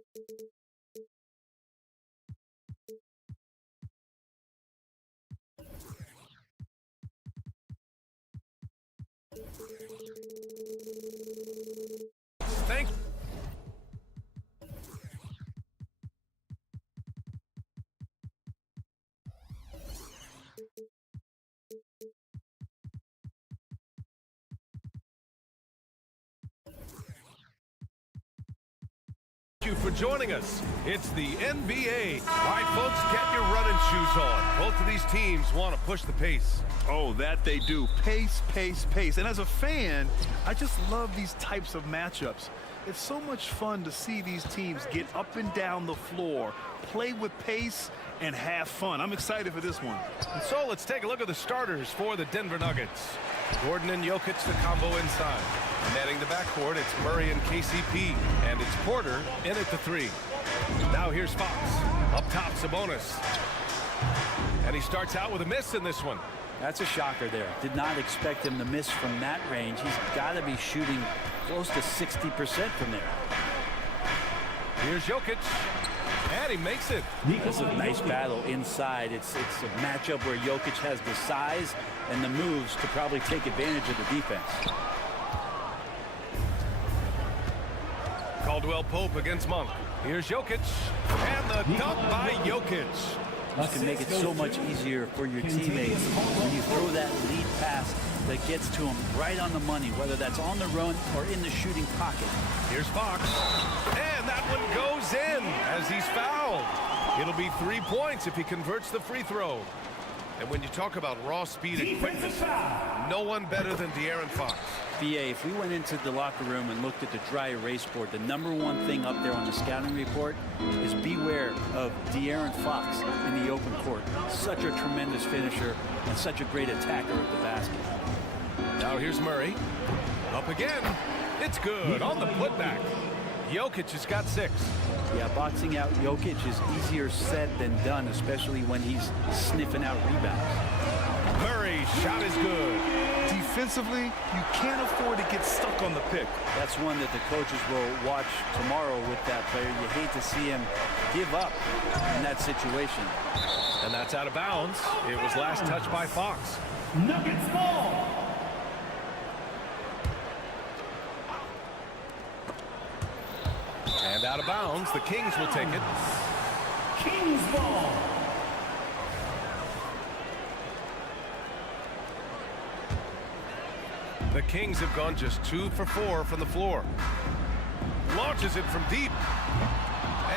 Thank you for joining us. It's the NBA. All right, folks, get your running shoes on. Both of these teams want to push the pace. Oh, that they do. Pace, pace, pace. And as a fan, I just love these types of matchups. It's so much fun to see these teams get up and down the floor, play with pace, and have fun. I'm excited for this one. And so let's take a look at the starters for the Denver Nuggets. Gordon and Jokic, the combo inside. Netting the backcourt, it's Murray and KCP. And it's Porter in at the 3. Now here's Fox. Up top, Sabonis. And he starts out with a miss in this one. That's a shocker there. Did not expect him to miss from that range. He's got to be shooting close to 60% from there. Here's Jokic. And he makes it. That's a nice battle inside. It's a matchup where Jokic has the size and the moves to probably take advantage of the defense. Caldwell Pope against Monk. Here's Jokic. And the dunk by Jokic. This can make it so much easier for your teammates when you throw that lead pass that gets to them right on the money, whether that's on the run or in the shooting pocket. Here's Fox. And that one goes in as he's fouled. It'll be 3 points if he converts the free throw. And when you talk about raw speed and quickness, no one better than De'Aaron Fox. B.A., if we went into the locker room and looked at the dry erase board, the #1 thing up there on the scouting report is beware of De'Aaron Fox in the open court. Such a tremendous finisher and such a great attacker of the basket. Now here's Murray. Up again. It's good on the putback. Jokic has got 6. Yeah, boxing out Jokic is easier said than done, especially when he's sniffing out rebounds. Murray's shot is good. Defensively, you can't afford to get stuck on the pick. That's one that the coaches will watch tomorrow with that player. You hate to see him give up in that situation. And that's out of bounds. It was last touched by Fox. Nuggets ball. And out of bounds, the Kings will take it. Kings ball. The Kings have gone just 2 for 4 from the floor. Launches it from deep.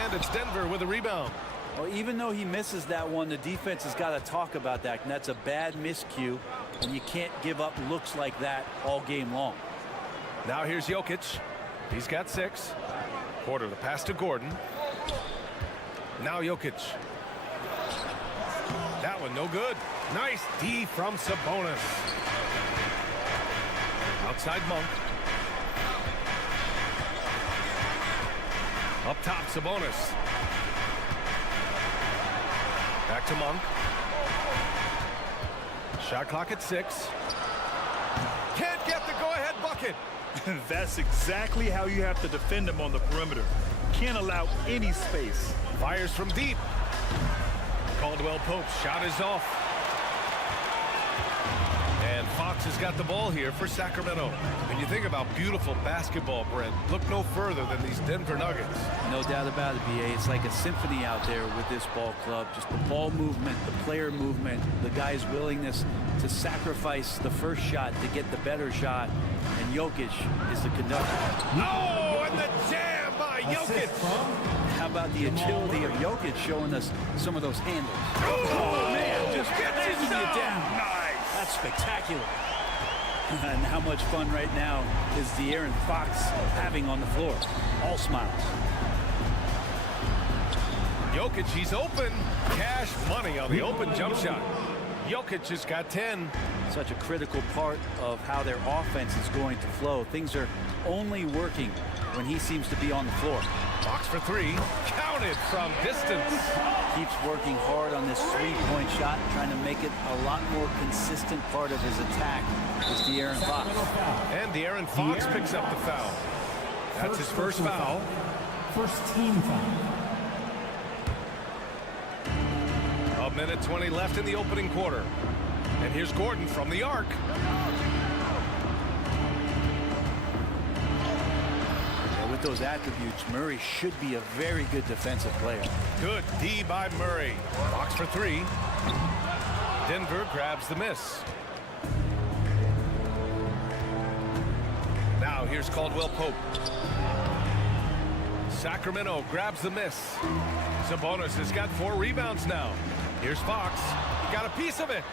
And it's Denver with a rebound. Well, even though he misses that one, the defense has got to talk about that. And that's a bad miscue. And you can't give up looks like that all game long. Now here's Jokic. He's got 6. Porter, the pass to Gordon. Now Jokic. That one no good. Nice D from Sabonis. Outside Monk. Up top, Sabonis. Back to Monk. Shot clock at 6. Can't get the go-ahead bucket. That's exactly how you have to defend him on the perimeter. Can't allow any space. Fires from deep. Caldwell Pope's shot is off. And Fox has got the ball here for Sacramento. When you think about beautiful basketball, Brent, look no further than these Denver Nuggets. No doubt about it, B.A. It's like a symphony out there with this ball club. Just the ball movement, the player movement, the guy's willingness to sacrifice the first shot to get the better shot. And Jokic is the conductor. Oh, and the jam by Jokic. How about the agility of Jokic showing us some of those handles? Oh, Man, just getting you down. Nice. That's spectacular. And how much fun right now is De'Aaron Fox having on the floor? All smiles. Jokic, he's open. Cash money on the open jump shot. Jokic has got 10. Such a critical part of how their offense is going to flow. Things are only working when he seems to be on the floor. Fox for 3. Counted from distance. Keeps working hard on this three-point shot, trying to make it a lot more consistent part of his attack is De'Aaron Fox. And De'Aaron Fox picks up the foul. That's his first foul. First team foul. A minute 20 left in the opening quarter. And here's Gordon from the arc. And with those attributes, Murray should be a very good defensive player. Good D by Murray. Box for three. Denver grabs the miss. Now here's Caldwell Pope. Sacramento grabs the miss. Sabonis has got 4 rebounds now. Here's Fox. He got a piece of it.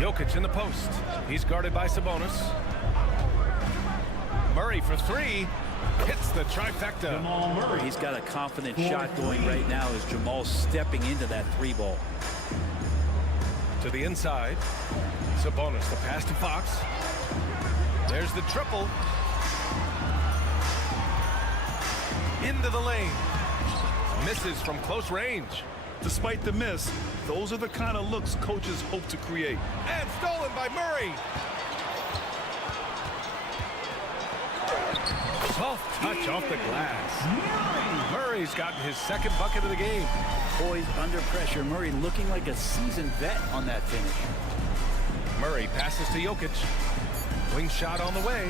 Jokic in the post. He's guarded by Sabonis. Murray for 3. Hits the trifecta. Jamal Murray. He's got a confident shot going right now as Jamal's stepping into that 3-ball. To the inside. Sabonis, the pass to Fox. There's the triple. Into the lane. Misses from close range. Despite the miss, those are the kind of looks coaches hope to create. And stolen by Murray. Soft touch off the glass. Murray's gotten his second bucket of the game. Poised under pressure. Murray looking like a seasoned vet on that finish. Murray passes to Jokic. Wing shot on the way.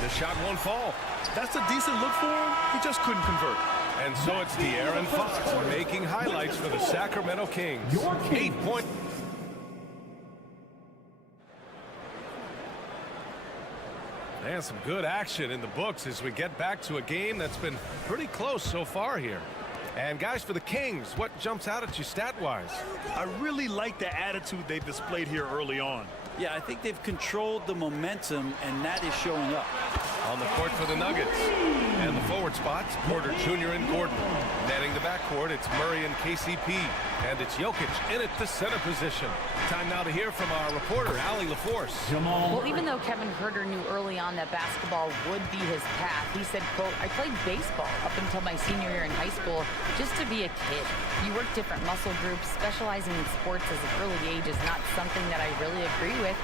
The shot won't fall. That's a decent look for him. He just couldn't convert. And so it's De'Aaron Fox making highlights for the Sacramento Kings. 8 point. And some good action in the books as we get back to a game that's been pretty close so far here. And guys, for the Kings, what jumps out at you stat-wise? I really like the attitude they've displayed here early on. Yeah, I think they've controlled the momentum, and that is showing up. On the court for the Nuggets. And the forward spots, Porter Jr. and Gordon. Netting the backcourt, it's Murray and KCP. And it's Jokic in at the center position. Time now to hear from our reporter, Allie LaForce. Well, even though Kevin Herter knew early on that basketball would be his path, he said, quote, I played baseball up until my senior year in high school just to be a kid. You work different muscle groups. Specializing in sports as an early age is not something that I really agree with.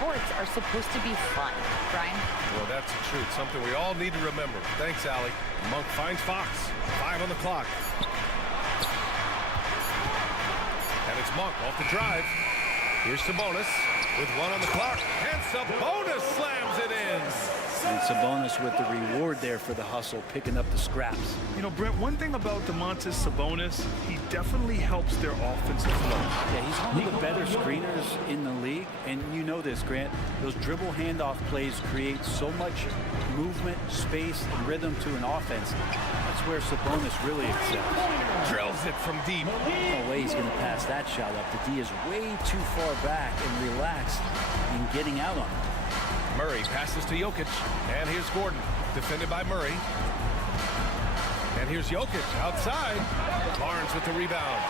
Sports are supposed to be fun. Brian? Well, that's the truth. Something we all need to remember. Thanks, Allie. Monk finds Fox. 5 on the clock. And it's Monk off the drive. Here's Sabonis with 1 on the clock. And Sabonis slams it in. And Sabonis with the reward there for the hustle, picking up the scraps. You know, Brent, one thing about Domantas Sabonis, he definitely helps their offensive flow. Yeah, he's one of the better screeners in the league. And you know this, Grant. Those dribble handoff plays create so much movement, space, and rhythm to an offense. That's where Sabonis really excels. Drills it from deep. No way he's going to pass that shot up. The D is way too far back and relaxed in getting out on it. Murray passes to Jokic. And here's Gordon, defended by Murray. And here's Jokic outside. Barnes with the rebound.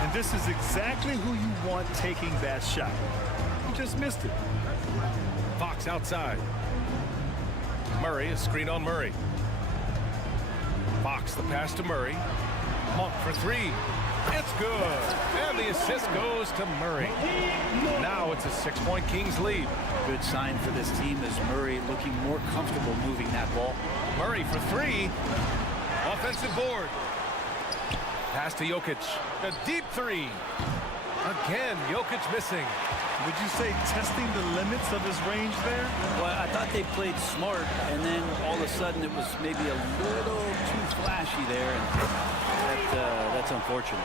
And this is exactly who you want taking that shot. He just missed it. Fox outside. Murray, a screen on Murray. Fox, the pass to Murray. Monk for 3. It's good. And the assist goes to Murray. Now it's a 6-point Kings lead. Good sign for this team as Murray looking more comfortable moving that ball. Murray for 3. Offensive board. Pass to Jokic. A deep 3. Again, Jokic missing. Would you say testing the limits of his range there? Well, I thought they played smart, and then all of a sudden it was maybe a little too flashy there, and that's unfortunate.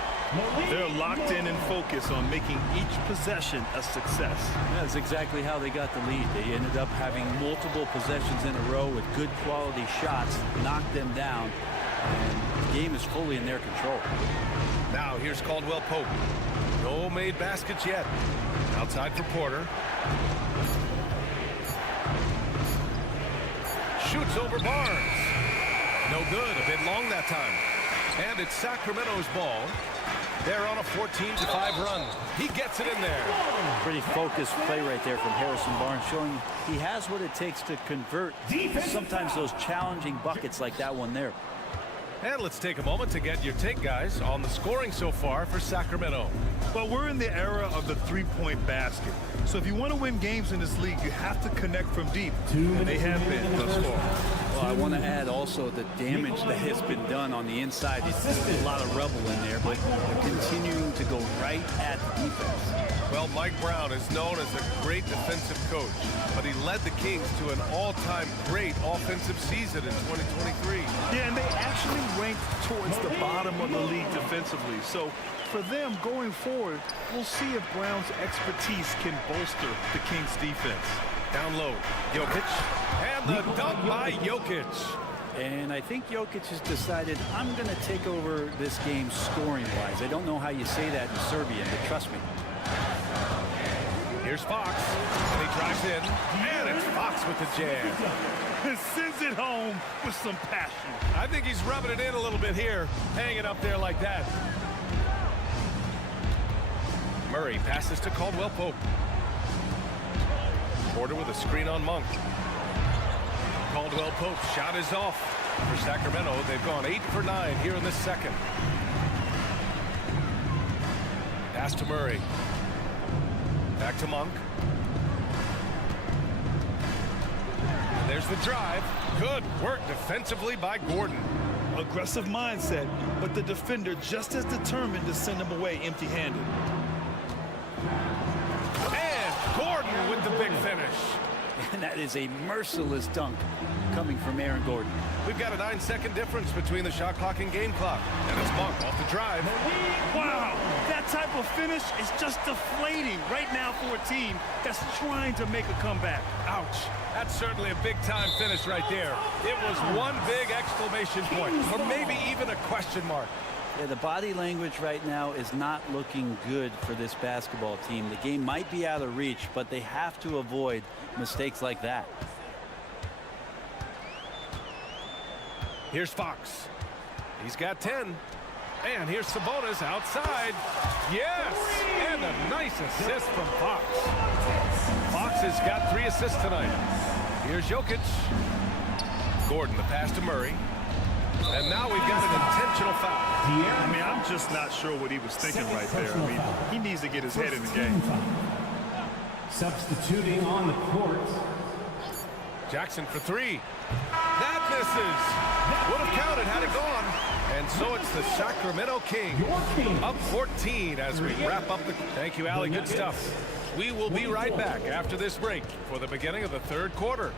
They're locked in and focused on making each possession a success. That's exactly how they got the lead. They ended up having multiple possessions in a row with good quality shots, knocked them down, and the game is fully in their control. Now here's Caldwell Pope. No made baskets yet. Outside for Porter. Shoots over Barnes. No good. A bit long that time. And it's Sacramento's ball. They're on a 14-5 run. He gets it in there. Pretty focused play right there from Harrison Barnes, showing he has what it takes to convert sometimes those challenging buckets like that one there. And let's take a moment to get your take, guys, on the scoring so far for Sacramento. Well, we're in the era of the three-point basket. So if you want to win games in this league, you have to connect from deep. And they have been thus far. Well, I want to add also the damage that has been done on the inside. There's a lot of rubble in there, but continuing to go right at the defense. Well, Mike Brown is known as a great defensive coach, but he led the Kings to an all-time great offensive season in 2023. Yeah, and they actually ranked towards the bottom of the league defensively. So for them going forward, we'll see if Brown's expertise can bolster the Kings defense. Down low, Jokic, and the dunk by Jokic. And I think Jokic has decided, I'm going to take over this game scoring-wise. I don't know how you say that in Serbian, but trust me. Here's Fox, and he drives in, and it's Fox with the jam. Sends it home with some passion. I think he's rubbing it in a little bit here, hanging up there like that. Murray passes to Caldwell Pope. Porter with a screen on Monk. Caldwell Pope's shot is off for Sacramento. They've gone 8 for 9 here in this second. Pass to Murray. Back to Monk. And there's the drive. Good work defensively by Gordon. Aggressive mindset, but the defender just as determined to send him away empty-handed. And Gordon with the big finish. And that is a merciless dunk coming from Aaron Gordon. We've got a 9-second difference between the shot clock and game clock. And it's Monk off the drive. Wow, that type of finish is just deflating right now for a team that's trying to make a comeback. Ouch. That's certainly a big-time finish right there. It was one big exclamation point, or maybe even a question mark. Yeah, the body language right now is not looking good for this basketball team. The game might be out of reach, but they have to avoid mistakes like that. Here's Fox. He's got 10. And here's Sabonis outside. Yes! And a nice assist from Fox. Fox has got 3 assists tonight. Here's Jokic. Gordon, the pass to Murray. And now we've got an intentional foul. I mean, I'm just not sure what he was thinking right there. I mean, he needs to get his head in the game. Substituting on the court. Jackson for 3. That misses. Would have counted had it gone. And so it's the Sacramento Kings up 14 as we wrap up the... Thank you, Allie. Good stuff. We will be right back after this break for the beginning of the third quarter.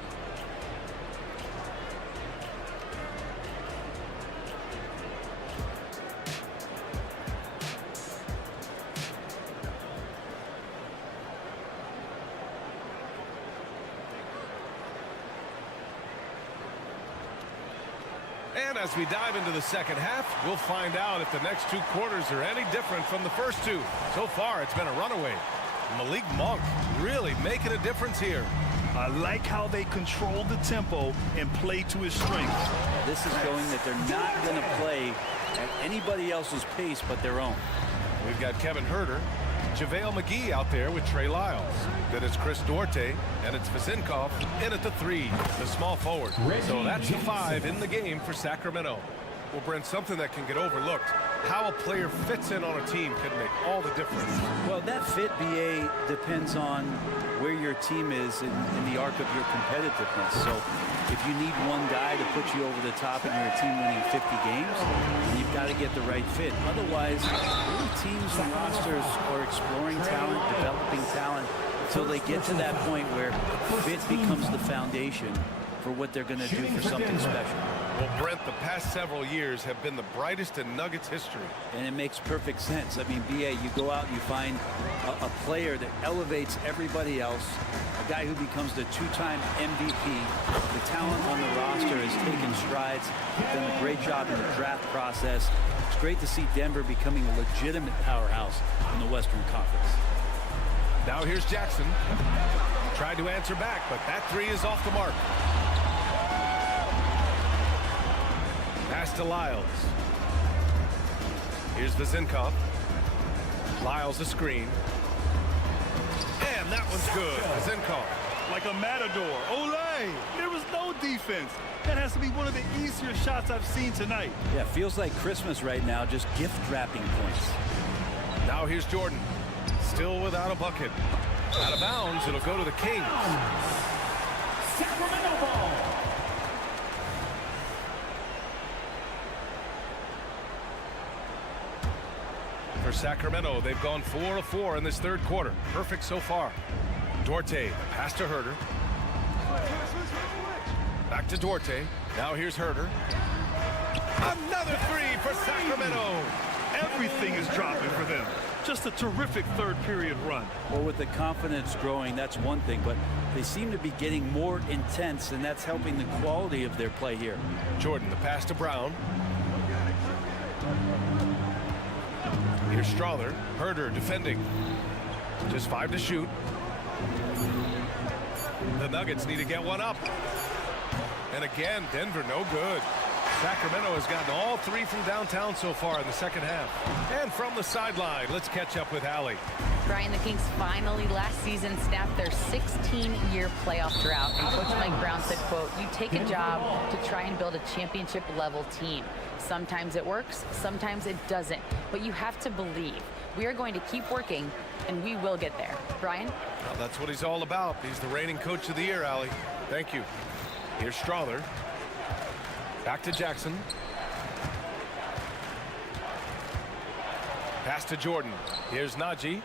And as we dive into the second half, we'll find out if the next 2 quarters are any different from the first 2. So far, it's been a runaway. Malik Monk really making a difference here. I like how they control the tempo and play to his strengths. This is showing that they're not going to play at anybody else's pace but their own. We've got Kevin Huerter, JaVale McGee out there with Trey Lyles. Then it's Chris Duarte, and it's Vasenkov in at the 3, the small forward. So that's the 5 in the game for Sacramento. Well, Brent, something that can get overlooked. How a player fits in on a team can make all the difference. Well, that fit, BA, depends on where your team is in the arc of your competitiveness. So if you need one guy to put you over the top and you're a team winning 50 games, you've got to get the right fit. Otherwise, really teams and rosters are exploring talent, developing talent, until they get to that point where fit becomes the foundation for what they're going to do for something special. Well, Brent, the past several years have been the brightest in Nuggets history. And it makes perfect sense. I mean, BA, you go out and you find a player that elevates everybody else, a guy who becomes the 2-time MVP. The talent on the roster has taken strides, done a great job in the draft process. It's great to see Denver becoming a legitimate powerhouse in the Western Conference. Now here's Jackson. Tried to answer back, but that 3 is off the mark. Pass to Lyles. Here's Vasenkov. Lyles a screen. And that one's good. Vasenkov like a matador. Olay! There was no defense. That has to be one of the easier shots I've seen tonight. Yeah, feels like Christmas right now, just gift wrapping points. Now here's Jordan. Still without a bucket. Out of bounds, it'll go to the Kings. Sacramento ball. For Sacramento, they've gone 4 of 4 in this third quarter. Perfect so far. Duarte, pass to Herder. Back to Duarte. Now here's Herder. Another three for Sacramento. Everything is dropping for them. Just a terrific third period run. Well, with the confidence growing, that's one thing, but they seem to be getting more intense, and that's helping the quality of their play here. Jordan, the pass to Brown. Here's Strother. Herder defending. Just 5 to shoot. The Nuggets need to get one up. And again, Denver no good. Sacramento has gotten all 3 from downtown so far in the second half. And from the sideline, let's catch up with Allie. Brian, the Kings finally last season snapped their 16-year playoff drought. And Coach Mike Brown said, quote, "You take a job to try and build a championship-level team. Sometimes it works, sometimes it doesn't. But you have to believe. We are going to keep working, and we will get there." Brian? Well, that's what he's all about. He's the reigning coach of the year, Allie. Thank you. Here's Strother. Back to Jackson. Pass to Jordan. Here's Nagy.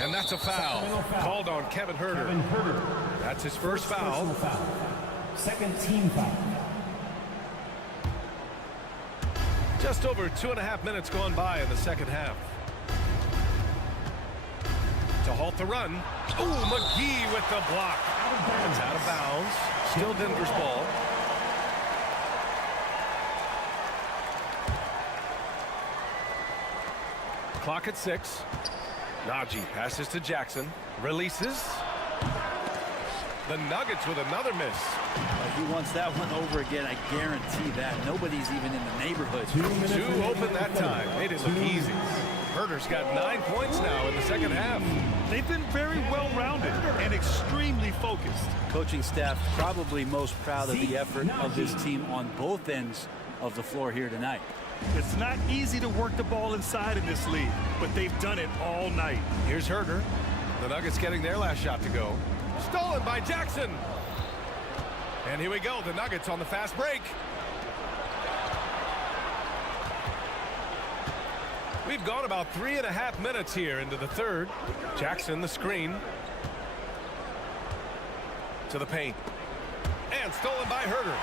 And that's a foul. Called on Kevin Herder. Kevin Herder. That's his first foul. Personal foul. Second team foul. Just over 2.5 minutes gone by in the second half. To halt the run. Ooh, McGee with the block. It's out of bounds. Still Denver's ball. Clock at 6. Nagy passes to Jackson. Releases. The Nuggets with another miss. He wants that one over again, I guarantee that. Nobody's even in the neighborhood. 2 minutes 2 remaining. open that time. Made it look easy. Herder's got 9 points now in the second half. They've been very well-rounded and extremely focused. Coaching staff probably most proud of the effort of this team on both ends of the floor here tonight. It's not easy to work the ball inside in this league, but they've done it all night. Here's Herder. The Nuggets getting their last shot to go. Stolen by Jackson. And here we go. The Nuggets on the fast break. We've gone about 3.5 minutes here into the third. Jackson, the screen. To the paint. And stolen by Herder.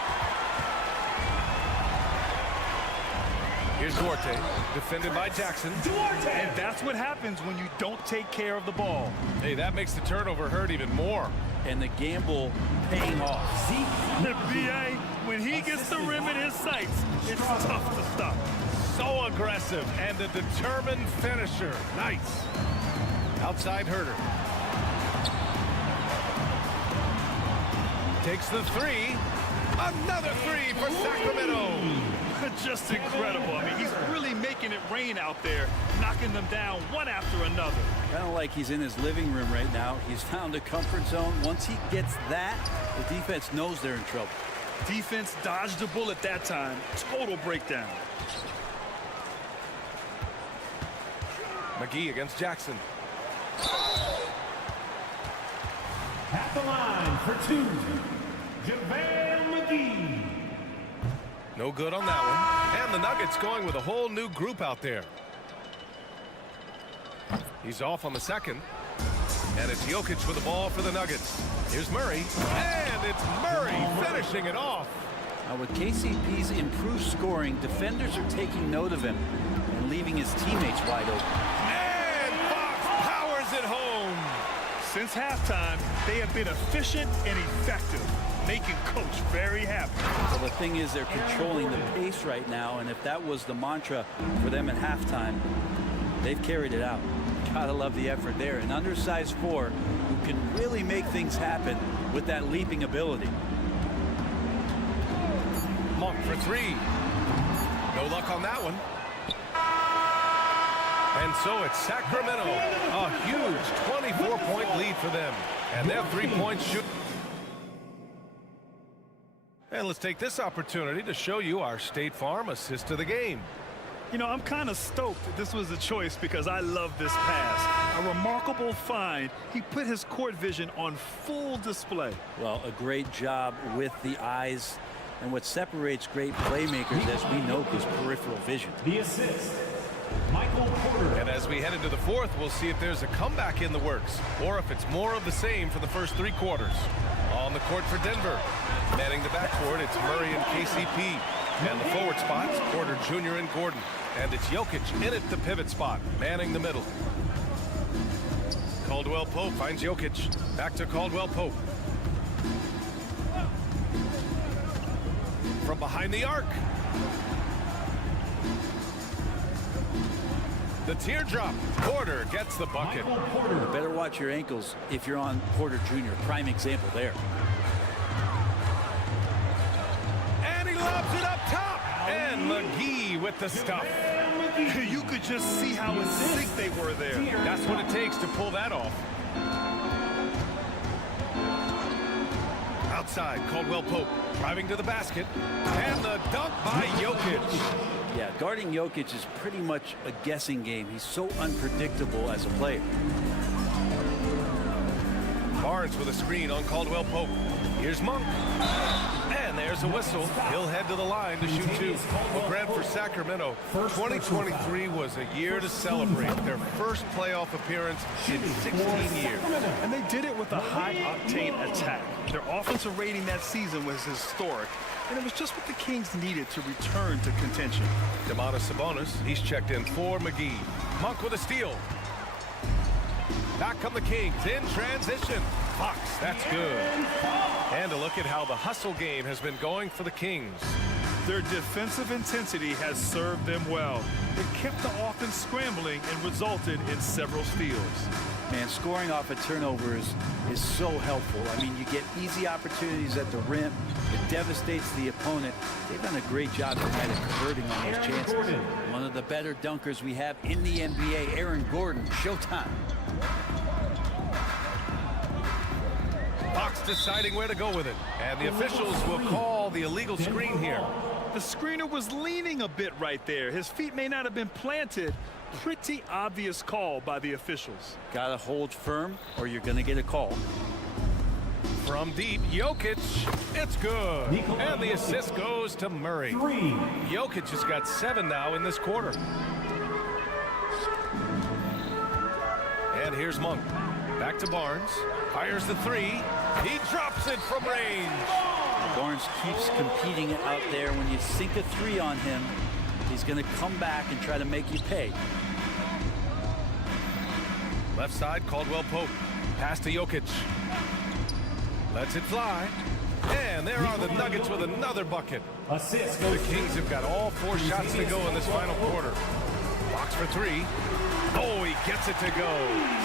Here's Duarte, defended by Jackson. And that's what happens when you don't take care of the ball. Hey, that makes the turnover hurt even more. And the gamble paying off. B.I.G, when he gets the rim in his sights, it's tough to stop. So aggressive and a determined finisher. Nice. Outside Herder. Takes the 3. Another 3 for Sacramento. Just incredible. I mean, he's really making it rain out there, knocking them down one after another. Kind of like he's in his living room right now. He's found a comfort zone. Once he gets that, the defense knows they're in trouble. Defense dodged a bullet that time. Total breakdown. McGee against Jackson. At the line for 2, JaVale McGee. No good on that one. And the Nuggets going with a whole new group out there. He's off on the second. And it's Jokic with the ball for the Nuggets. Here's Murray. And it's Murray finishing it off. Now with KCP's improved scoring, defenders are taking note of him and leaving his teammates wide open. And Fox powers it home. Since halftime, they have been efficient and effective, making Coach very happy. So the thing is, they're controlling the pace right now, and if that was the mantra for them at halftime, they've carried it out. Gotta love the effort there. An undersized 4 who can really make things happen with that leaping ability. Monk for 3. No luck on that one. And so it's Sacramento. A huge 24-point lead for them. And their three-point shoot. And let's take this opportunity to show you our State Farm assist of the game. You know, I'm kind of stoked that this was a choice because I love this pass. A remarkable find. He put his court vision on full display. Well, a great job with the eyes. And what separates great playmakers, as we know, is peripheral vision. The assist, Michael Porter. And as we head into the fourth, we'll see if there's a comeback in the works or if it's more of the same for the first three quarters. On the court for Denver. Manning the backcourt, it's Murray and KCP. And the forward spots, Porter Jr. and Gordon. And it's Jokic in at the pivot spot, manning the middle. Caldwell Pope finds Jokic. Back to Caldwell Pope. From behind the arc. The teardrop. Porter gets the bucket. You better watch your ankles if you're on Porter Jr. Prime example there. And he lobs it up top. And McGee with the stuff. You could just see how in sync they were there. That's what it takes to pull that off. Outside, Caldwell Pope driving to the basket. And the dunk by Jokic. Yeah, guarding Jokic is pretty much a guessing game. He's so unpredictable as a player. Barnes with a screen on Caldwell Pope. Here's Monk. And there's a whistle. He'll head to the line to shoot two. Well, Grant, for Sacramento, 2023 was a year to celebrate. Their first playoff appearance in 16 years. And they did it with a high-octane attack. Their offensive rating that season was historic. And it was just what the Kings needed to return to contention. Domantas Sabonis, he's checked in for McGee. Monk with a steal. Back come the Kings in transition. Fox, that's good. And a look at how the hustle game has been going for the Kings. Their defensive intensity has served them well. It kept the offense scrambling and resulted in several steals. Man, scoring off of turnovers is so helpful. I mean, you get easy opportunities at the rim. It devastates the opponent. They've done a great job tonight of converting on those chances. One of the better dunkers we have in the NBA, Aaron Gordon. Showtime. Fox deciding where to go with it. And the officials will call the illegal screen here. The screener was leaning a bit right there. His feet may not have been planted. Pretty obvious call by the officials. Gotta hold firm or you're gonna get a call. From deep, Jokic, it's good. And the assist goes to Murray. Jokic has got 7 now in this quarter. And here's Monk. Back to Barnes. Fires the three. He drops it from range. Barnes keeps competing out there. When you sink a three on him, he's going to come back and try to make you pay. Left side, Caldwell Pope. Pass to Jokic. Lets it fly. And there are the Nuggets with another bucket. Assist. The Kings have got all 4 shots to go in this final quarter. Box for 3. Oh, he gets it to go.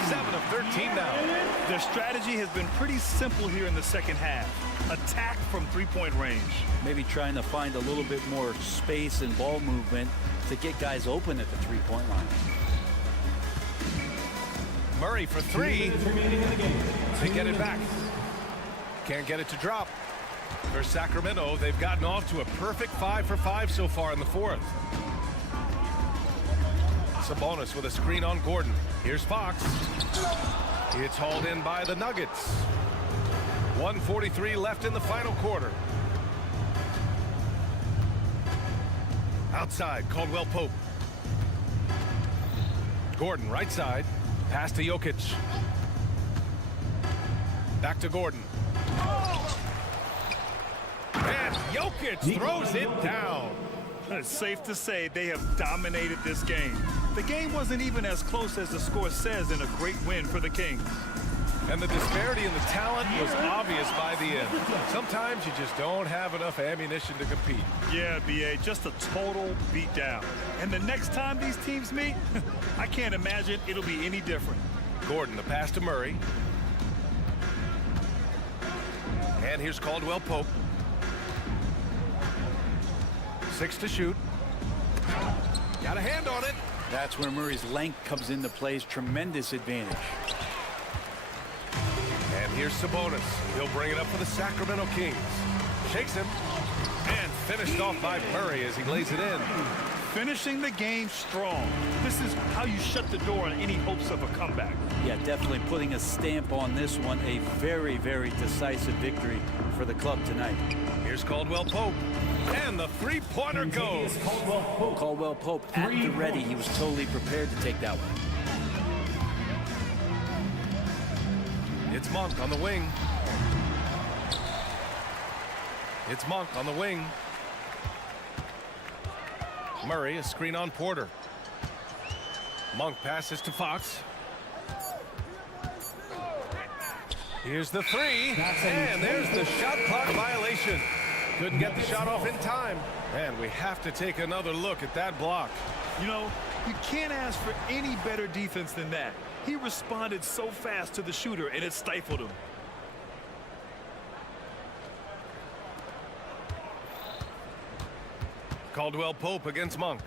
7 of 13 now. Their strategy has been pretty simple here in the second half. Attack from three-point range. Maybe trying to find a little bit more space and ball movement to get guys open at the three-point line. Murray for 3. They get it back. Can't get it to drop. For Sacramento, they've gotten off to a perfect 5 for 5 so far in the fourth. Sabonis with a screen on Gordon. Here's Fox. It's hauled in by the Nuggets. 1:43 left in the final quarter. Outside, Caldwell Pope. Gordon, right side. Pass to Jokic. Back to Gordon. And Jokic throws it down. It's safe to say they have dominated this game. The game wasn't even as close as the score says in a great win for the Kings. And the disparity in the talent was obvious by the end. Sometimes you just don't have enough ammunition to compete. Yeah, B.A., just a total beatdown. And the next time these teams meet, I can't imagine it'll be any different. Gordon, the pass to Murray. And here's Caldwell Pope. 6 to shoot. Got a hand on it. That's where Murray's length comes into play. Tremendous advantage. And Here's Sabonis. He'll bring it up for the Sacramento Kings. Shakes him. And finished off by Murray as he lays it in. Finishing the game strong. This is how you shut the door on any hopes of a comeback. Yeah, definitely putting a stamp on this one. A very, very decisive victory for the club tonight. Here's Caldwell Pope. And the three-pointer goes. Caldwell Pope at the ready. He was totally prepared to take that one. It's Monk on the wing. It's Monk on the wing. Murray, a screen on Porter. Monk passes to Fox. Here's the three. And there's the shot clock violation. Couldn't get the shot off in time. And we have to take another look at that block. You know, you can't ask for any better defense than that. He responded so fast to the shooter, and it stifled him. Caldwell Pope against Monk.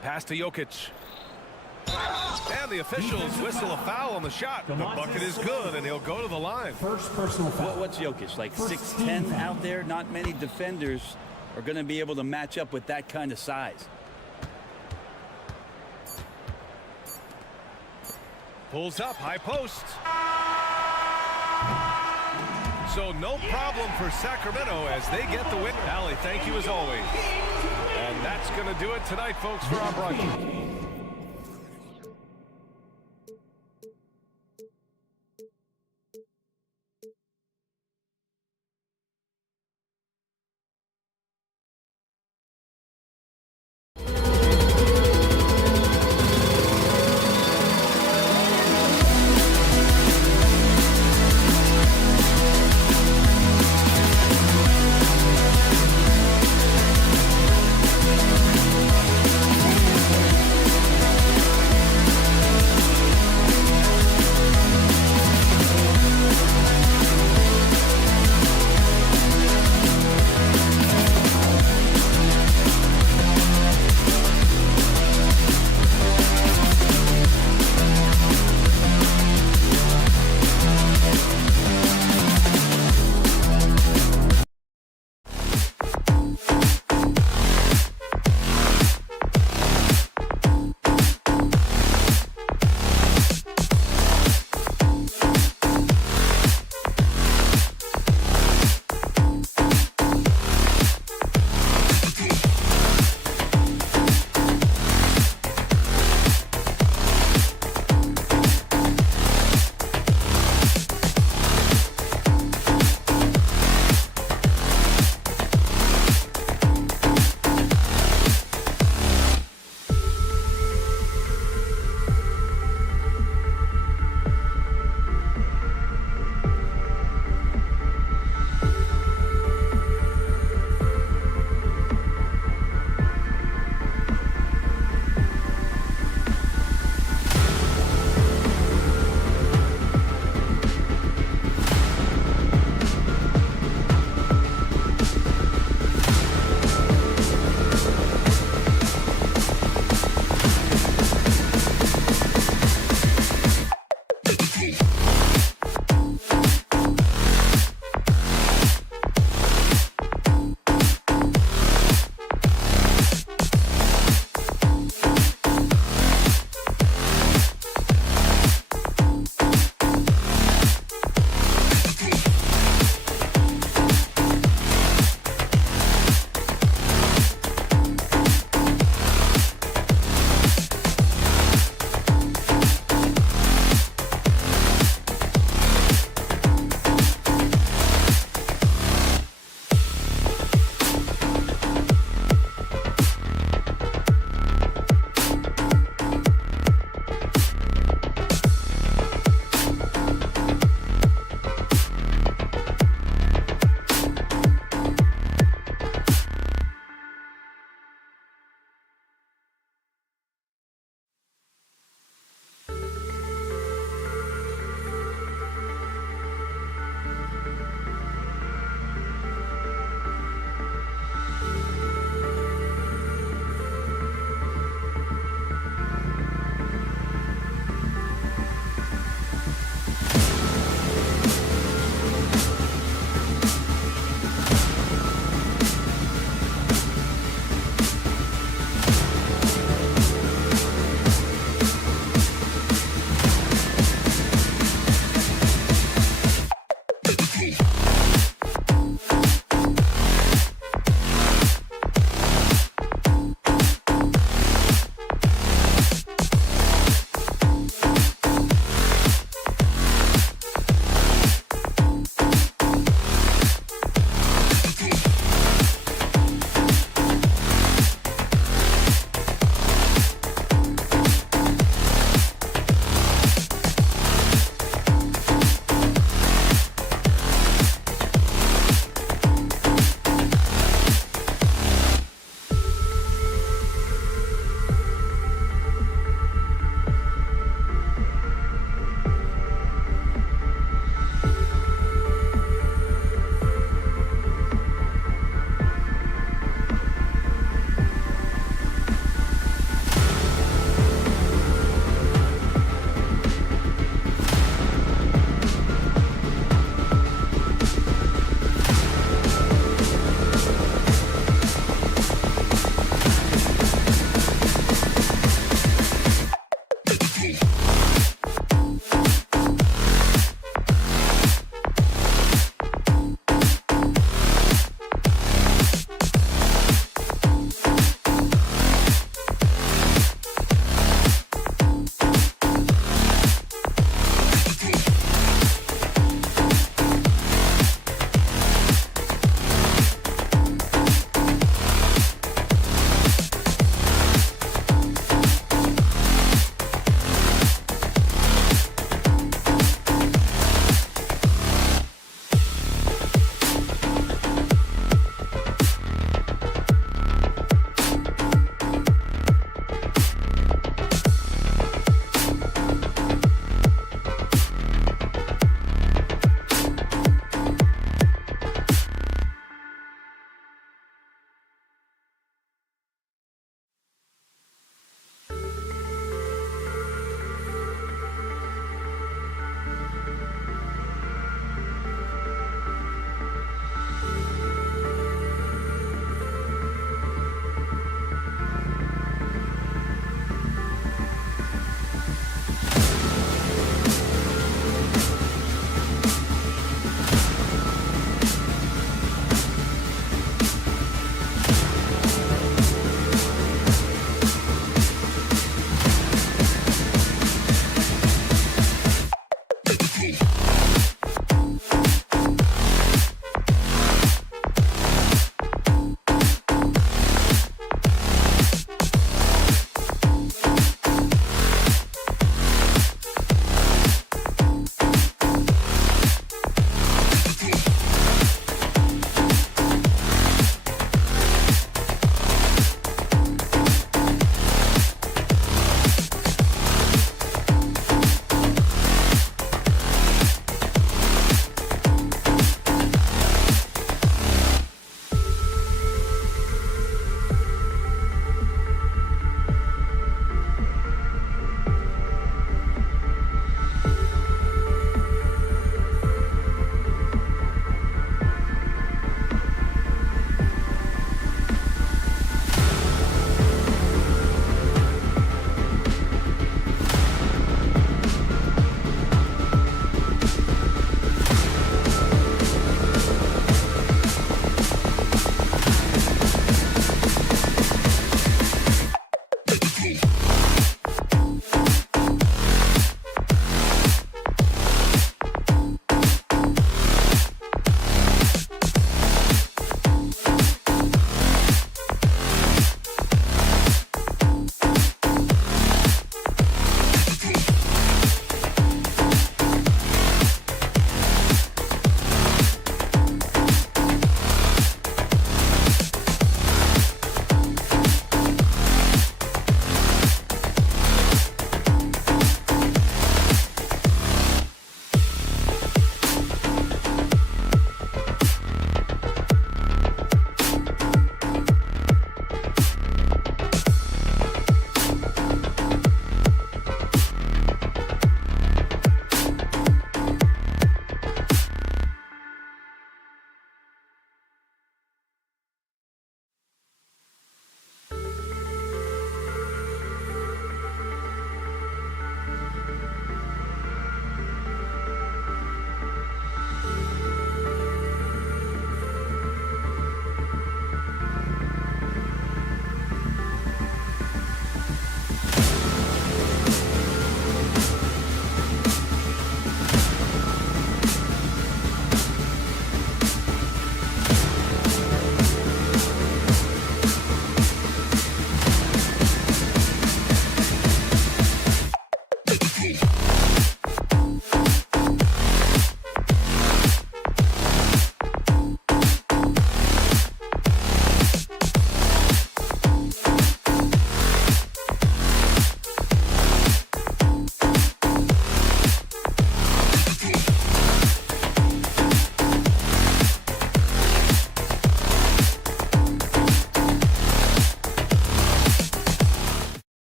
Pass to Jokic. And the officials whistle a foul on the shot. The bucket is good, and he'll go to the line. First personal foul. What's Jokic, like 6'10" out there? Not many defenders are going to be able to match up with that kind of size. Pulls up, high post. So no problem for Sacramento as they get the win. Allie, thank you as always. And that's going to do it tonight, folks, for our broadcast.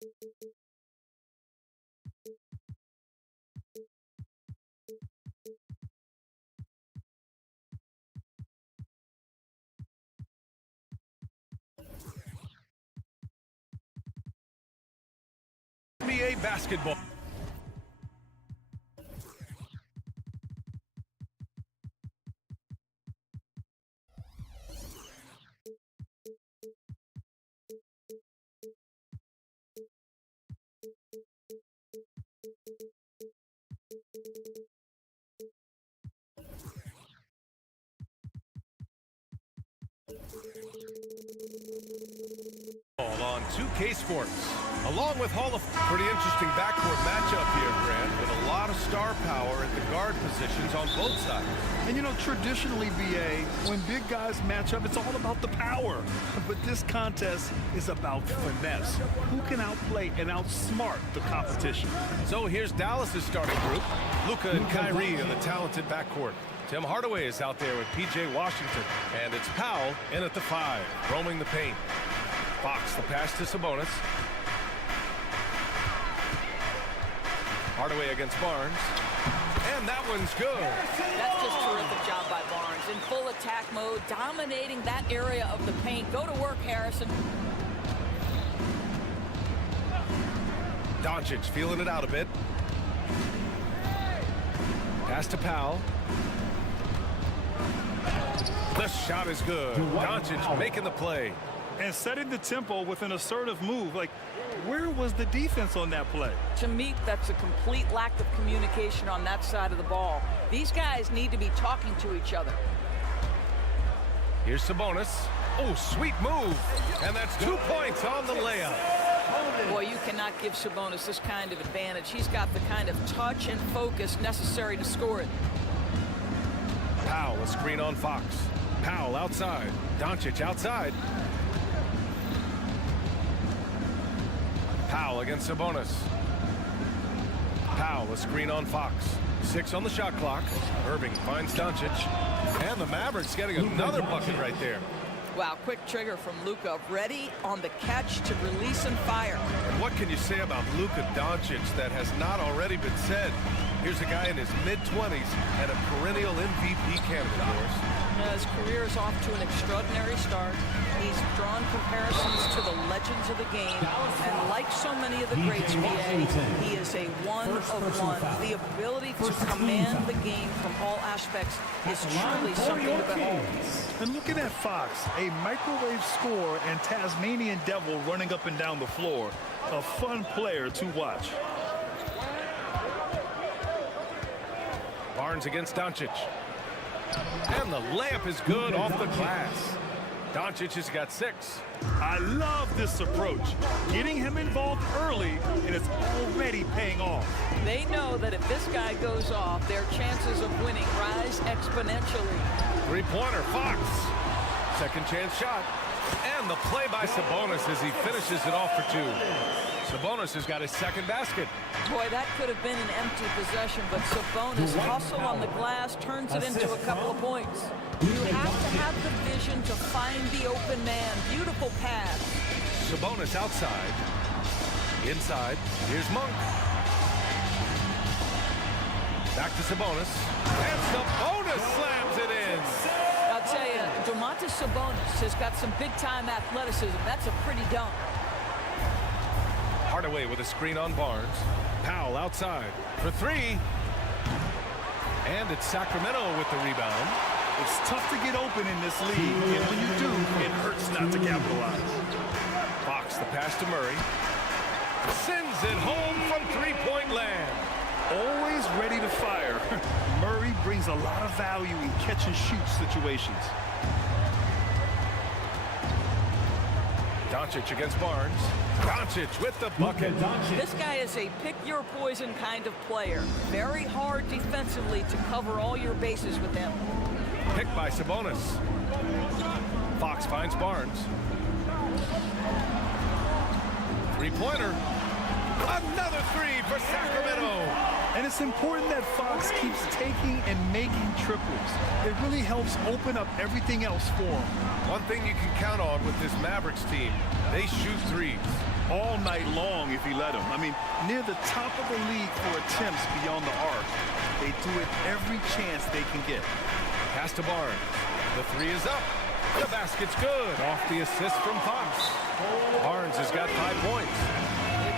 NBA basketball. On 2K Sports, along with Hall of pretty interesting backcourt matchup here, Grant, with a lot of star power at the guard positions on both sides. And you know, traditionally, BA, when big guys match up, it's all about the power. But this contest is about finesse. Who can outplay and outsmart the competition? So here's Dallas's starting group. Luka and Kyrie in the talented backcourt. Tim Hardaway is out there with P.J. Washington. And it's Powell in at the 5, roaming the paint. Fox, the pass to Sabonis. Hardaway against Barnes. And that one's good. That's just terrific job by Barnes. In full attack mode, dominating that area of the paint. Go to work, Harrison. Doncic feeling it out a bit. Pass to Powell. The shot is good. Doncic making the play. And setting the tempo with an assertive move. Like, where was the defense on that play? To me, that's a complete lack of communication on that side of the ball. These guys need to be talking to each other. Here's Sabonis. Oh, sweet move. And that's 2 points on the layup. Boy, you cannot give Sabonis this kind of advantage. He's got the kind of touch and focus necessary to score it. Powell, a screen on Fox. Powell outside. Doncic outside. Powell against Sabonis. Powell, a screen on Fox. 6 on the shot clock. Irving finds Doncic. And the Mavericks getting another bucket right there. Wow, quick trigger from Luka. Ready on the catch to release and fire. And what can you say about Luka Doncic that has not already been said? Here's a guy in his mid-20s and a perennial MVP candidate, Morris. His career is off to an extraordinary start. He's drawn comparisons to the legends of the game, and like so many of the greats, BA, he is a one-of-one. The ability to command the game from all aspects is truly something to behold. And looking at Fox, a microwave scorer and Tasmanian devil running up and down the floor. A fun player to watch. Barnes against Doncic. And the layup is good off the glass. Doncic has got 6. I love this approach. Getting him involved early, and it's already paying off. They know that if this guy goes off, their chances of winning rise exponentially. 3-pointer, Fox. Second chance shot. And the play by Sabonis as he finishes it off for 2. Sabonis has got his second basket. Boy, that could have been an empty possession, but Sabonis hustle on the glass, turns it into a couple of points. You have to have the vision to find the open man. Beautiful pass. Sabonis outside. Inside. Here's Monk. Back to Sabonis. And Sabonis slams it in. I'll tell you, Domantas Sabonis has got some big-time athleticism. That's a pretty dunk. Hardaway with a screen on Barnes. Powell outside for 3. And it's Sacramento with the rebound. It's tough to get open in this league, and when you do, it hurts not to capitalize. Fox, the pass to Murray. Sends it home from 3-point land. Always ready to fire. Murray brings a lot of value in catch-and-shoot situations. Doncic against Barnes. Doncic with the bucket. This guy is a pick-your-poison kind of player. Very hard defensively to cover all your bases with him. Picked by Sabonis. Fox finds Barnes. 3-pointer. Another 3 for Sacramento. And it's important that Fox keeps taking and making triples. It really helps open up everything else for him. One thing you can count on with this Mavericks team, they shoot threes. All night long if he let him. I mean, near the top of the league for attempts beyond the arc. They do it every chance they can get. Pass to Barnes. The three is up. The basket's good. Off the assist from Fox. Barnes has got 5 points.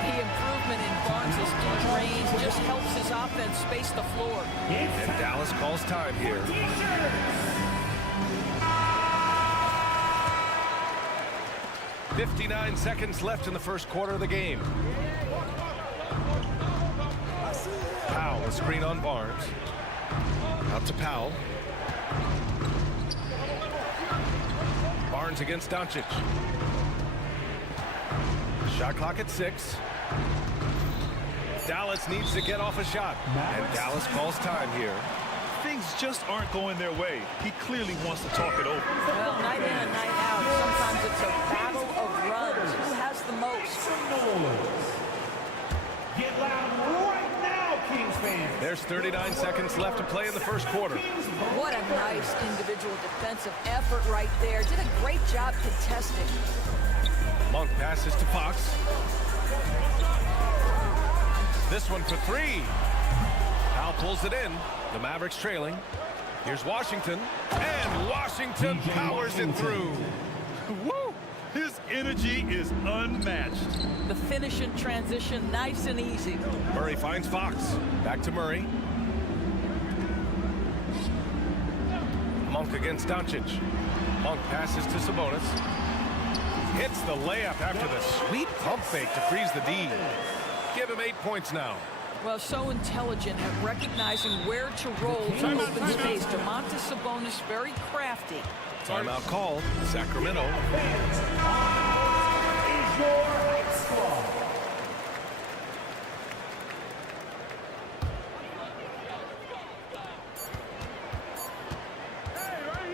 The improvement in Barnes' range just helps his offense space the floor. And Dallas calls time here. "59 seconds left in the first quarter of the game. Powell, a screen on Barnes. Out to Powell. Barnes against Doncic. Shot clock at 6. Dallas needs to get off a shot. And Dallas calls time here. Things just aren't going their way. He clearly wants to talk it over. Well, night in and night out, sometimes it's a battle of runs. Who has the most? Get loud right now, Kings fans. There's 39 seconds left to play in the first quarter. What a nice individual defensive effort right there. Did a great job contesting. Monk passes to Fox. This one for 3. Powell pulls it in. The Mavericks trailing. Here's Washington. And Washington powers it through. Woo! His energy is unmatched. The finish in transition, nice and easy. Murray finds Fox. Back to Murray. Monk against Doncic. Monk passes to Sabonis. Hits the layup after the sweet pump fake to freeze the D. Give him 8 points now. Well, so intelligent at recognizing where to roll to open space. Domantas Sabonis, very crafty. Timeout called. Sacramento. Fans, is your ice squad.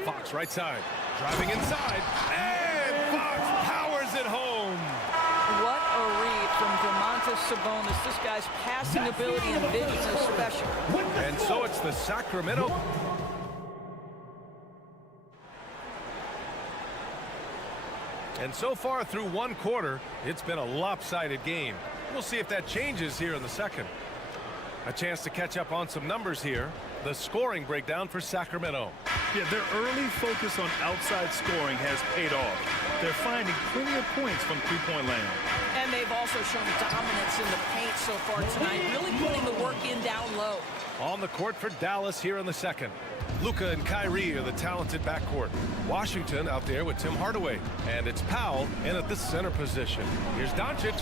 Fox right side. Driving inside. And Fox powers it home. What a read from Domantas Sabonis. This guy's passing ability and vision is special. And so it's the Sacramento. And so far through one quarter, it's been a lopsided game. We'll see if that changes here in the second. A chance to catch up on some numbers here. The scoring breakdown for Sacramento. Yeah, their early focus on outside scoring has paid off. They're finding plenty of points from three-point land. And they've also shown dominance in the paint so far tonight, really putting the work in down low. On the court for Dallas here in the second. Luka and Kyrie are the talented backcourt. Washington out there with Tim Hardaway. And it's Powell in at the center position. Here's Doncic.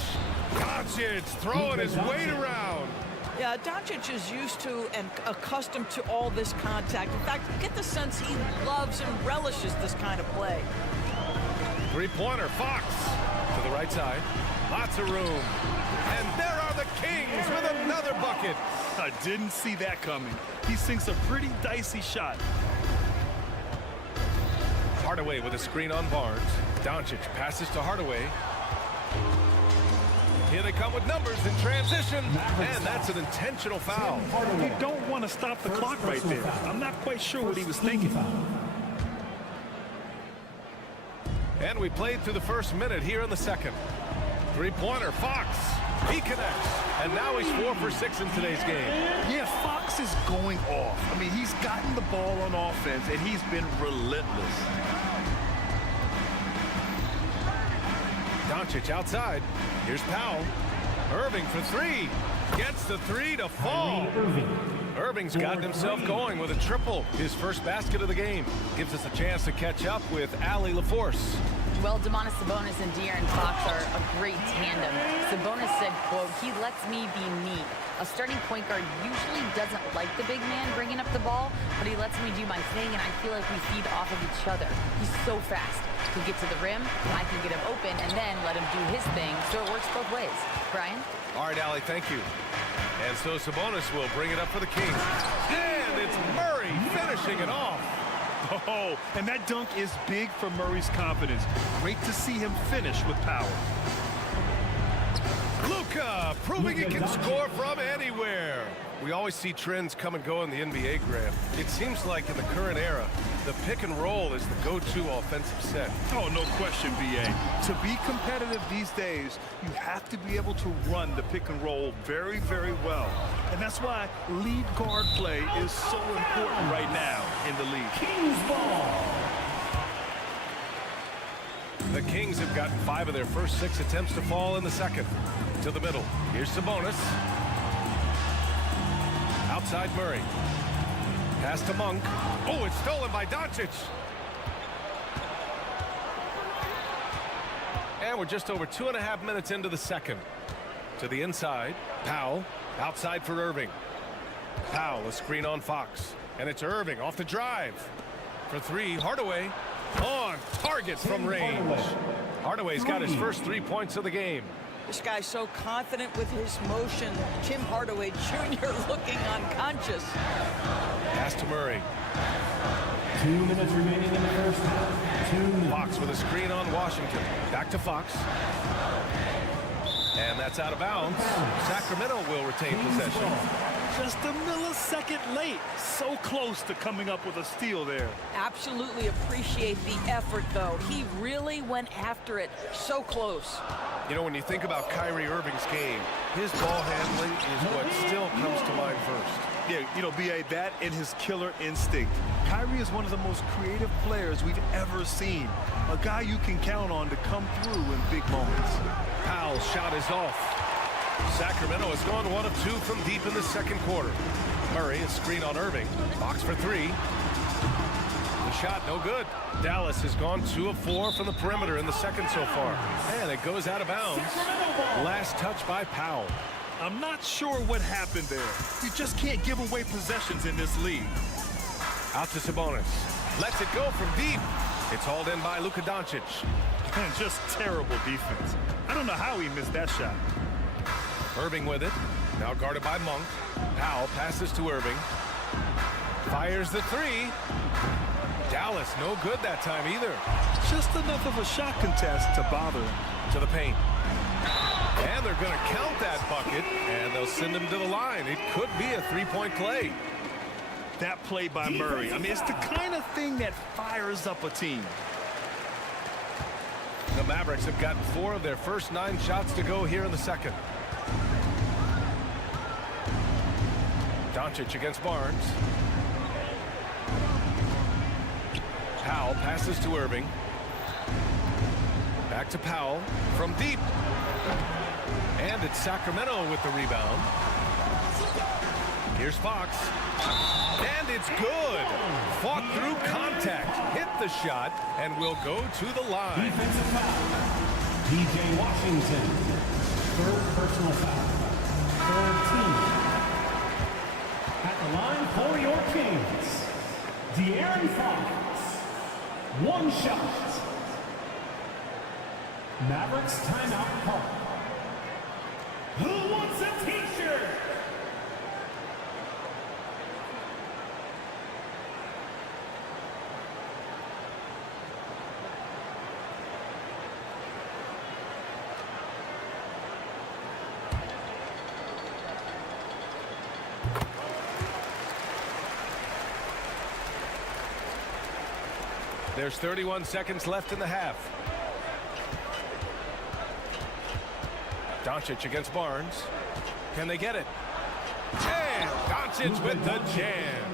Doncic throwing his weight around. Yeah, Doncic is used to and accustomed to all this contact. In fact, you get the sense he loves and relishes this kind of play. Three-pointer, Fox to the right side. Lots of room. And there are the Kings with another bucket. I didn't see that coming. He sinks a pretty dicey shot. Hardaway with a screen on Barnes. Doncic passes to Hardaway. Here they come with numbers in transition, and that's an intentional foul. You don't want to stop the clock right there. I'm not quite sure what he was thinking. And we played through the first minute here in the second. Three-pointer, Fox. He connects, and now he's 4 for 6 in today's game. Yeah, Fox is going off. I mean, he's gotten the ball on offense, and he's been relentless. Doncic outside. Here's Powell. Irving for 3. Gets the 3 to fall. Irving's gotten himself going with a triple. His first basket of the game. Gives us a chance to catch up with Allie LaForce. Well, Domantas Sabonis and De'Aaron Fox are a great tandem. Sabonis said, quote, "He lets me be me." A starting point guard usually doesn't like the big man bringing up the ball, but he lets me do my thing, and I feel like we feed off of each other. He's so fast. He can get to the rim, I can get him open, and then let him do his thing, so it works both ways. Brian? All right, Allie, thank you. And so Sabonis will bring it up for the Kings. And it's Murray finishing it off. Oh, and that dunk is big for Murray's confidence. Great to see him finish with power. Luka proving he can score from anywhere. We always see trends come and go in the NBA, Graham. It seems like in the current era, the pick and roll is the go-to offensive set. Oh, no question, B.A. To be competitive these days, you have to be able to run the pick and roll very, very well. And that's why lead guard play is so important right now in the league. Kings ball. The Kings have gotten 5 of their first 6 attempts to fall in the second. To the middle. Here's Sabonis. Outside Murray. Pass to Monk. Oh, it's stolen by Doncic. And we're just over 2.5 minutes into the second. To the inside. Powell. Outside for Irving. Powell, a screen on Fox. And it's Irving off the drive. For 3, Hardaway. On target from range. Hardaway's got his first 3 points of the game. This guy's so confident with his motion. Tim Hardaway Jr. looking unconscious. Pass to Murray. 2 minutes remaining in the first half. 2 minutes. Fox with a screen on Washington. Back to Fox. And that's out of bounds. Sacramento will retain possession. Just a millisecond late. So close to coming up with a steal there. Absolutely appreciate the effort, though. He really went after it. So close. You know, when you think about Kyrie Irving's game, his ball handling is what still comes to mind first. Yeah, you know, B.A., that and his killer instinct. Kyrie is one of the most creative players we've ever seen. A guy you can count on to come through in big moments. Powell's shot is off. Sacramento has gone 1 of 2 from deep in the second quarter. Murray, a screen on Irving. Fox for 3. The shot, no good. Dallas has gone 2 of 4 from the perimeter in the second so far. And it goes out of bounds. Last touch by Powell. I'm not sure what happened there. You just can't give away possessions in this league. Out to Sabonis. Lets it go from deep. It's hauled in by Luka Doncic. And just terrible defense. I don't know how he missed that shot. Irving with it. Now guarded by Monk. Powell passes to Irving. Fires the 3. Dallas no good that time either. Just enough of a shot contest to bother him. To the paint. And they're going to count that bucket, and they'll send him to the line. It could be a 3-point play. That play by Murray, I mean, it's the kind of thing that fires up a team. The Mavericks have gotten 4 of their first 9 shots to go here in the second. Doncic against Barnes. Powell passes to Irving. Back to Powell from deep. And it's Sacramento with the rebound. Here's Fox. And it's good. Fought through contact. Hit the shot and will go to the line. Defensive foul. B.J. Washington. 3rd personal foul. 3rd team. At the line for your Kings, De'Aaron Fox. 1 shot. Mavericks timeout call. Who wants a t-shirt? There's 31 seconds left in the half. Doncic against Barnes. Can they get it? And Doncic with the jam.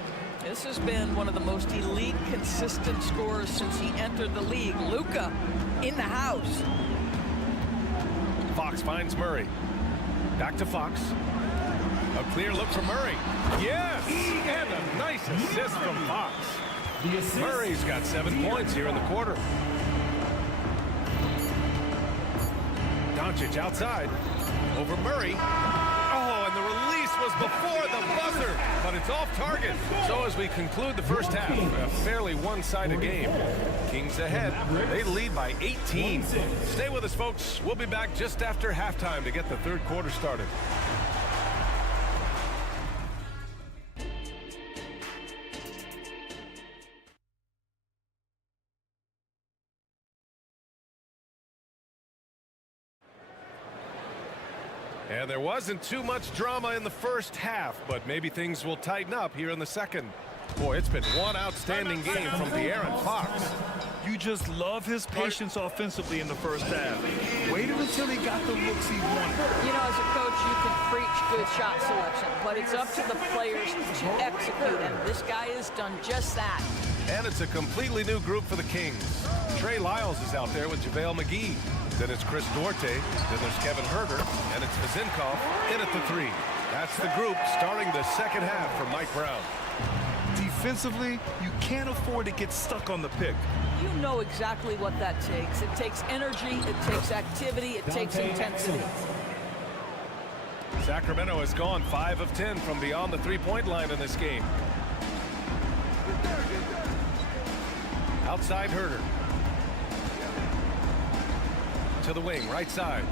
This has been one of the most elite, consistent scorers since he entered the league. Luka in the house. Fox finds Murray. Back to Fox. A clear look for Murray. Yes! And a nice assist from Fox. Murray's got 7 points here in the quarter. Doncic outside. Over Murray. Oh, and the release was before the buzzer, but it's off target. So as we conclude the first half, a fairly one-sided game. Kings ahead. They lead by 18. Stay with us, folks. We'll be back just after halftime to get the third quarter started. And there wasn't too much drama in the first half, but maybe things will tighten up here in the second. Boy, it's been one outstanding game from De'Aaron Fox. You just love his patience offensively in the first half. Waited until he got the looks he wanted. You know, as a coach, you can preach good shot selection, but it's up to the players to execute, and this guy has done just that. And it's a completely new group for the Kings. Trey Lyles is out there with JaVale McGee. Then it's Chris Duarte. Then there's Kevin Huerter. And it's Vezenkov in at the 3. That's the group starting the second half for Mike Brown. Defensively, you can't afford to get stuck on the pick. You know exactly what that takes. It takes energy, it takes activity, it takes intensity. Sacramento has gone 5 of 10 from beyond the three-point line in this game. Outside Huerter. To the wing, right side.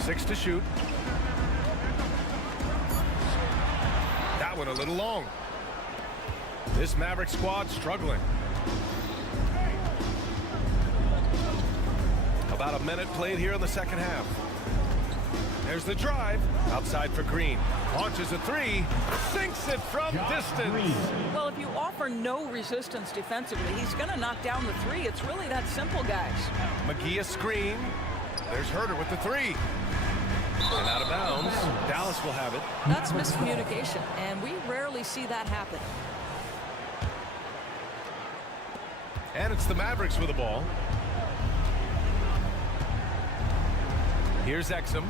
6 to shoot. That one a little long. This Maverick squad struggling. About a minute played here in the second half. There's the drive. Outside for Green. Launches a 3. Sinks it from distance. Well, if you offer no resistance defensively, he's going to knock down the 3. It's really that simple, guys. McGee a screen. There's Huerter with the 3. And out of bounds. Dallas will have it. That's miscommunication, and we rarely see that happen. And it's the Mavericks with the ball. Here's Exum.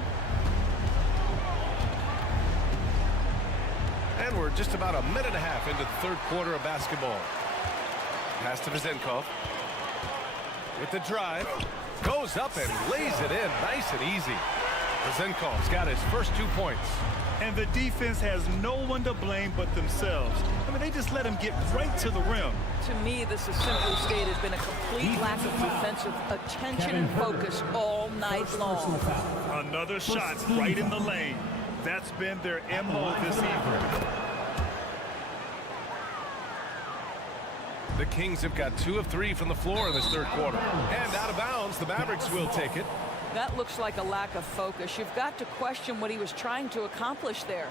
And we're just about a minute and a half into the third quarter of basketball. Pass to Vezenkov. With the drive. Goes up and lays it in nice and easy. Vezenkov's got his first 2 points. And the defense has no one to blame but themselves. I mean, they just let him get right to the rim. To me, this has simply stated been a complete lack of defensive attention and focus all night long. Another shot right in the lane. That's been their MO this evening. The Kings have got 2 of 3 from the floor in this third quarter. And out of bounds, the Mavericks will take it. That looks like a lack of focus. You've got to question what he was trying to accomplish there.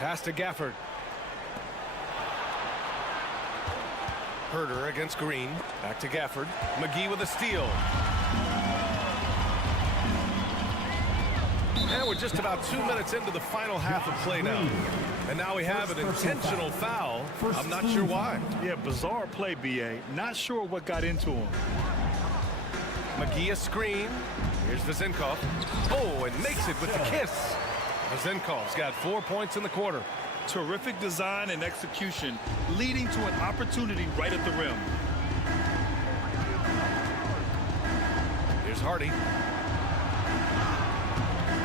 Pass to Gafford. Huerter against Green. Back to Gafford. McGee with a steal. And we're just about 2 minutes into the final half of play now. And now we have an intentional foul. I'm not sure why. Yeah, bizarre play, B.A. Not sure what got into him. McGee a screen. Here's Vezenkov. Oh, and makes it with the kiss. Vezenkov's got 4 points in the quarter. Terrific design and execution, leading to an opportunity right at the rim. Here's Hardy.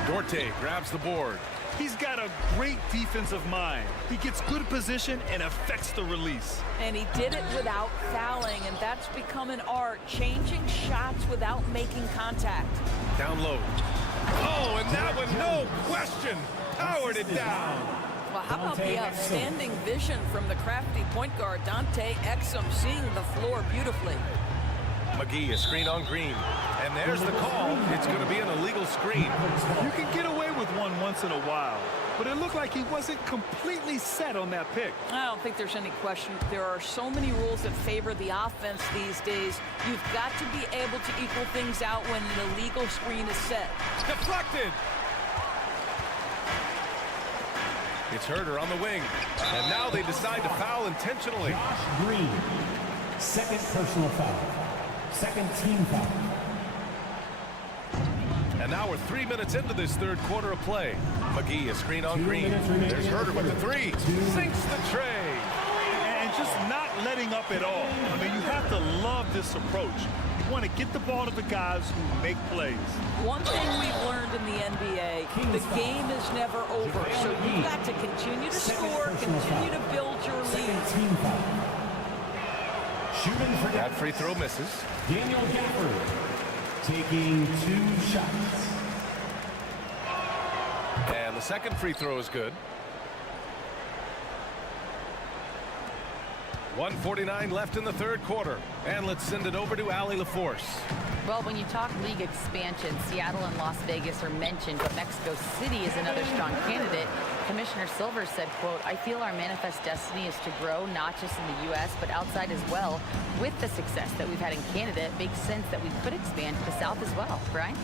Duarte grabs the board. He's got a great defensive mind. He gets good position and affects the release. And he did it without fouling, and that's become an art, changing shots without making contact. Down low. Oh, and that one, no question, powered it down. Well, how about the outstanding vision from the crafty point guard, Dante Exum, seeing the floor beautifully. McGee, a screen on Green. And there's the call. It's going to be an illegal screen. You can get away with one once in a while, but it looked like he wasn't completely set on that pick. I don't think there's any question. There are so many rules that favor the offense these days. You've got to be able to equal things out when an illegal screen is set. Deflected. It's Huerter on the wing. And now they decide to foul intentionally. Green, second personal foul. Second team foul. And now we're 3 minutes into this third quarter of play. McGee, a screen on Green. There's Huerter with the 3. Sinks the tray. And just not letting up at all. I mean, you have to love this approach. You want to get the ball to the guys who make plays. One thing we've learned in the NBA, the game is never over. So you've got to continue to score, continue to build your lead. Team foul. Shooting for That free throw misses. Daniel Gafford taking 2 shots. And the second free throw is good. 1:49 left in the third quarter. And let's send it over to Allie LaForce. Well, when you talk league expansion, Seattle and Las Vegas are mentioned, but Mexico City is another strong candidate. Commissioner Silver said, quote, "I feel our manifest destiny is to grow not just in the U.S., but outside as well. With the success that we've had in Canada, it makes sense that we could expand to the South as well." Brian?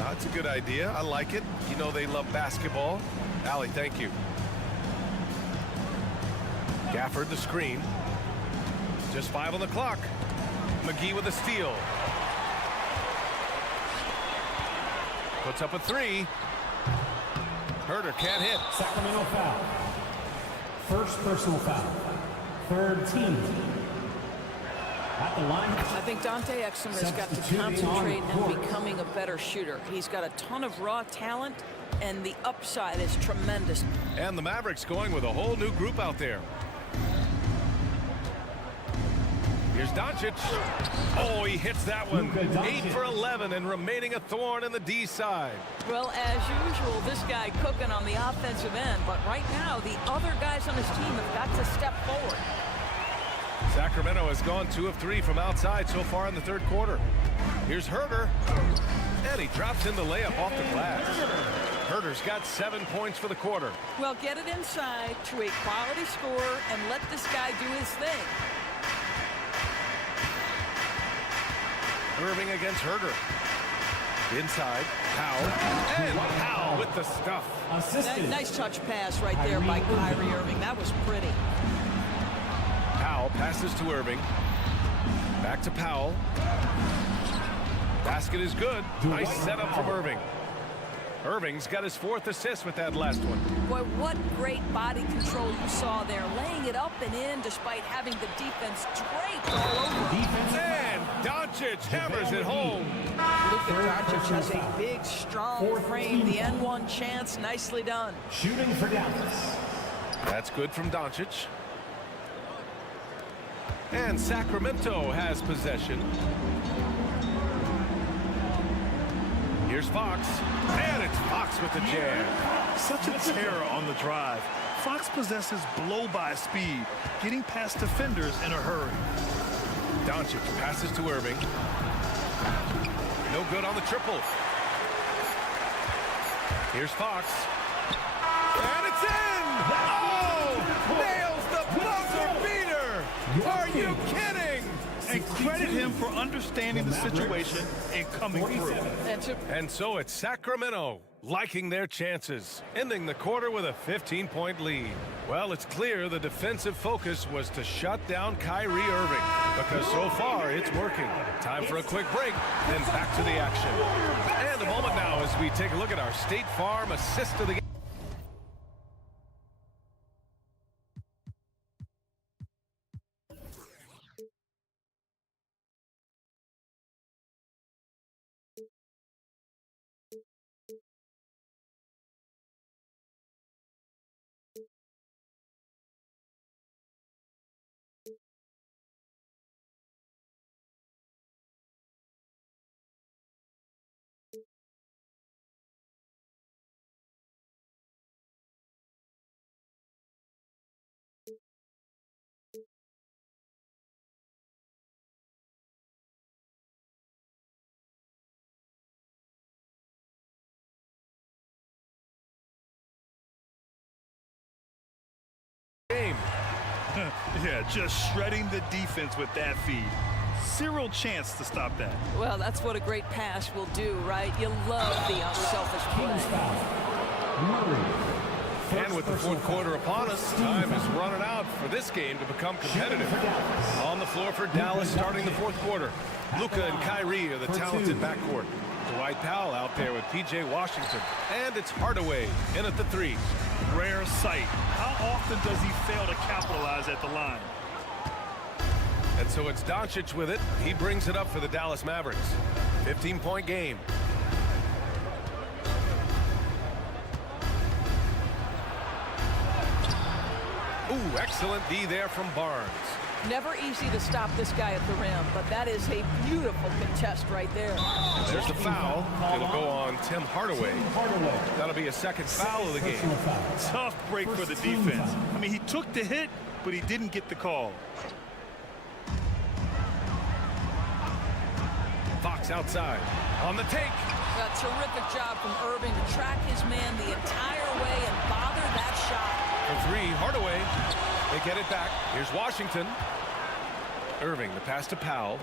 That's a good idea. I like it. You know they love basketball. Allie, thank you. Gafford the screen. Just 5 on the clock. McGee with a steal. Puts up a 3. Herder can't hit. Sacramento foul. First personal foul. Third team. At the line. I think Dante Exum has got to concentrate on becoming a better shooter. He's got a ton of raw talent, and the upside is tremendous. And the Mavericks going with a whole new group out there. Here's Doncic. Oh, he hits that one. 8 for 11 and remaining a thorn in the D side. Well, as usual, this guy cooking on the offensive end, but right now the other guys on his team have got to step forward. Sacramento has gone 2 of 3 from outside so far in the third quarter. Here's Herder. And he drops in the layup off the glass. Herder's got 7 points for the quarter. Well, get it inside to a quality scorer and let this guy do his thing. Irving against Herder. Inside, Powell. And Powell with the stuff. Nice touch pass right there by Kyrie Irving. That was pretty. Powell passes to Irving. Back to Powell. Basket is good. Nice setup from Irving. Irving's got his 4th assist with that last one. Boy, what great body control you saw there. Laying it up and in despite having the defense draped all over. And Doncic hammers it home. Luka Doncic has a big, strong frame. The N1 chance, nicely done. Shooting for Dallas. That's good from Doncic. And Sacramento has possession. Here's Fox. And it's Fox with the jam. Such a terror on the drive. Fox possesses blow-by speed, getting past defenders in a hurry. Doncic passes to Irving. No good on the triple. Here's Fox. And it's in! Oh! Nails the buzzer beater! Are you kidding? And credit him for understanding the situation and coming through. And so it's Sacramento liking their chances, ending the quarter with a 15-point lead. Well, it's clear the defensive focus was to shut down Kyrie Irving, because so far it's working. Time for a quick break, then back to the action. And a moment now as we take a look at our State Farm assist of the game. Yeah, just shredding the defense with that feed. Zero chance to stop that. Well, that's what a great pass will do, right? You love the unselfish play. And with the fourth quarter upon us, time is running out for this game to become competitive. On the floor for Dallas starting the fourth quarter. Luka and Kyrie are the talented backcourt. Dwight Powell out there with P.J. Washington. And it's Hardaway in at the 3. Rare sight. How often does he fail to capitalize at the line? And so it's Doncic with it. He brings it up for the Dallas Mavericks. 15-point game. Ooh, excellent D there from Barnes. Never easy to stop this guy at the rim, but that is a beautiful contest right there. There's the foul. It'll go on Tim Hardaway. That'll be a second foul of the game. Tough break for the defense. I mean, he took the hit, but he didn't get the call. Fox outside. On the take. A terrific job from Irving to track his man the entire way and bother that shot. For three, Hardaway. They get it back. Here's Washington. Irving, the pass to Powell.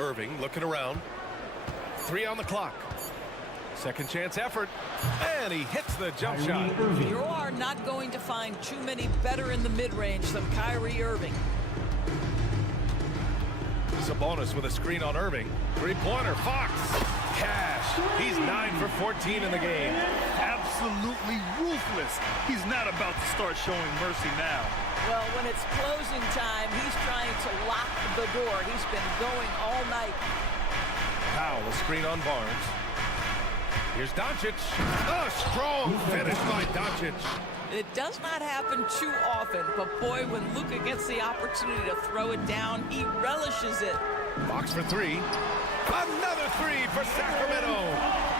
Irving looking around. 3 on the clock. Second chance effort. And he hits the jump shot. You are not going to find too many better in the mid-range than Kyrie Irving. Sabonis with a screen on Irving. Three-pointer, Fox. Cash. He's 9 for 14 in the game. Absolutely ruthless. He's not about to start showing mercy now. Well, when it's closing time, he's trying to lock the door. He's been going all night. Powell, a screen on Barnes. Here's Doncic. A strong finish by Doncic. It does not happen too often, but boy, when Luka gets the opportunity to throw it down, he relishes it. Fox for three. Another three for Sacramento.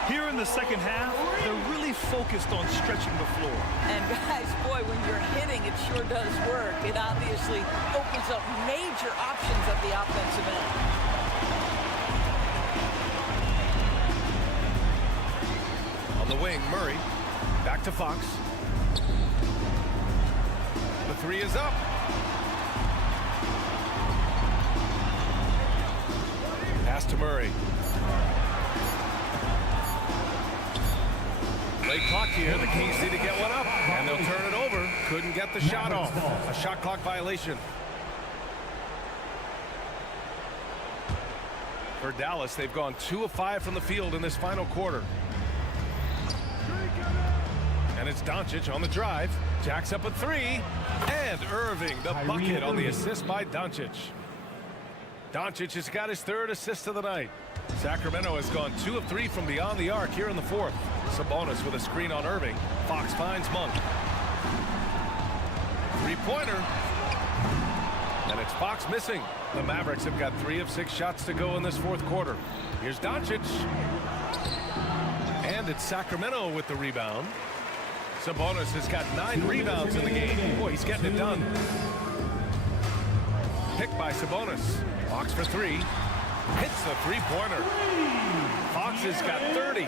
Here in the second half, they're really focused on stretching the floor. And guys, boy, when you're hitting, it sure does work. It obviously opens up major options at the offensive end. On the wing, Murray. Back to Fox. The three is up. Pass to Murray. Late clock here. The Kings need to get one up. And they'll turn it over. Couldn't get the shot off. A shot clock violation. For Dallas, they've gone 2 of 5 from the field in this final quarter. And it's Doncic on the drive. Jacks up a three. And Irving, the bucket on the assist by Doncic. Doncic has got his 3rd assist of the night. Sacramento has gone 2 of 3 from beyond the arc here in the 4th. Sabonis with a screen on Irving. Fox finds Monk. Three-pointer. And it's Fox missing. The Mavericks have got 3 of 6 shots to go in this 4th quarter. Here's Doncic. And it's Sacramento with the rebound. Sabonis has got 9 rebounds in the game. Boy, he's getting it done. Picked by Sabonis. Fox for 3. Hits the three-pointer. Fox has got 30.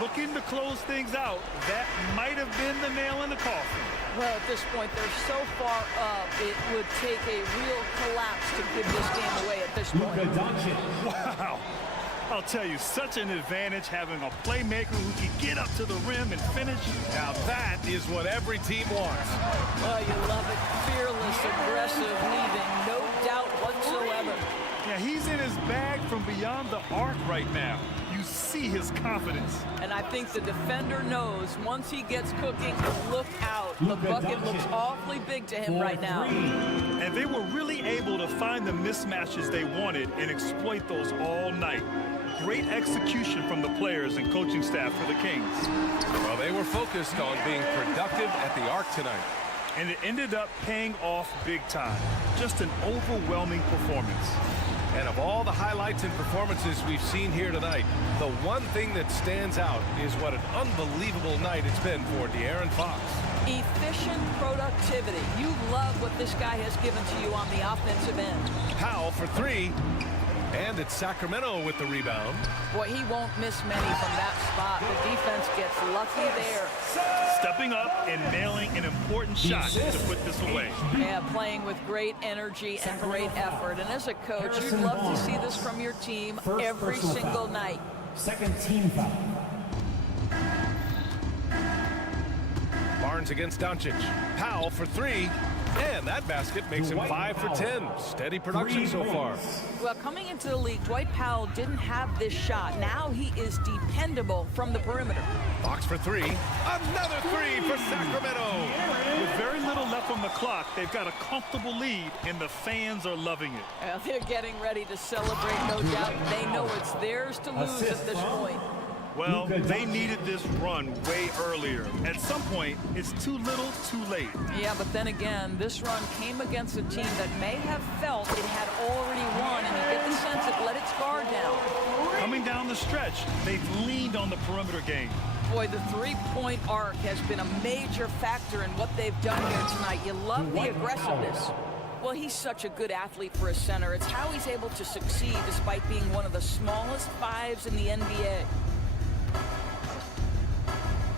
Looking to close things out. That might have been the nail in the coffin. Well, at this point, they're so far up, it would take a real collapse to give this game away at this point. Wow. I'll tell you, such an advantage having a playmaker who can get up to the rim and finish. Now that is what every team wants. Oh, you love it. Fearless, aggressive, leaving no doubt whatsoever. Yeah, he's in his bag from beyond the arc right now. You see his confidence. And I think the defender knows once he gets cooking, look out. The bucket looks awfully big to him right now. And they were really able to find the mismatches they wanted and exploit those all night. Great execution from the players and coaching staff for the Kings. Well, they were focused on being productive at the arc tonight. And it ended up paying off big time. Just an overwhelming performance. And of all the highlights and performances we've seen here tonight, the one thing that stands out is what an unbelievable night it's been for De'Aaron Fox. Efficient productivity. You love what this guy has given to you on the offensive end. Powell for 3. And it's Sacramento with the rebound. Boy, he won't miss many from that spot. The defense gets lucky there. Stepping up and nailing an important shot to put this away. Yeah, playing with great energy and great effort. And as a coach, you'd love to see this from your team every single night. Second team foul. Barnes against Doncic. Powell for 3. And that basket makes him 5 for 10. Steady production so far. Well, coming into the league, Dwight Powell didn't have this shot. Now he is dependable from the perimeter. Fox for 3. Another 3 for Sacramento. With very little left on the clock, they've got a comfortable lead, and the fans are loving it. Well, they're getting ready to celebrate, no doubt. They know it's theirs to lose at this point. Well, they needed this run way earlier. At some point, it's too little, too late. Yeah, but then again, this run came against a team that may have felt it had already won, and you get the sense it let its guard down. Coming down the stretch, they've leaned on the perimeter game. Boy, the three-point arc has been a major factor in what they've done here tonight. You love the aggressiveness. Well, he's such a good athlete for a center. It's how he's able to succeed despite being one of the smallest fives in the NBA.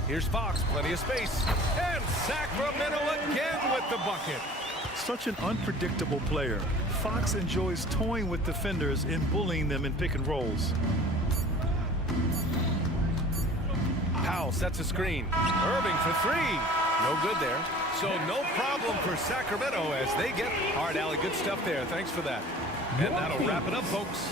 Here's Fox, plenty of space. And Sacramento again with the bucket. Such an unpredictable player. Fox enjoys toying with defenders and bullying them in pick and rolls. Powell sets a screen. Irving for three. No good there. So no problem for Sacramento as they get hard alley. Good stuff there. Thanks for that. And that'll wrap it up, folks.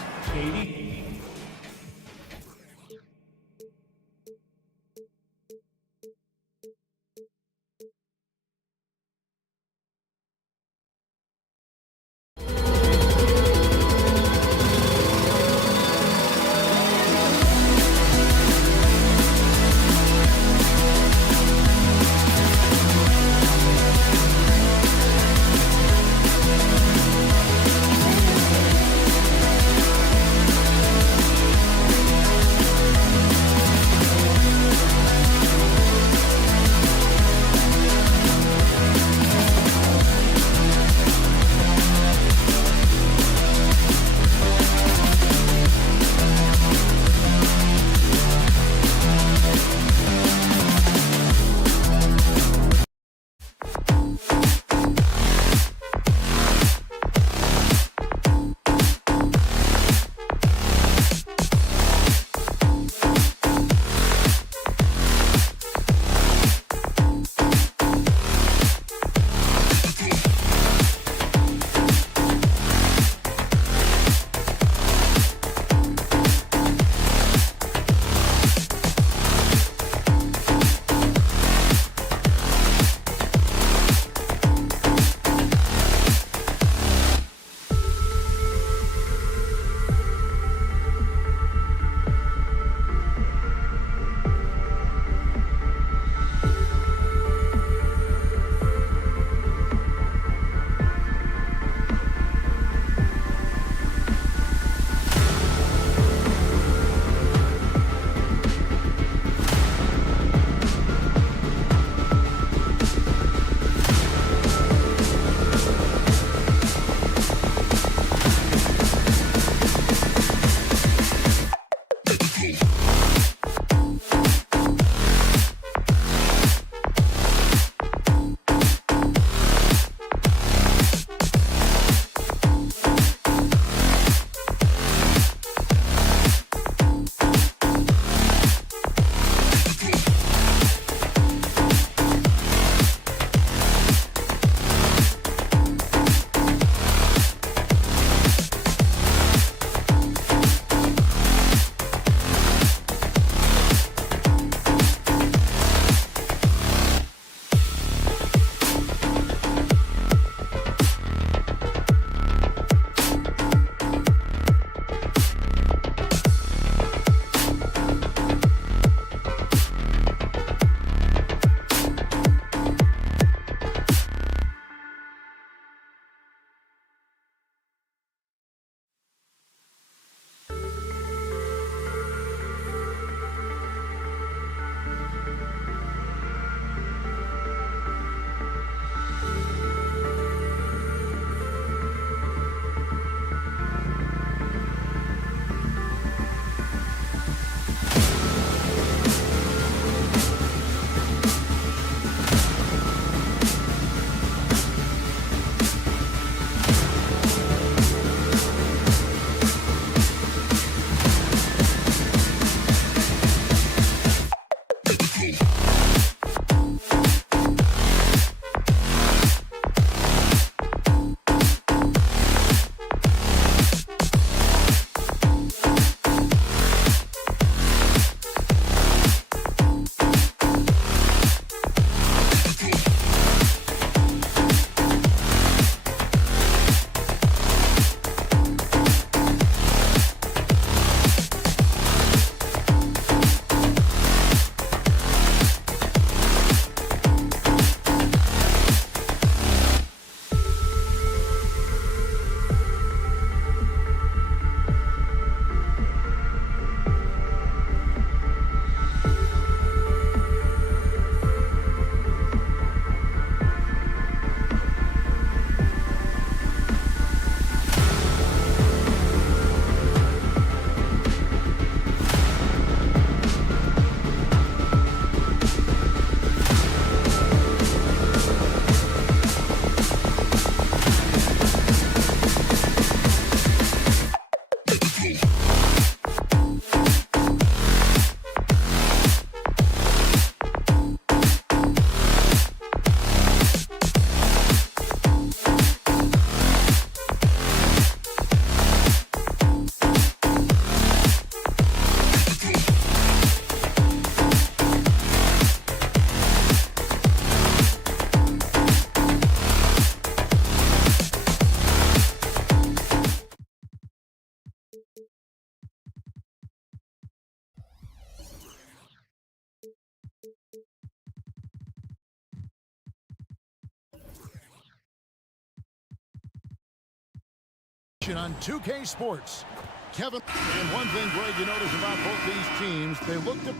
action on 2K Sports. Kevin. And one thing, Greg, you notice about both these teams, they look to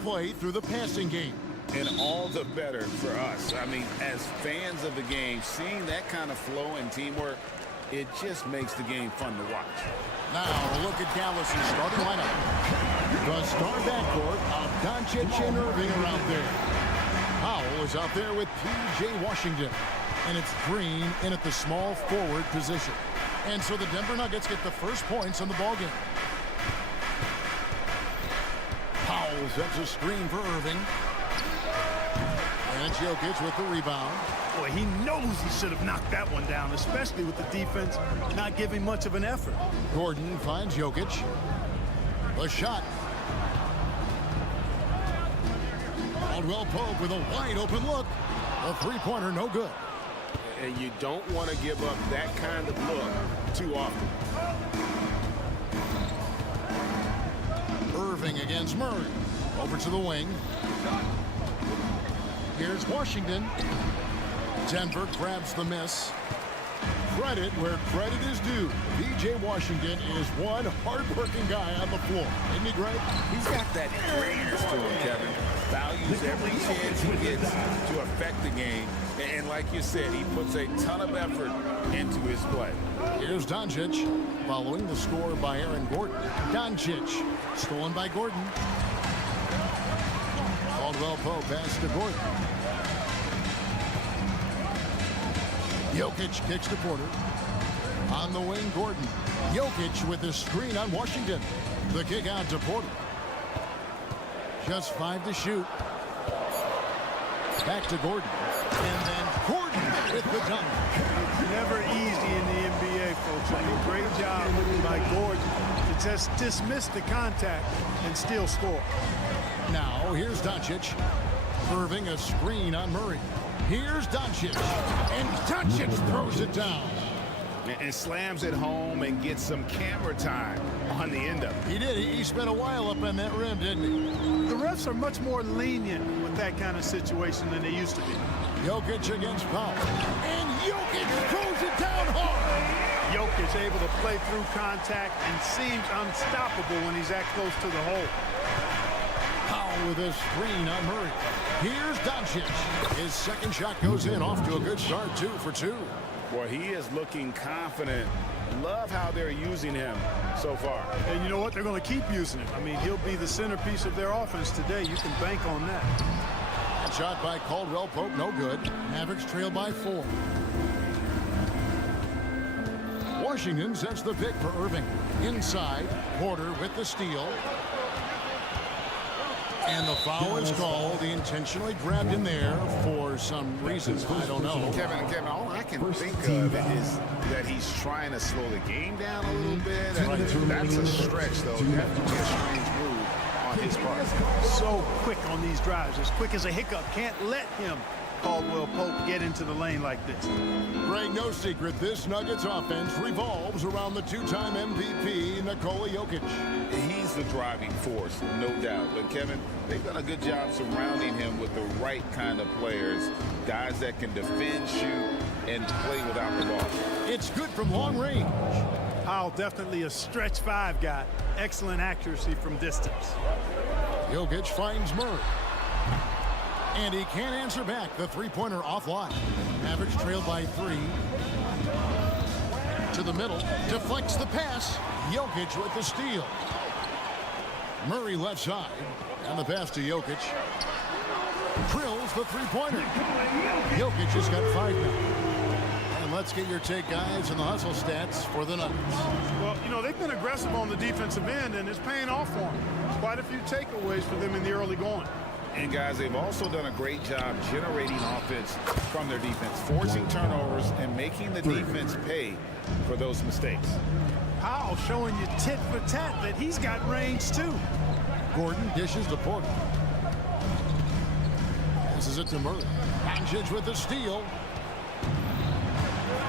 play through the passing game. And all the better for us. I mean, as fans of the game, seeing that kind of flow and teamwork, it just makes the game fun to watch. Now, a look at Dallas's starting lineup. The star backcourt of Doncic and Irving are out there. Powell is out there with P.J. Washington. And it's Green in at the small forward position. And so the Denver Nuggets get the first points on the ballgame. Powell sets a screen for Irving. And Jokic with the rebound. Boy, he knows he should have knocked that one down, especially with the defense not giving much of an effort. Gordon finds Jokic. A shot. Caldwell Pope with a wide open look. A three-pointer, no good. And you don't want to give up that kind of look too often. Irving against Murray. Over to the wing. Here's Washington. Denver grabs the miss. Credit where credit is due. P.J. Washington is one hard-working guy on the floor. Isn't he, Greg? He's got that greatness to him, Kevin. Values every chance he gets to affect the game. And like you said, he puts a ton of effort into his play. Here's Doncic, following the score by Aaron Gordon. Doncic, stolen by Gordon. Caldwell Pope pass to Gordon. Jokic kicks to Porter. On the wing, Gordon. Jokic with the screen on Washington. The kick out to Porter. Just 5 to shoot. Back to Gordon. And then Gordon with the dunk. It's never easy in the NBA, folks. I mean, great job by Gordon to just dismiss the contact and still score. Now, here's Doncic. Irving a screen on Murray. Here's Doncic. And Doncic throws it down. And slams it home and gets some camera time on the end of it. He did. He spent a while up on that rim, didn't he? The refs are much more lenient with that kind of situation than they used to be. Jokic against Powell. And Jokic throws it down hard. Jokic able to play through contact and seems unstoppable when he's that close to the hole. Powell with a screen on Murray. Here's Doncic. His second shot goes in, off to a good start, 2 for 2. Boy, he is looking confident. Love how they're using him so far. And you know what? They're going to keep using him. I mean, he'll be the centerpiece of their offense today. You can bank on that. Shot by Caldwell Pope, no good. Mavericks trail by 4. Washington sets the pick for Irving. Inside, Porter with the steal. And the foul is called. He intentionally grabbed him there for some reasons. I don't know. Kevin, all I can think of is that he's trying to slow the game down a little bit. That's a stretch, though. Definitely a strange move on his part. So quick on these drives. As quick as a hiccup. Can't let him, Caldwell Pope, get into the lane like this. Greg, no secret, this Nuggets offense revolves around the two-time MVP, Nikola Jokic. He's the driving force, no doubt. But, Kevin, they've done a good job surrounding him with the right kind of players, guys that can defend, shoot, and play without the ball. It's good from long range. Powell definitely a stretch 5 guy. Excellent accuracy from distance. Jokic finds Murray. And he can't answer back. The three-pointer offline. Mavericks trailed by 3. To the middle. Deflects the pass. Jokic with the steal. Murray left side. And the pass to Jokic. Drills the three-pointer. Jokic has got 5 now. And let's get your take, guys, on the hustle stats for the Nuggets. Well, you know, they've been aggressive on the defensive end, and it's paying off for them. Quite a few takeaways for them in the early going. And, guys, they've also done a great job generating offense from their defense, forcing turnovers and making the defense pay for those mistakes. Powell showing you tit for tat that he's got range, too. Gordon dishes to Porter. Passes it to Murray. Doncic with the steal.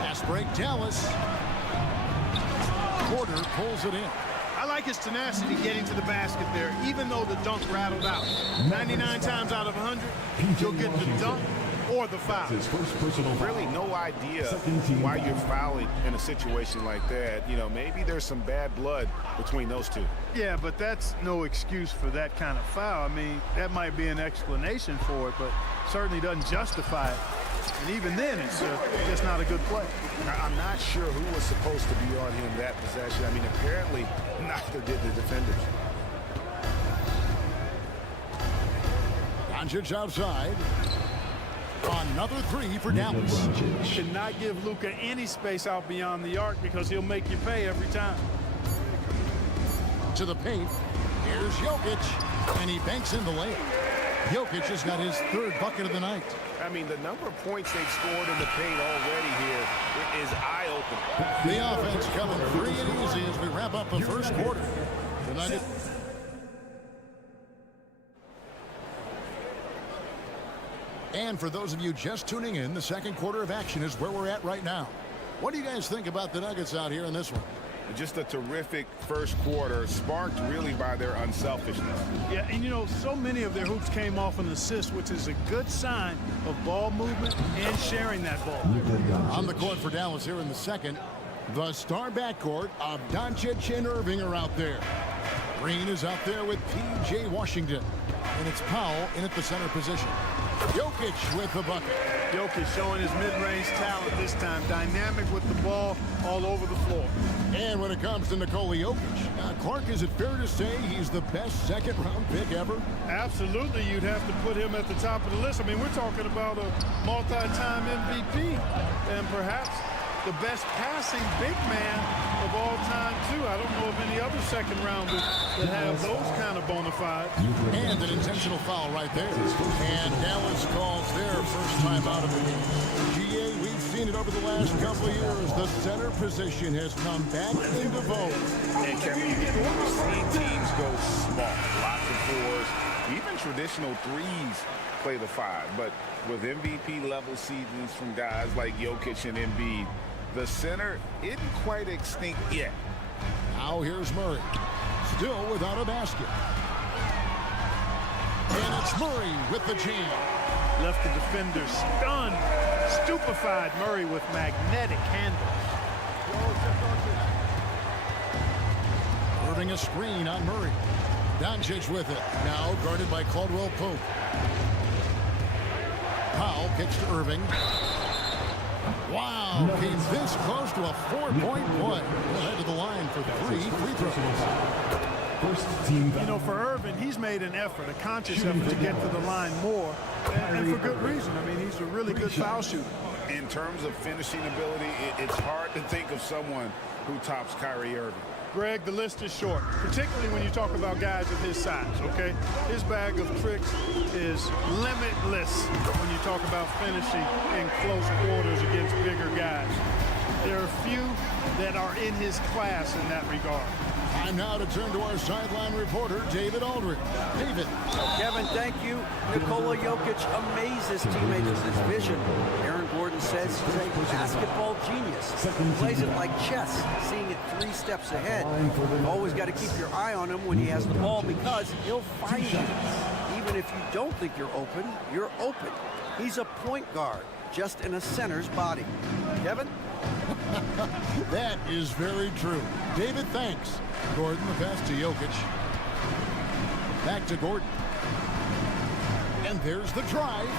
Pass break, Dallas. Porter pulls it in. I like his tenacity getting to the basket there, even though the dunk rattled out. 99 times out of 100, he'll get the dunk or the foul. Really no idea why you're fouling in a situation like that. You know, maybe there's some bad blood between those two. Yeah, but that's no excuse for that kind of foul. I mean, that might be an explanation for it, but certainly doesn't justify it. And even then, it's just not a good play. I'm not sure who was supposed to be on him that possession. I mean, apparently neither did the defenders. Doncic outside. Another three for Dallas. You cannot give Luka any space out beyond the arc because he'll make you pay every time. To the paint. Here's Jokic. And he banks in the layup. Jokic has got his third bucket of the night. I mean, the number of points they've scored in the paint already here is eye-opening. The offense coming free and easy as we wrap up the first quarter. The Nuggets. And for those of you just tuning in, the second quarter of action is where we're at right now. What do you guys think about the Nuggets out here in this one? Just a terrific first quarter, sparked really by their unselfishness. Yeah, and you know, so many of their hoops came off an assist, which is a good sign of ball movement and sharing that ball. On the court for Dallas here in the second, the star backcourt of Doncic and Irving are out there. Green is out there with P.J. Washington. And it's Powell in at the center position. Jokic with the bucket. Jokic showing his mid-range talent this time. Dynamic with the ball all over the floor. And when it comes to Nikola Jokic, Clark, is it fair to say he's the best second-round pick ever? Absolutely, you'd have to put him at the top of the list. I mean, we're talking about a multi-time MVP and perhaps the best passing big man of all time, too. I don't know of any other second-rounders that have those kind of bona fides. And an intentional foul right there. And Dallas calls their first time out of the game. GA, we've seen it over the last couple of years. The center position has come back into vogue. And Kevin, you've seen teams go small, lots of fours, even traditional threes play the five. But with MVP-level seasons from guys like Jokic and Embiid, the center isn't quite extinct yet. Now here's Murray. Still without a basket. And it's Murray with the jam. Left the defender stunned, stupefied. Murray with magnetic handles. Irving a screen on Murray. Doncic with it. Now guarded by Caldwell Pope. Powell kicks to Irving. Wow, came this close to a four-point play. Head to the line for three free throws. You know, for Irving, he's made an effort, a conscious effort to get to the line more, and for good reason. I mean, he's a really good foul shooter. In terms of finishing ability, it's hard to think of someone who tops Kyrie Irving. Greg, the list is short, particularly when you talk about guys of his size, okay? His bag of tricks is limitless when you talk about finishing in close quarters against bigger guys. There are few that are in his class in that regard. Time now to turn to our sideline reporter, David Aldridge. David. Kevin, thank you. Nikola Jokic amazes teammates with his vision. Aaron Gordon says he's a basketball genius. He plays it like chess, seeing it 3 steps ahead. You've always got to keep your eye on him when he has the ball because he'll find you. Even if you don't think you're open, you're open. He's a point guard, just in a center's body. Kevin? That is very true. David, thanks. Gordon, the pass to Jokic. Back to Gordon. And there's the drive.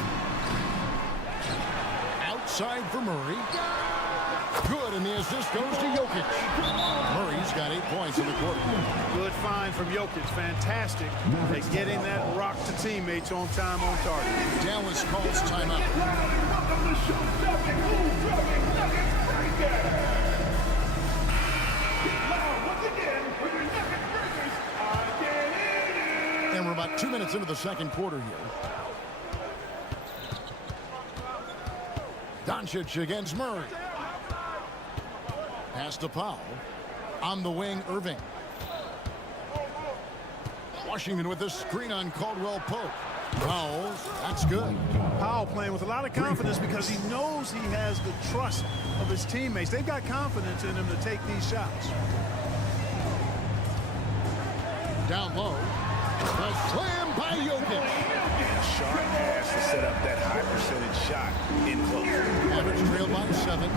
Outside for Murray. Good, and the assist goes to Jokic. Murray's got 8 points in the quarter. Good find from Jokic. Fantastic at getting that rock to teammates on time, on target. Dallas calls timeout. And we're about 2 minutes into the second quarter here. Doncic against Murray. Pass to Powell. On the wing, Irving. Washington with the screen on Caldwell Pope. Powell, that's good. Powell playing with a lot of confidence because he knows he has the trust of his teammates. They've got confidence in him to take these shots. Down low. The slam by Jokic. Sharp pass to set up that high percentage shot in close. Mavericks trail by 7.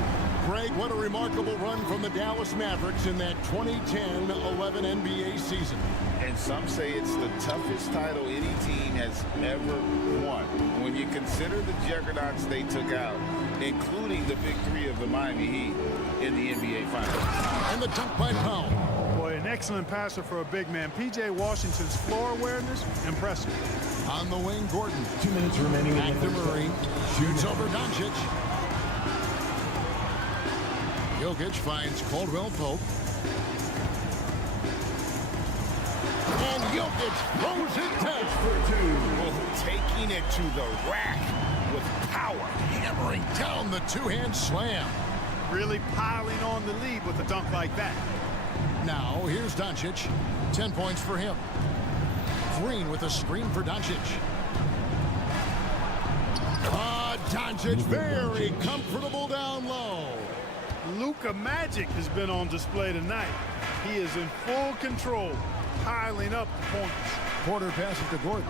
Greg, what a remarkable run from the Dallas Mavericks in that 2010-11 NBA season. And some say it's the toughest title any team has ever won. When you consider the juggernauts they took out, including the big three of the Miami Heat in the NBA Finals. And the dunk by Powell. Boy, an excellent passer for a big man. P.J. Washington's floor awareness, impressive. On the wing, Gordon. 2 minutes remaining. Back to Murray. Shoots over Doncic. Jokic finds Caldwell Pope. And Jokic throws it down for 2. Oh, taking it to the rack with power. Hammering down the two-hand slam. Really piling on the lead with a dunk like that. Now, here's Doncic. 10 points for him. Green with a screen for Doncic. Doncic very comfortable down low. Luka Magic has been on display tonight. He is in full control, piling up the points. Porter passes to Gordon.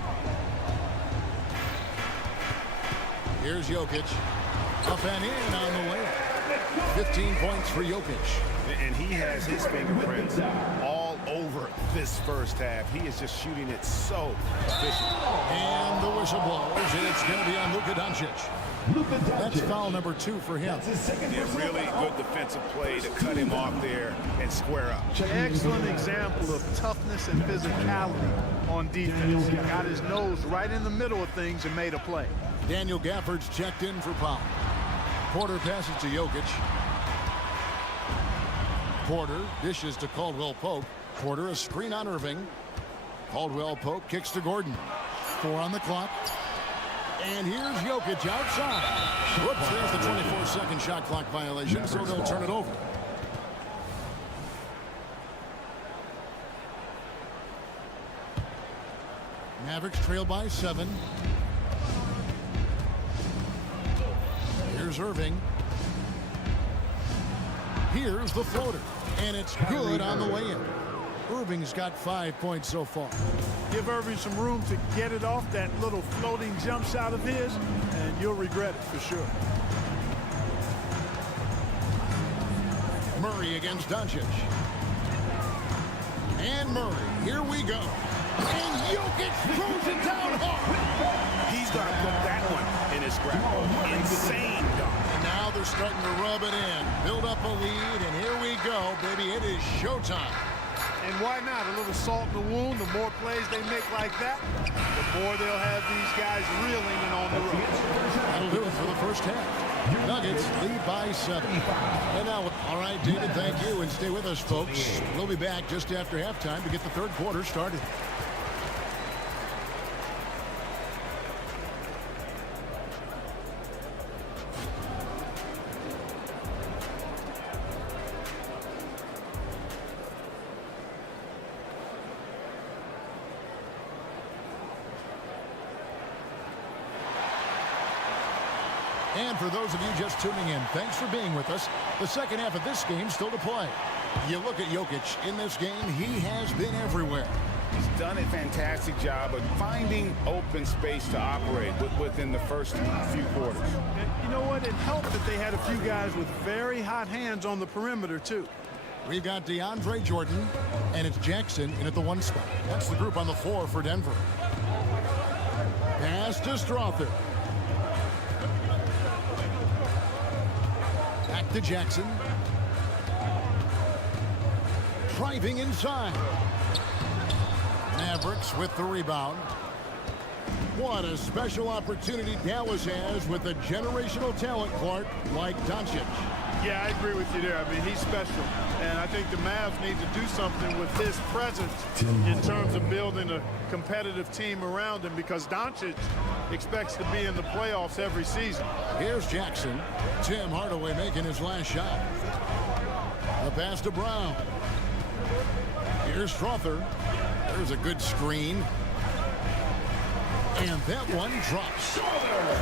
Here's Jokic. Up and in on the layup. 15 points for Jokic. And he has his fingerprints all over this first half. He is just shooting it so efficient. And the whistle blows, and it's going to be on Luka Doncic. That's foul number 2 for him. Yeah, really good defensive play to cut him off there and square up. Excellent example of toughness and physicality on defense. He got his nose right in the middle of things and made a play. Daniel Gafford's checked in for Powell. Porter passes to Jokic. Porter dishes to Caldwell Pope. Porter a screen on Irving. Caldwell Pope kicks to Gordon. 4 on the clock. And here's Jokic outside. Whoops, there's the 24-second shot clock violation, so they'll turn it over. Mavericks trail by 7. Here's Irving. Here's the floater. And it's good on the way in. Irving's got 5 points so far. Give Irving some room to get it off that little floating jump shot of his, and you'll regret it for sure. Murray against Doncic. And Murray, here we go. And Jokic throws it down hard. He's got to put that one in his scrapbook. Insane dunk. And now they're starting to rub it in. Build up a lead, and here we go, baby. It is showtime. And why not? A little salt in the wound. The more plays they make like that, the more they'll have these guys reeling and on the road. That'll do it for the first half. Nuggets lead by 7. And now, all right, David, thank you. And stay with us, folks. We'll be back just after halftime to get the third quarter started. And for those of you just tuning in, thanks for being with us. The second half of this game still to play. You look at Jokic in this game, he has been everywhere. He's done a fantastic job of finding open space to operate within the first few quarters. And you know what? It helped that they had a few guys with very hot hands on the perimeter, too. We've got DeAndre Jordan, and it's Jackson in at the 1 spot. That's the group on the floor for Denver. Pass to Strother. Back to Jackson. Driving inside. Mavericks with the rebound. What a special opportunity Dallas has with a generational talent, Clark, like Doncic. Yeah, I agree with you there. I mean, he's special. And I think the Mavs need to do something with his presence in terms of building a competitive team around him, because Doncic expects to be in the playoffs every season. Here's Jackson. Tim Hardaway making his last shot. The pass to Brown. Here's Strother. There's a good screen. And that one drops.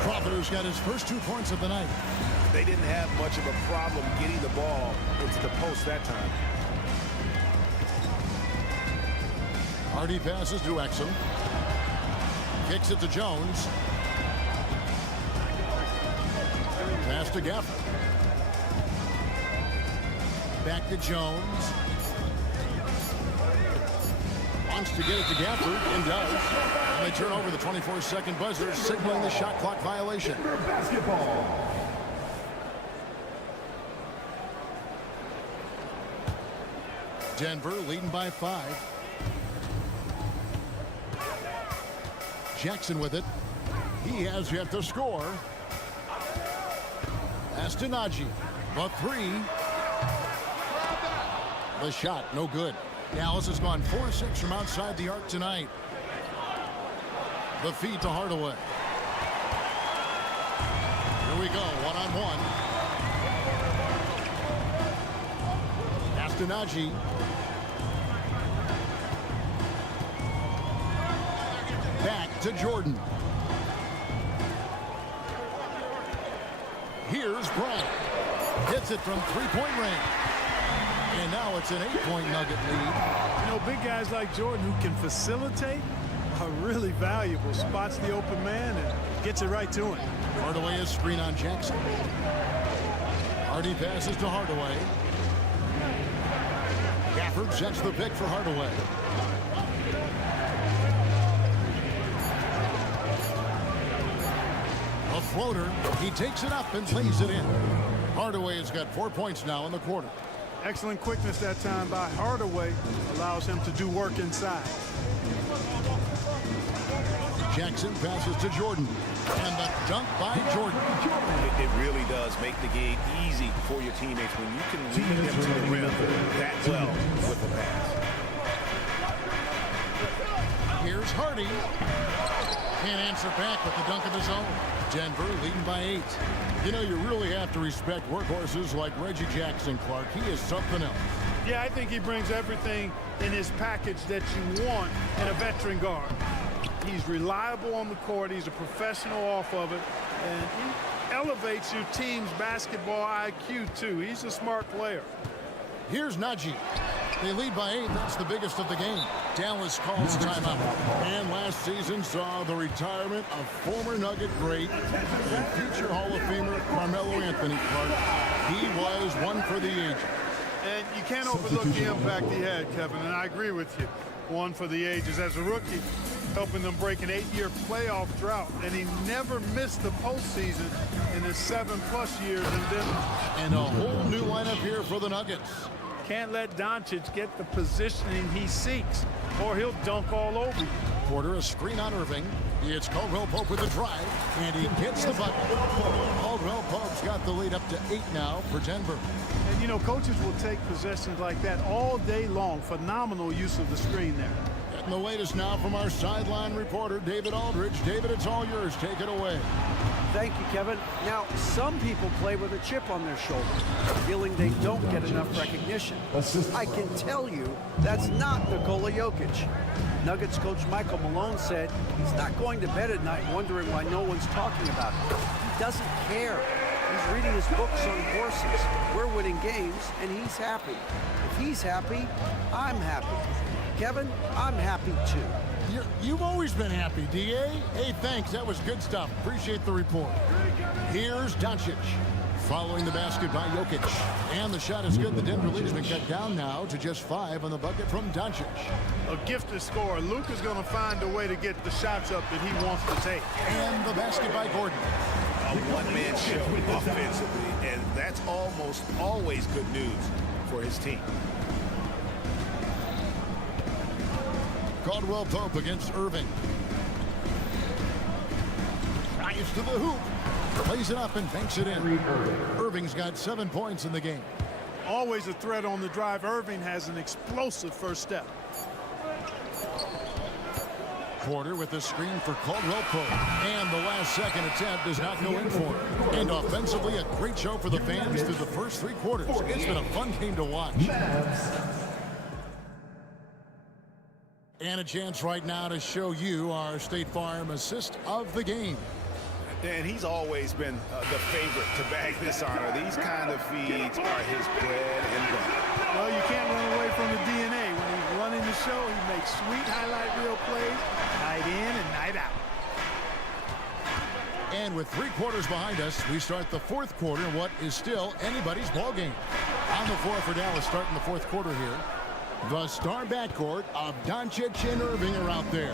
Strother's got his first 2 points of the night. They didn't have much of a problem getting the ball into the post that time. Hardy passes to Exum. Kicks it to Jones. Pass to Gafford. Back to Jones. Wants to get it to Gafford and does. And they turn over the 24-second buzzer, signaling the shot clock violation. Basketball. Denver leading by 5. Jackson with it. He has yet to score. Pass to Nagy. The 3. The shot, no good. Dallas has gone 4-6 from outside the arc tonight. The feed to Hardaway. Here we go, one-on-one. Pass to Nagy. Back to Jordan. Here's Bryant. Hits it from three-point range. And now it's an 8-point Nugget lead. You know, big guys like Jordan who can facilitate are really valuable. Spots the open man and gets it right to him. Hardaway is screen on Jackson. Hardy passes to Hardaway. Gafford sets the pick for Hardaway. A floater. He takes it up and lays it in. Hardaway has got 4 points now in the quarter. Excellent quickness that time by Hardaway. Allows him to do work inside. Jackson passes to Jordan. And the dunk by Jordan. It really does make the game easy for your teammates when you can lead them to the rim that well with the pass. Here's Hardy. Can't answer back with the dunk of his own. Denver leading by 8. You know, you really have to respect workhorses like Reggie Jackson, Clark. He is something else. Yeah, I think he brings everything in his package that you want in a veteran guard. He's reliable on the court. He's a professional off of it. And he elevates your team's basketball IQ, too. He's a smart player. Here's Nagy. They lead by 8. That's the biggest of the game. Dallas calls timeout. And last season saw the retirement of former Nugget great and future Hall of Famer Carmelo Anthony, Clark. He was one for the ages. And you can't overlook the impact he had, Kevin, and I agree with you. One for the ages. As a rookie, helping them break an 8-year playoff drought, and he never missed the postseason in his 7+ years in Denver. And a whole new lineup here for the Nuggets. Can't let Doncic get the positioning he seeks, or he'll dunk all over you. Porter a screen on Irving. It's Caldwell Pope with the drive, and he gets the bucket. Caldwell Pope's got the lead up to 8 now for Denver. And, you know, coaches will take possessions like that all day long. Phenomenal use of the screen there. Getting the latest now from our sideline reporter, David Aldridge. David, it's all yours. Take it away. Thank you, Kevin. Now, some people play with a chip on their shoulder, feeling they don't get enough recognition. I can tell you that's not Nikola Jokic. Nuggets coach Michael Malone said he's not going to bed at night wondering why no one's talking about him. He doesn't care. He's reading his books on horses. We're winning games, and he's happy. If he's happy, I'm happy. Kevin, I'm happy too. You've always been happy, D.A. Hey, thanks. That was good stuff. Appreciate the report. Here's Doncic. Following the basket by Jokic. And the shot is good. The Denver lead has been cut down now to just 5 on the bucket from Doncic. A gifted scorer. Luka's going to find a way to get the shots up that he wants to take. And the basket by Gordon. A one-man show offensively, and that's almost always good news for his team. Caldwell Pope against Irving. Drives to the hoop. Plays it up and banks it in. Irving's got 7 points in the game. Always a threat on the drive. Irving has an explosive first step. Porter with the screen for Caldwell Pope. And the last second attempt does not go in for him. And offensively, a great show for the fans through the first 3 quarters. It's been a fun game to watch. And a chance right now to show you our State Farm assist of the game. And he's always been the favorite to bag this honor. These kind of feeds are his bread and butter. Well, you can't run away from the DNA. When he's running the show. He makes sweet highlight reel plays night in and night out. And with 3 quarters behind us, we start the 4th quarter in what is still anybody's ball game. On the floor for Dallas starting the 4th quarter here. The star backcourt of Doncic and Irving are out there.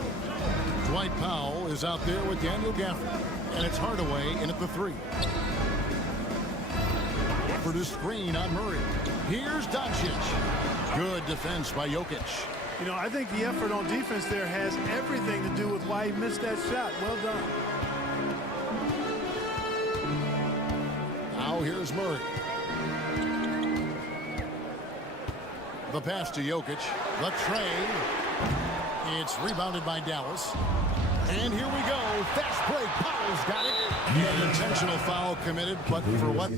Dwight Powell is out there with Daniel Gafford. And it's Hardaway in at the 3. For the screen on Murray. Here's Doncic. Good defense by Jokic. You know, I think the effort on defense there has everything to do with why he missed that shot. Well done. Now here's Murray. The pass to Jokic. The tray. It's rebounded by Dallas. And here we go. Fast break. Powell's got it. An intentional foul committed, but for what?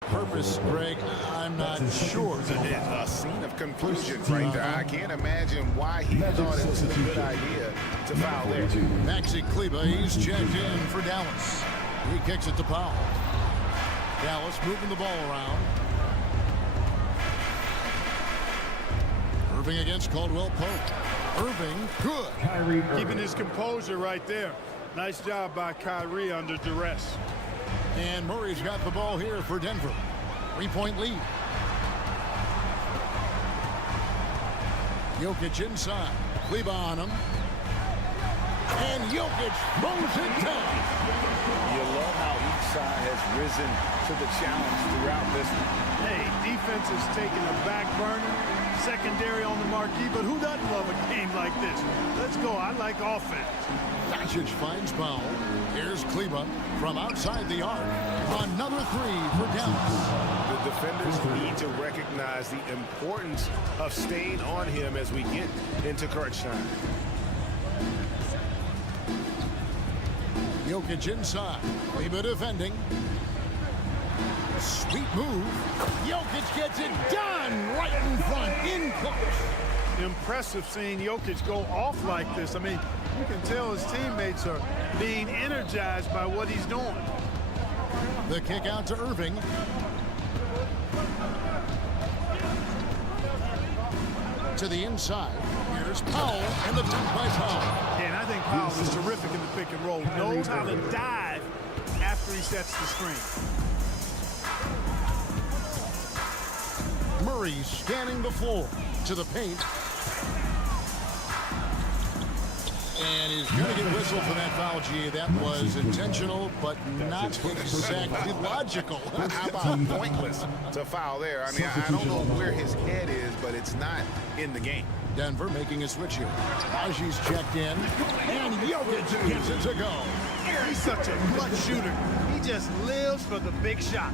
Purpose, Greg, I'm not sure. A scene of confusion right there. I can't imagine why he thought it was a good idea to foul there. Maxi Kleber, he's checked in for Dallas. He kicks it to Powell. Dallas moving the ball around. Irving against Caldwell Pope. Irving, good. Keeping his composure right there. Nice job by Kyrie under duress. And Murray's got the ball here for Denver. 3-point lead. Jokic inside. Kleber on him. And Jokic throws it down. You love how each side has risen to the challenge throughout this one. Hey, defense is taking a back burner. Secondary on the marquee, but who doesn't love a game like this? Let's go. I like offense. Doncic finds Powell. Here's Kleber from outside the arc. Another 3 for Dallas. The defenders need to recognize the importance of staying on him as we get into crunch time. Jokic inside. Kleber defending. Sweet move. Jokic gets it done right in front, in close. Impressive seeing Jokic go off like this. I mean, you can tell his teammates are being energized by what he's doing. The kick out to Irving. To the inside. Here's Powell and the dunk by Powell. Yeah, and I think Powell is terrific in the pick and roll. Knows how to dive after he sets the screen. Murray scanning the floor to the paint. And he's going to get whistled for that foul, G. That was intentional, but not exactly logical. How about pointless to foul there? I mean, I don't know where his head is, but it's not in the game. Denver making a switch here. B.I.G's checked in, and Jokic gets it to go. He's such a clutch shooter. He just lives for the big shot.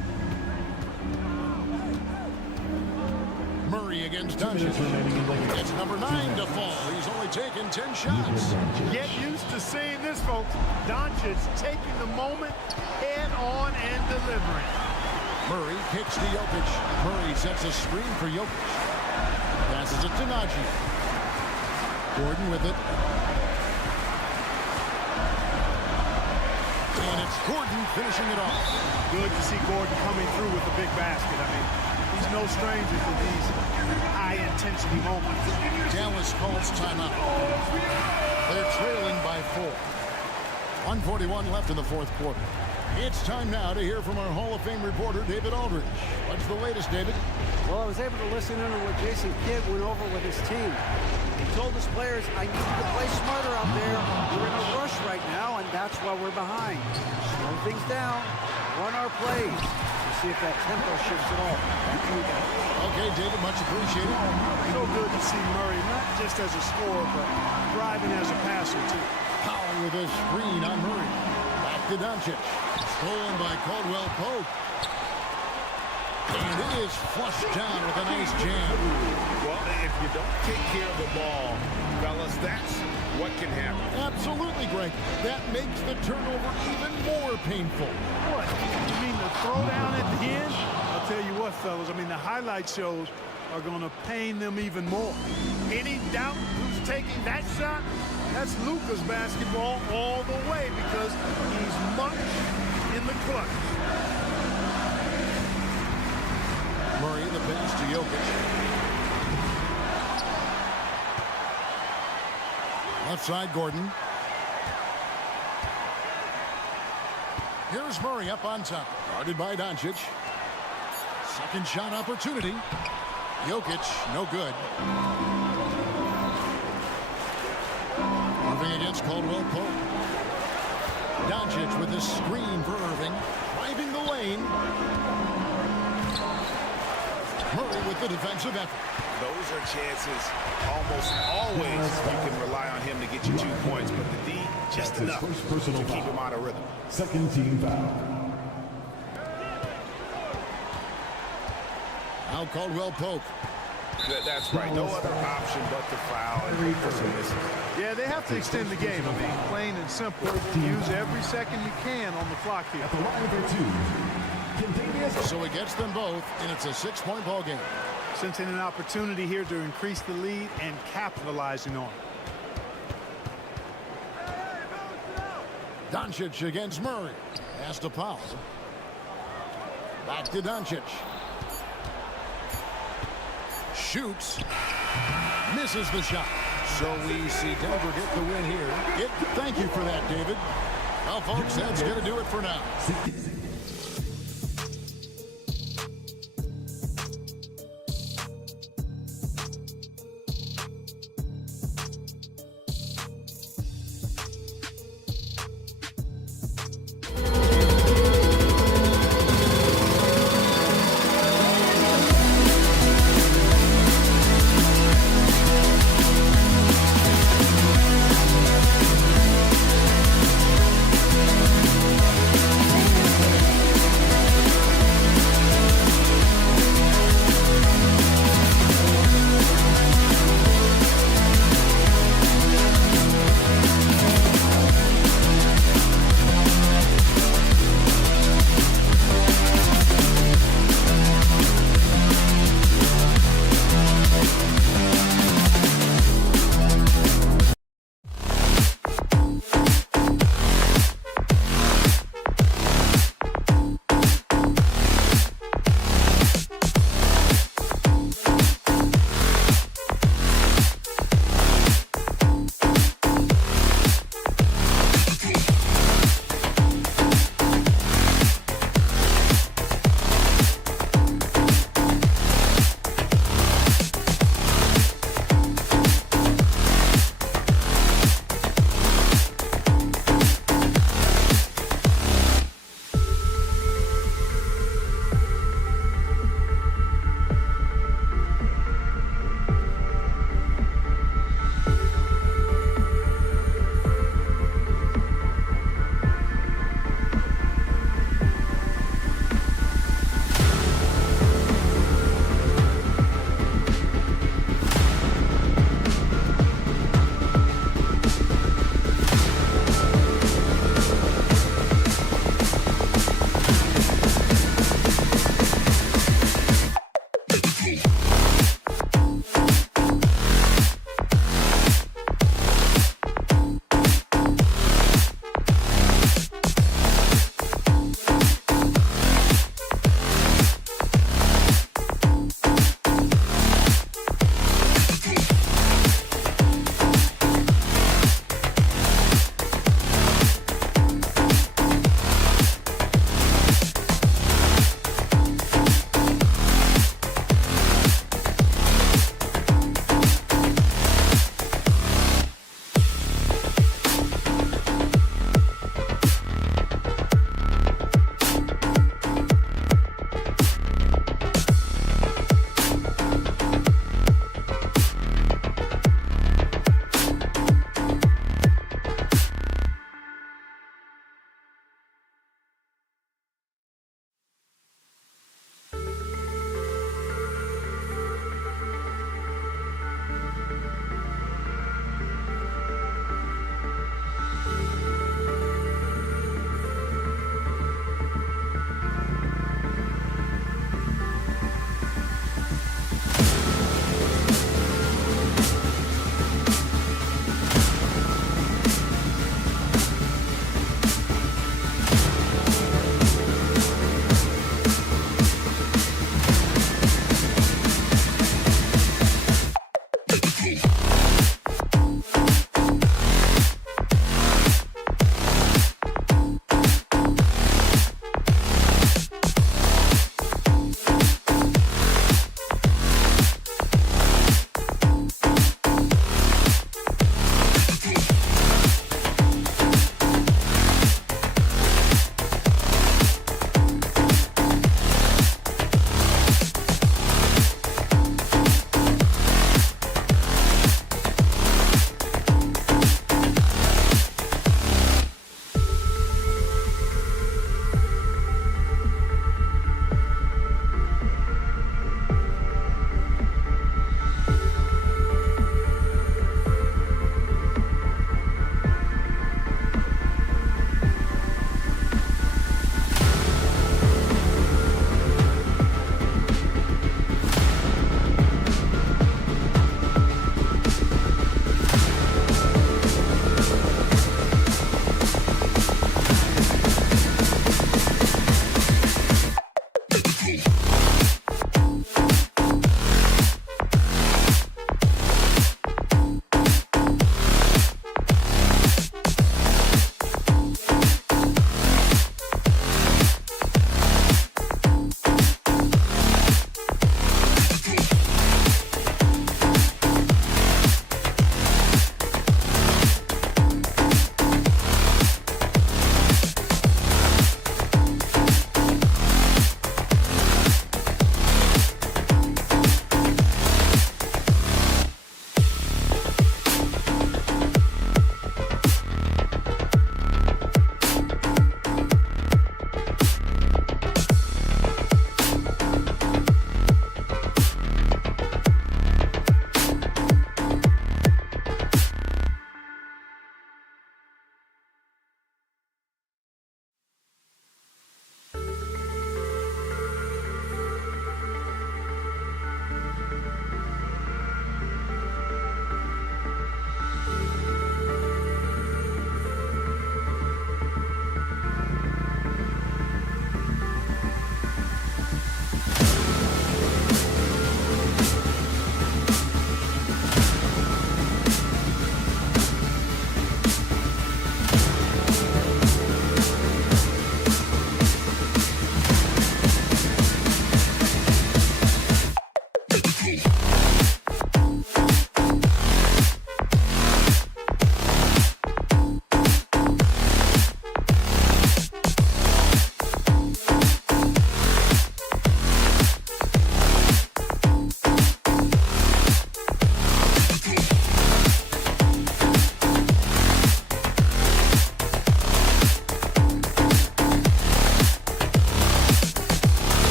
Murray against Doncic. It's number 9 to fall. He's only taken 10 shots. Get used to seeing this, folks. Doncic taking the moment head on and delivering. Murray kicks to Jokic. Murray sets a screen for Jokic. Passes it to Nagy. Gordon with it. And it's Gordon finishing it off. Good to see Gordon coming through with a big basket. I mean, he's no stranger to these high-intensity moments. Dallas calls timeout. They're trailing by 4. 1:41 left in the 4th quarter. It's time now to hear from our Hall of Fame reporter, David Aldridge. What's the latest, David? Well, I was able to listen in on what Jason Kidd went over with his team. He told his players, I need you to play smarter out there. We're in a rush right now, and that's why we're behind. Slow things down, run our plays. We'll see if that tempo shifts at all. Okay, David, much appreciated. So good to see Murray, not just as a scorer, but thriving as a passer, too. Powell with a screen on Murray. Back to Doncic. Stolen by Caldwell Pope. And it is flushed down with a nice jam. Well, if you don't take care of the ball, fellas, that's what can happen. Absolutely, Greg. That makes the turnover even more painful. What? You mean the throwdown at the end? I'll tell you what, fellas. I mean, the highlight shows are going to pain them even more. Any doubt who's taking that shot? That's Luka's basketball all the way because he's much in the clutch. Murray the pass to Jokic. Left side, Gordon. Here's Murray up on top. Guarded by Doncic. Second shot opportunity. Jokic, no good. Irving against Caldwell Pope. Doncic with a screen for Irving. Driving the lane. Murray with the defensive effort. Those are chances almost always you can rely on him to get you 2 points, but the D just enough to keep him out of rhythm. Second team foul. Now Caldwell Pope. That's right. No other option but to foul and for some misses. Yeah, they have to extend the game. I mean, plain and simple. Use every second you can on the clock here. At the line for two, continuous. So it gets them both, and it's a 6-point ball game. Sensing an opportunity here to increase the lead and capitalizing on it. Doncic against Murray. Pass to Powell. Back to Doncic. Shoots. Misses the shot. So we see Denver get the win here. Thank you for that, David. Well, folks, that's going to do it for now.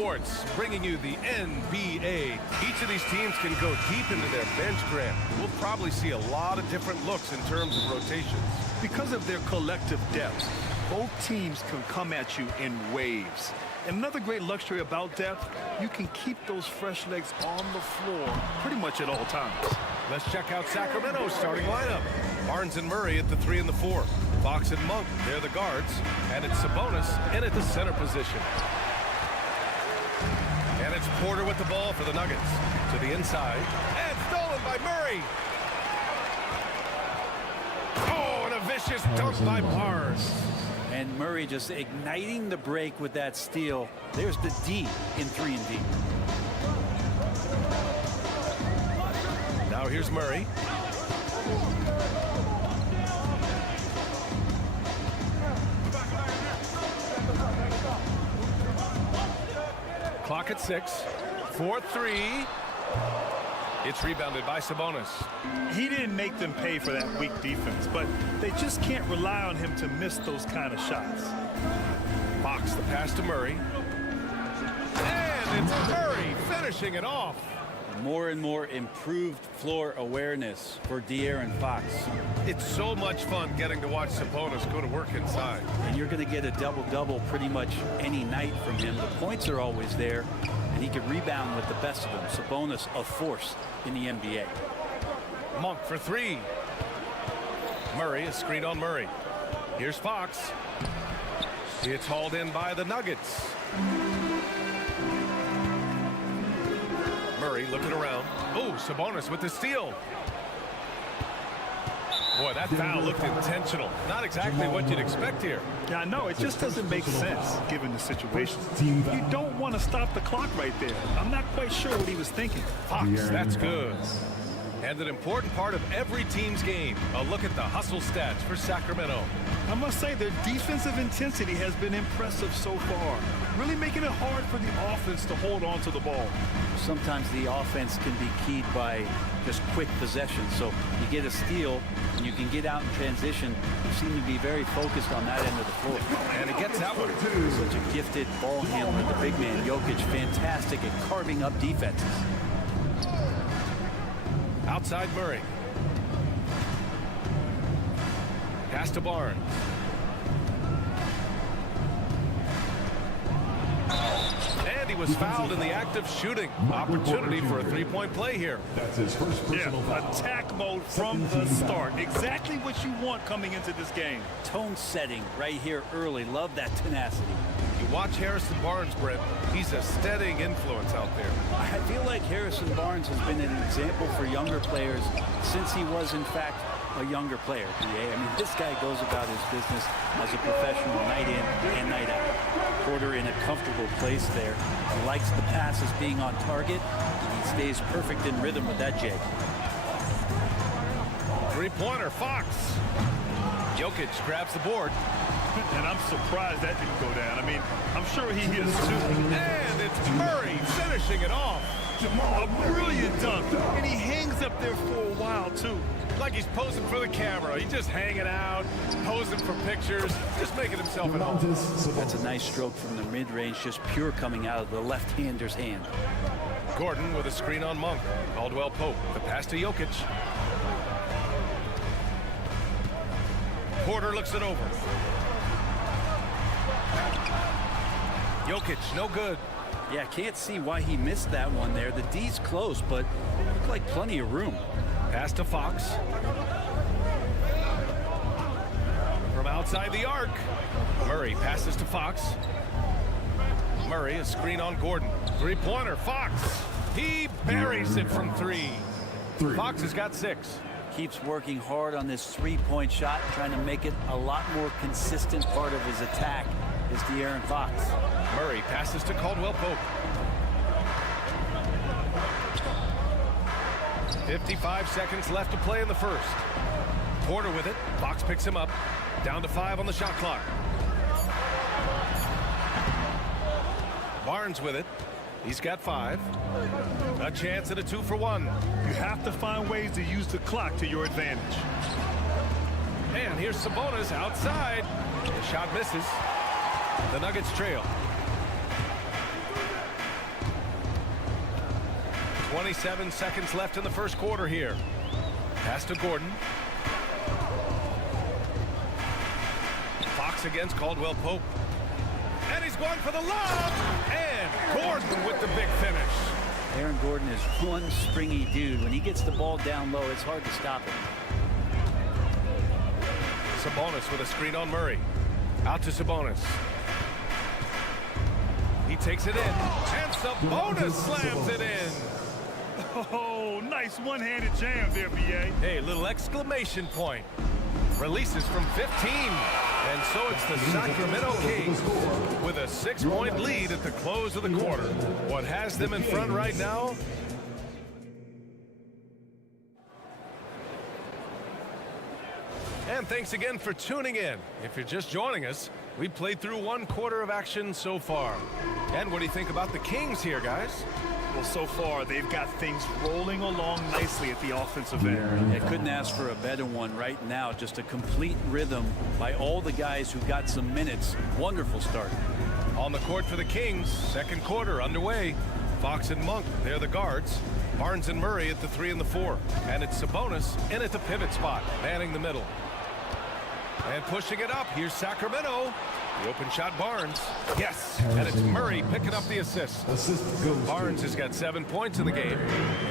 Sports, bringing you the NBA. Each of these teams can go deep into their bench, Grant. We'll probably see a lot of different looks in terms of rotations. Because of their collective depth, both teams can come at you in waves. And another great luxury about depth, you can keep those fresh legs on the floor pretty much at all times. Let's check out Sacramento's starting lineup. Barnes and Murray at the 3 and the 4. Fox and Monk, they're the guards. And it's Sabonis in at the center position. And it's Porter with the ball for the Nuggets. To the inside. And stolen by Murray. Oh, and a vicious dunk by Barnes. And Murray just igniting the break with that steal. There's the D in 3 and D. Now here's Murray. Clock at 6. 4-3. It's rebounded by Sabonis. He didn't make them pay for that weak defense, but they just can't rely on him to miss those kind of shots. Fox the pass to Murray. And it's Murray finishing it off. More and more improved floor awareness for De'Aaron Fox. It's so much fun getting to watch Sabonis go to work inside. And you're going to get a double-double pretty much any night from him. The points are always there, and he can rebound with the best of them. Sabonis, a force in the NBA. Monk for 3. Murray, a screen on Murray. Here's Fox. It's hauled in by the Nuggets. Murray looking around. Oh, Sabonis with the steal. Boy, that foul looked intentional. Not exactly what you'd expect here. Yeah, I know. It just doesn't make sense given the situation. You don't want to stop the clock right there. I'm not quite sure what he was thinking. Fox, that's good. And an important part of every team's game. A look at the hustle stats for Sacramento. I must say their defensive intensity has been impressive so far. Really making it hard for the offense to hold on to the ball. Sometimes the offense can be keyed by just quick possession. So you get a steal and you can get out in transition. You seem to be very focused on that end of the floor. And it gets that one. Such a gifted ball handler, the big man Jokic, fantastic at carving up defenses. Outside Murray. Pass to Barnes. And he was fouled in the act of shooting. Opportunity for a three-point play here. That's his first personal foul. Attack mode from the start. Exactly what you want coming into this game. Tone setting right here early. Love that tenacity. You watch Harrison Barnes, Brent. He's a steadying influence out there. I feel like Harrison Barnes has been an example for younger players since he was, in fact, a younger player. I mean, this guy goes about his business as a professional night in and night out. Porter in a comfortable place there. He likes the passes being on target, and he stays perfect in rhythm with that jig. Three-pointer, Fox. Jokic grabs the board. And I'm surprised that didn't go down. I mean, I'm sure he is too. And it's Murray finishing it off. A brilliant dunk. And he hangs up there for a while, too. Like he's posing for the camera. He's just hanging out, posing for pictures, just making himself at home. That's a nice stroke from the mid-range, just pure coming out of the left-hander's hand. Gordon with a screen on Monk. Caldwell Pope, the pass to Jokic. Porter looks it over. Jokic, no good. Yeah, can't see why he missed that one there. The D's close, but looked like plenty of room. Pass to Fox. From outside the arc. Murray passes to Fox. Murray, a screen on Gordon. Three-pointer, Fox. He buries it from 3. Fox has got 6. Keeps working hard on this three-point shot, trying to make it a lot more consistent part of his attack is De'Aaron Fox. Murray passes to Caldwell Pope. 55 seconds left to play in the first. Porter with it. Fox picks him up. Down to 5 on the shot clock. Barnes with it. He's got 5. A chance at a 2-for-1. You have to find ways to use the clock to your advantage. And here's Sabonis outside. The shot misses. The Nuggets trail. 27 seconds left in the first quarter here. Pass to Gordon. Fox against Caldwell Pope. And he's going for the lob. And Gordon with the big finish. Aaron Gordon is one springy dude. When he gets the ball down low, it's hard to stop him. Sabonis with a screen on Murray. Out to Sabonis. He takes it in. And Sabonis slams it in. Oh, nice one-handed jam there, B.A. Hey, little exclamation point. Releases from 15. And so it's the Sacramento Kings with a 6-point lead at the close of the quarter. What has them in front right now? And thanks again for tuning in. If you're just joining us, we played through one quarter of action so far. And what do you think about the Kings here, guys? Well, so far, they've got things rolling along nicely at the offensive end. I couldn't ask for a better one right now. Just a complete rhythm by all the guys who got some minutes. Wonderful start. On the court for the Kings, second quarter underway. Fox and Monk, they're the guards. Barnes and Murray at the 3 and the 4. And it's Sabonis in at the pivot spot, manning the middle. And pushing it up, here's Sacramento. The open shot, Barnes. Yes, and it's Murray picking up the assist. Barnes has got 7 points in the game.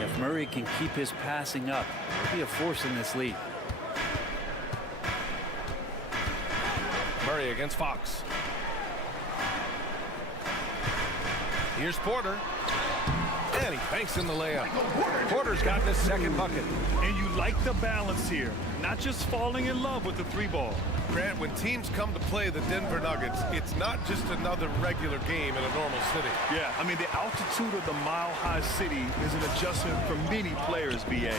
If Murray can keep his passing up, he'll be a force in this league. Murray against Fox. Here's Porter. And he banks in the layup. Porter's got his second bucket. And you like the balance here. Not just falling in love with the 3-ball. Grant, when teams come to play the Denver Nuggets, it's not just another regular game in a normal city. Yeah, I mean, the altitude of the mile-high city is an adjustment for many players, B.A.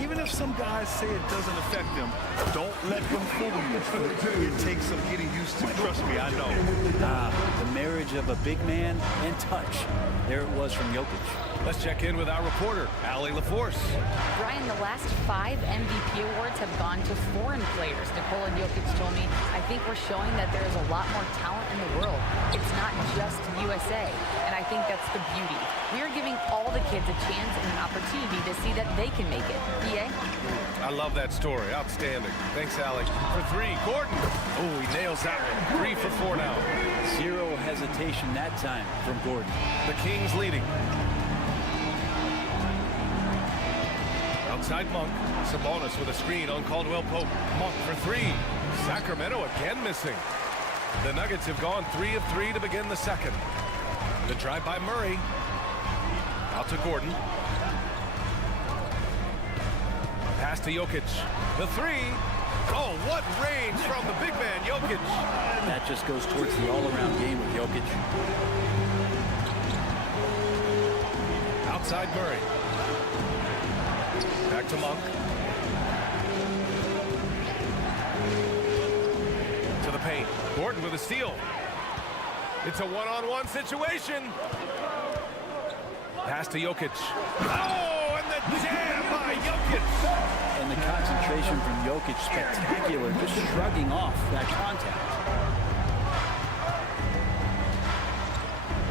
Even if some guys say it doesn't affect them, don't let them fool you. It takes some getting used to. Trust me, I know. The marriage of a big man and touch. There it was from Jokic. Let's check in with our reporter, Allie LaForce. Brian, the last 5 MVP awards have gone to foreign players. Nikola Jokic told me, I think we're showing that there is a lot more talent in the world. It's not just USA, and I think that's the beauty. We are giving all the kids a chance and an opportunity to see that they can make it. B.A.? I love that story. Outstanding. Thanks, Allie. For 3, Gordon. Oh, he nails that one. 3 for 4 now. Zero hesitation that time from Gordon. The Kings leading. Outside Monk. Sabonis with a screen on Caldwell Pope. Monk for 3. Sacramento again missing. The Nuggets have gone 3 of 3 to begin the second. The drive by Murray. Out to Gordon. Pass to Jokic. The 3. Oh, what range from the big man, Jokic. That just goes towards the all-around game with Jokic. Outside Murray. Back to Monk. To the paint. Gordon with a steal. It's a one-on-one situation. Pass to Jokic. Oh, and the jam by Jokic. And the concentration from Jokic, spectacular, just shrugging off that contact.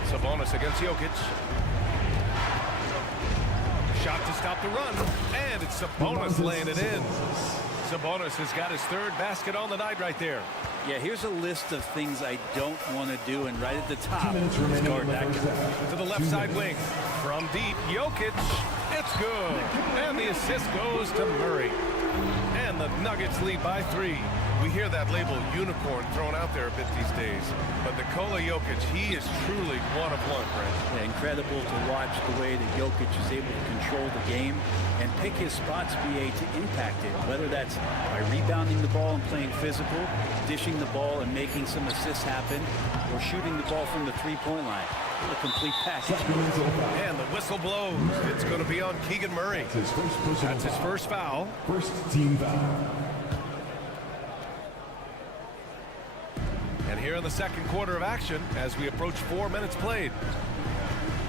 Sabonis against Jokic. Shot to stop the run, and it's Sabonis laying it in. Sabonis has got his 3rd basket on the night right there. Yeah, here's a list of things I don't want to do, and right at the top, is guard that guy. To the left side wing. From deep, Jokic. It's good. And the assist goes to Murray. And the Nuggets lead by 3. We hear that label unicorn thrown out there a bit these days. But Nikola Jokic, he is truly one of one, Brent. Yeah, incredible to watch the way that Jokic is able to control the game and pick his spots, B.A., to impact it, whether that's by rebounding the ball and playing physical, dishing the ball and making some assists happen, or shooting the ball from the three-point line. A complete package. And the whistle blows. It's going to be on Keegan Murray. That's his first foul. First team foul. And here in the second quarter of action, as we approach 4 minutes played.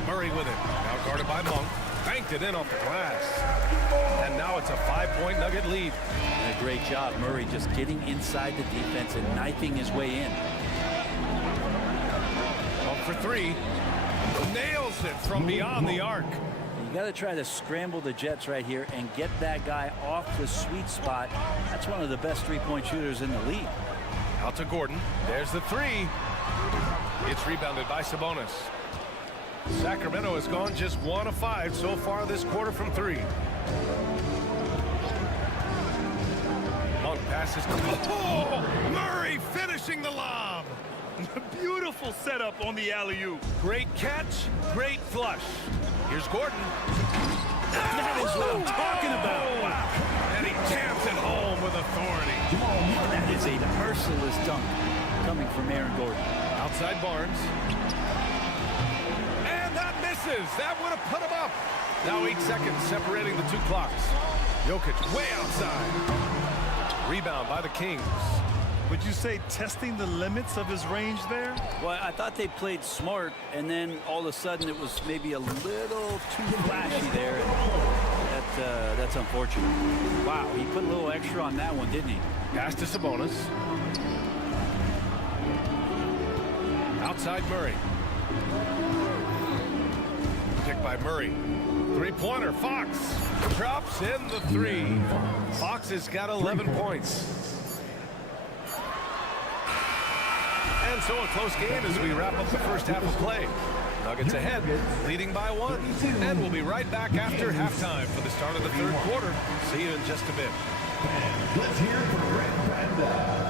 Murray with it. Now guarded by Monk. Banked it in off the glass. And now it's a 5-point Nugget lead. And a great job, Murray, just getting inside the defense and knifing his way in. Monk for 3. Nails it from beyond the arc. You got to try to scramble the Jets right here and get that guy off the sweet spot. That's one of the best three-point shooters in the league. Out to Gordon. There's the three. It's rebounded by Sabonis. Sacramento has gone just 1 of 5 so far this quarter from 3. Long passes. Oh, Murray finishing the lob. Beautiful setup on the alley-oop. Great catch, great flush. Here's Gordon. That is what I'm talking about. And he taps it home with authority. That is a merciless dunk coming from Aaron Gordon. Outside Barnes. And that misses. That would have put him up. Now 8 seconds separating the two clocks. Jokic way outside. Rebound by the Kings. Would you say testing the limits of his range there? Well, I thought they played smart, and then all of a sudden it was maybe a little too flashy there. That's unfortunate. Wow, he put a little extra on that one, didn't he? Pass to Sabonis. Outside Murray. Picked by Murray. Three-pointer, Fox drops in the 3. Fox has got 11 points. And so a close game as we wrap up the first half of play. Nuggets ahead, leading by 1. And we'll be right back after halftime for the start of the third quarter. See you in just a bit. Let's hear it for Red Panda.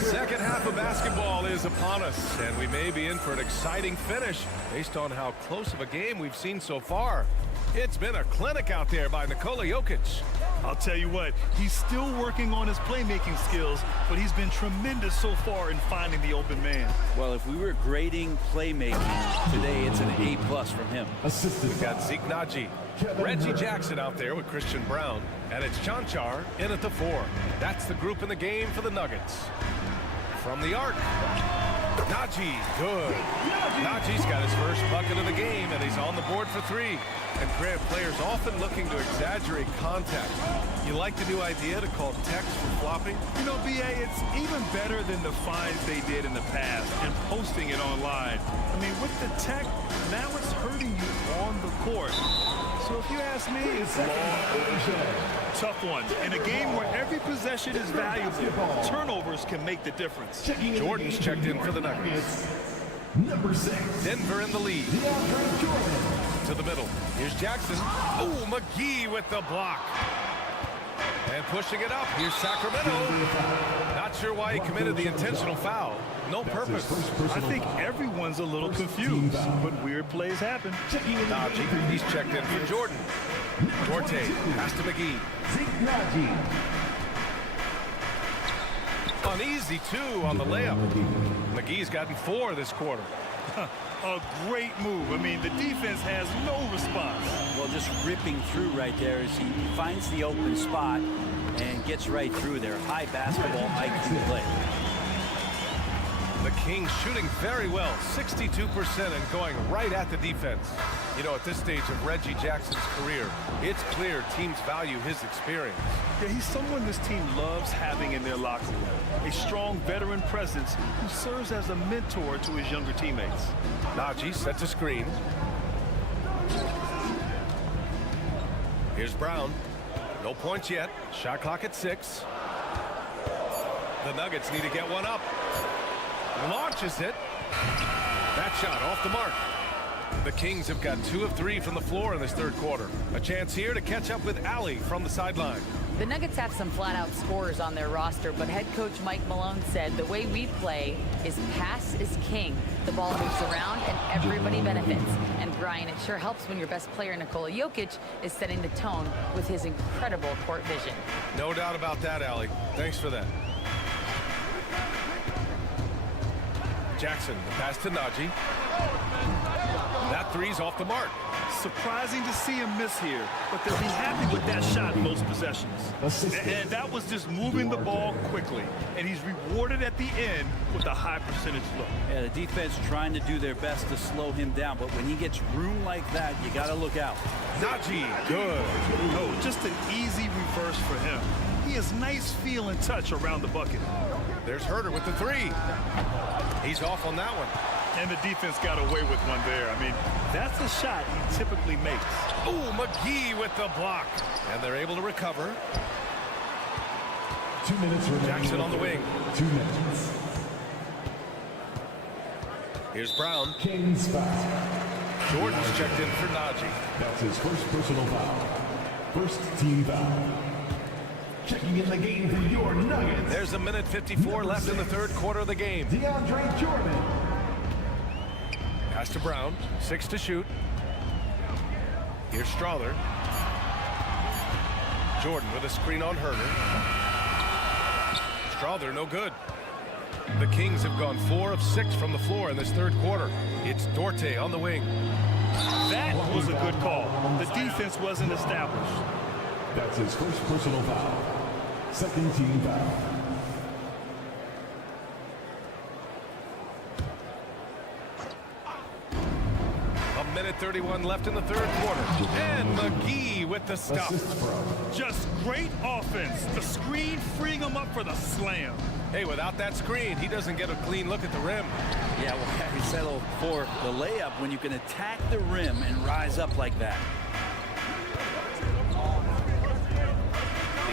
Second half of basketball is upon us, and we may be in for an exciting finish based on how close of a game we've seen so far. It's been a clinic out there by Nikola Jokic. I'll tell you what, he's still working on his playmaking skills, but he's been tremendous so far in finding the open man. Well, if we were grading playmaking today, it's an A+ from him. We've got Zeke Naji, Reggie Jackson out there with Christian Brown, and it's Chanchar in at the 4. That's the group in the game for the Nuggets. From the arc, Naji, good. Naji's got his first bucket of the game, and he's on the board for 3. And Grant, players often looking to exaggerate contact. You like the new idea to call text for flopping? You know, B.A., it's even better than the fines they did in the past and posting it online. I mean, with the tech, now it's hurting you on the court. So if you ask me, it's tough one. In a game where every possession is valuable, turnovers can make the difference. Jordan's checked in for the Nuggets. Number 6. Denver in the lead. To the middle. Here's Jackson. Oh, McGee with the block. And pushing it up. Here's Sacramento. Not sure why he committed the intentional foul. No purpose. I think everyone's a little confused, but weird plays happen. Naji, he's checked in for Jordan. Duarte, pass to McGee. Uneasy, too, on the layup. McGee's gotten 4 this quarter. A great move. I mean, the defense has no response. Well, just ripping through right there as he finds the open spot and gets right through there. High basketball IQ play. The Kings shooting very well, 62% and going right at the defense. You know, at this stage of Reggie Jackson's career, it's clear teams value his experience. Yeah, he's someone this team loves having in their locker room. A strong veteran presence who serves as a mentor to his younger teammates. Naji sets a screen. Here's Brown. No points yet. Shot clock at 6. The Nuggets need to get one up. Launches it. That shot off the mark. The Kings have got 2 of 3 from the floor in this third quarter. A chance here to catch up with Allie from the sideline. The Nuggets have some flat-out scorers on their roster, but head coach Mike Malone said the way we play is pass is king. The ball moves around and everybody benefits. And Brian, it sure helps when your best player, Nikola Jokic, is setting the tone with his incredible court vision. No doubt about that, Allie. Thanks for that. Jackson, the pass to Naji. That 3's off the mark. Surprising to see him miss here, but they'll be happy with that shot in most possessions. And that was just moving the ball quickly, and he's rewarded at the end with a high percentage look. Yeah, the defense trying to do their best to slow him down, but when he gets room like that, you got to look out. Najee, good. Oh, just an easy reverse for him. He has nice feel and touch around the bucket. There's Herder with the three. He's off on that one. And the defense got away with one there. I mean, that's a shot he typically makes. Oh, McGee with the block. And they're able to recover. 2 minutes remaining. Jackson on the wing. 2 minutes. Here's Brown. Kings foul. Jordan's checked in for Najee. That's his first personal foul. First team foul. Checking in the game for your Nuggets. There's a minute 54 left in the third quarter of the game. DeAndre Jordan. Pass to Brown. 6 to shoot. Here's Strother. Jordan with a screen on Herder. Strother no good. The Kings have gone 4 of 6 from the floor in this third quarter. It's Dorte on the wing. That was a good call. The defense wasn't established. That's his first personal foul. Second team foul. A minute 31 left in the third quarter. And McGee with the stuff. Just great offense. The screen freeing him up for the slam. Hey, without that screen, he doesn't get a clean look at the rim. Yeah, well, he settled for the layup when you can attack the rim and rise up like that.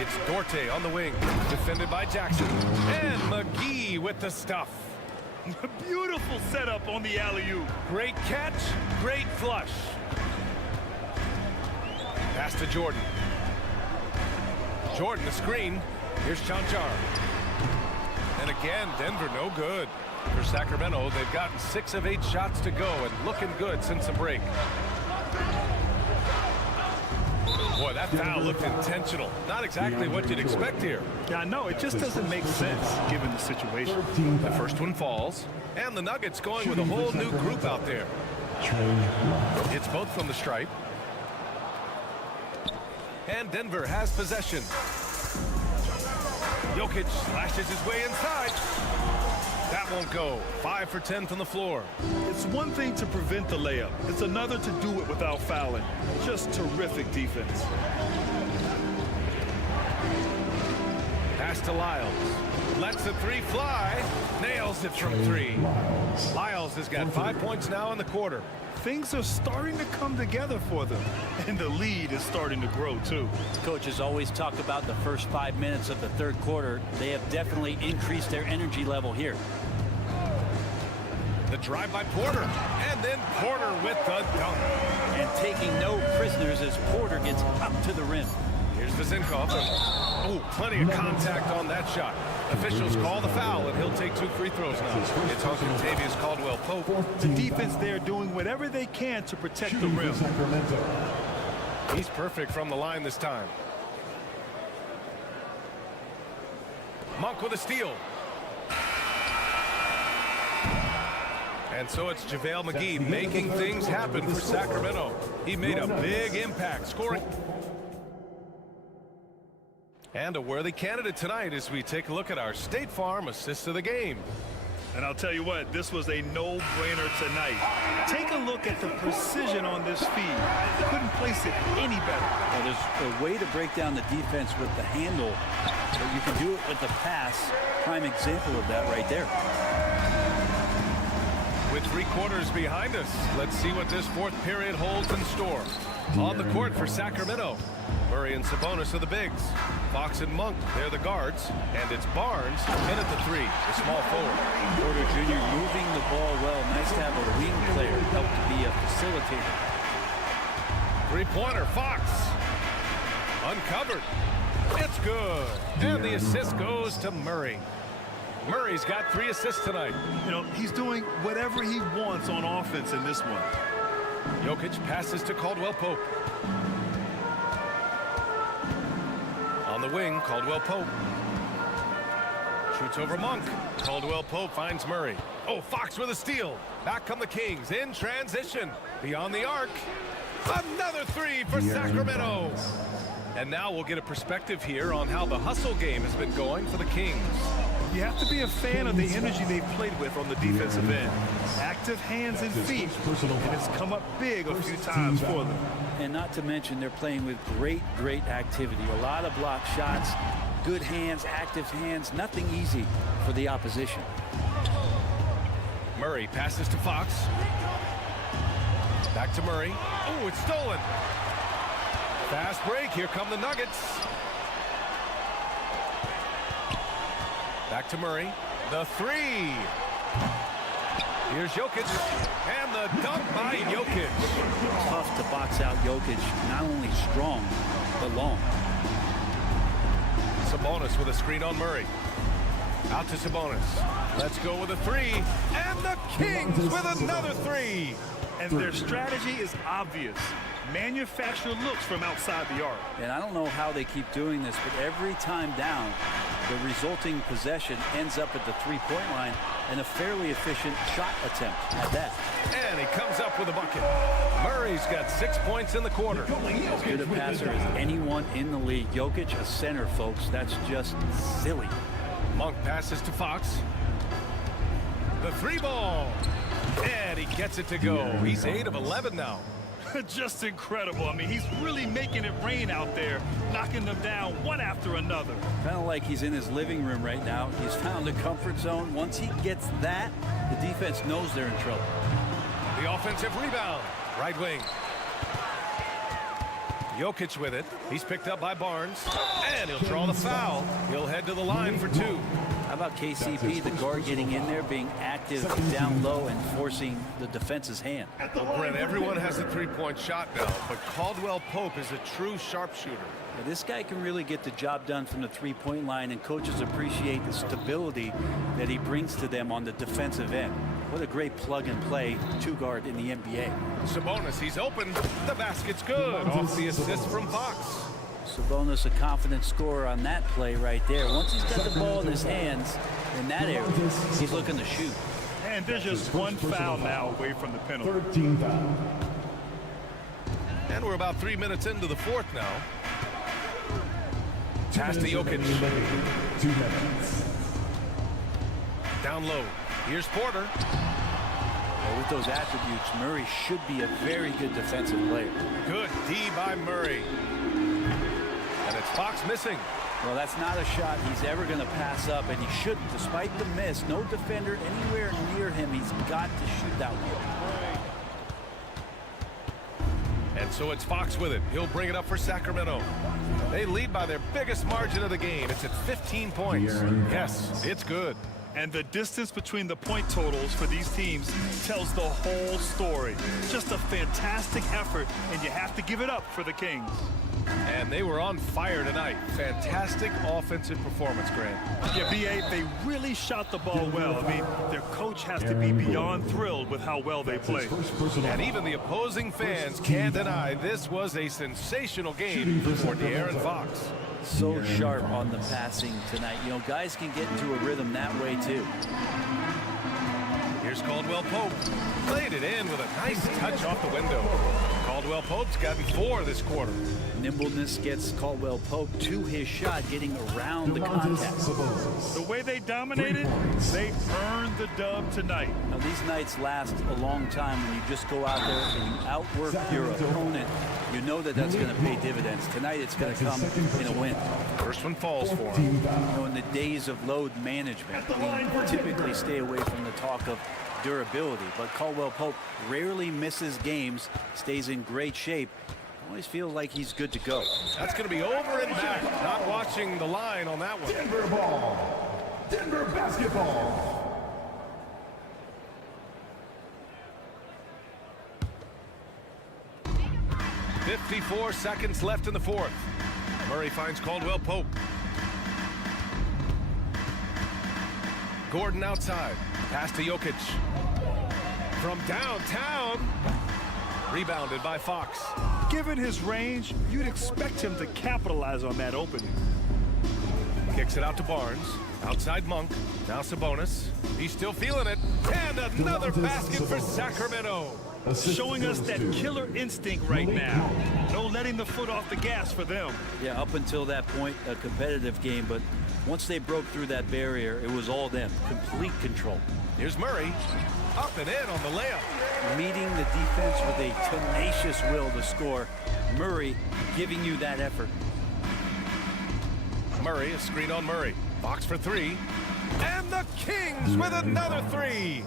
It's Dorte on the wing, defended by Jackson. And McGee with the stuff. Beautiful setup on the alley-oop. Great catch, great flush. Pass to Jordan. Jordan, the screen. Here's Chanchar. And again, Denver no good. For Sacramento, they've gotten 6 of 8 shots to go and looking good since the break. Boy, that foul looked intentional. Not exactly what you'd expect here. Yeah, I know. It just doesn't make sense given the situation. The first one falls. And the Nuggets going with a whole new group out there. It's both from the stripe. And Denver has possession. Jokic slashes his way inside. That won't go. 5 for 10 from the floor. It's one thing to prevent the layup. It's another to do it without fouling. Just terrific defense. Pass to Lyles. Lets the three fly. Nails it from 3. Lyles has got 5 points now in the quarter. Things are starting to come together for them. And the lead is starting to grow, too. Coaches always talk about the first 5 minutes of the third quarter. They have definitely increased their energy level here. The drive by Porter. And then Porter with the dunk. And taking no prisoners as Porter gets up to the rim. Here's Vizinkov. Oh, plenty of contact on that shot. Officials call the foul, and he'll take 2 free throws now. It's on Contavious Caldwell-Pope. The defense there doing whatever they can to protect the rim. He's perfect from the line this time. Monk with a steal. And so it's JaVale McGee making things happen for Sacramento. He made a big impact, scoring. And a worthy candidate tonight as we take a look at our State Farm assist of the game. And I'll tell you what, this was a no-brainer tonight. Take a look at the precision on this feed. Couldn't place it any better. Well, there's a way to break down the defense with the handle, but you can do it with the pass. Prime example of that right there. With 3 quarters behind us, let's see what this fourth period holds in store. On the court for Sacramento, Murray and Sabonis are the bigs. Fox and Monk, they're the guards. And it's Barnes in at the 3, the small forward. Porter Jr. moving the ball well. Nice to have a wing player help to be a facilitator. 3-pointer, Fox. Uncovered. It's good. And the assist goes to Murray. Murray's got 3 assists tonight. You know, he's doing whatever he wants on offense in this one. Jokic passes to Caldwell-Pope. On the wing, Caldwell-Pope. Shoots over Monk. Caldwell-Pope finds Murray. Oh, Fox with a steal. Back come the Kings in transition. Beyond the arc. Another 3 for Sacramento. And now we'll get a perspective here on how the hustle game has been going for the Kings. You have to be a fan of the energy they've played with on the defensive end. Active hands and feet, and it's come up big a few times for them. And not to mention, they're playing with great activity. A lot of block shots, good hands, active hands, nothing easy for the opposition. Murray passes to Fox. Back to Murray. Oh, it's stolen. Fast break. Here come the Nuggets. Back to Murray. The three. Here's Jokic. And the dunk by Jokic. Tough to box out Jokic. Not only strong, but long. Sabonis with a screen on Murray. Out to Sabonis. Let's go with a three. And the Kings with another three. And their strategy is obvious. Manufacture looks from outside the arc. And I don't know how they keep doing this, but every time down, the resulting possession ends up at the three-point line and a fairly efficient shot attempt at that. And he comes up with a bucket. Murray's got 6 points in the quarter. As good a passer as anyone in the league. Jokic, a center, folks. That's just silly. Monk passes to Fox. The three ball. And he gets it to go. He's 8 of 11 now. Just incredible. I mean, he's really making it rain out there, knocking them down one after another. Kind of like he's in his living room right now. He's found a comfort zone. Once he gets that, the defense knows they're in trouble. The offensive rebound. Right wing. Jokic with it. He's picked up by Barnes. And he'll draw the foul. He'll head to the line for two. How about KCP, the guard getting in there, being active down low and forcing the defense's hand? Well, Brent, everyone has a three-point shot now, but Caldwell Pope is a true sharpshooter. Now, this guy can really get the job done from the three-point line, and coaches appreciate the stability that he brings to them on the defensive end. What a great plug-and-play two-guard in the NBA. Sabonis, he's open. The basket's good. Off the assist from Fox. Sabonis, a confident scorer on that play right there. Once he's got the ball in his hands in that area, he's looking to shoot. And there's just one foul now away from the penalty. 13 foul. And we're about 3 minutes into the fourth now. Pass to Jokic. 2 minutes. Down low. Here's Porter. Well, with those attributes, Murray should be a very good defensive player. Good D by Murray. And it's Fox missing. Well, that's not a shot he's ever going to pass up, and he shouldn't. Despite the miss, no defender anywhere near him. He's got to shoot that one. And so it's Fox with it. He'll bring it up for Sacramento. They lead by their biggest margin of the game. It's at 15 points. Yes, it's good. And the distance between the point totals for these teams tells the whole story. Just a fantastic effort, and you have to give it up for the Kings. And they were on fire tonight. Fantastic offensive performance, Grant. Yeah, B.A., they really shot the ball well. I mean, their coach has to be beyond thrilled with how well they played. And even the opposing fans can't deny this was a sensational game for De'Aaron Fox. So sharp on the passing tonight. You know, guys can get into a rhythm that way, too. Here's Caldwell Pope. Played it in with a nice touch off the window. Caldwell Pope's gotten 4 this quarter. Nimbleness gets Caldwell Pope to his shot, getting around the contact. The way they dominated, they earned the dub tonight. Now, these nights last a long time. When you just go out there and you outwork your opponent, you know that that's going to pay dividends. Tonight, it's going to come in a win. First one falls for him. You know, in the days of load management, we typically stay away from the talk of durability, but Caldwell Pope rarely misses games, stays in great shape, always feels like he's good to go. That's going to be over and back. Not watching the line on that one. Denver ball. Denver basketball. .54 seconds left in the fourth. Murray finds Caldwell Pope. Gordon outside. Pass to Jokic. From downtown. Rebounded by Fox. Given his range, you'd expect him to capitalize on that opening. Kicks it out to Barnes. Outside Monk. Now Sabonis. He's still feeling it. And another basket for Sacramento. Showing us that killer instinct right now. No letting the foot off the gas for them. Yeah, up until that point, a competitive game, but once they broke through that barrier, it was all them. Complete control. Here's Murray. Up and in on the layup. Meeting the defense with a tenacious will to score Murray giving you that effort. Murray, a screen on Murray. Fox for three. And the Kings with another three.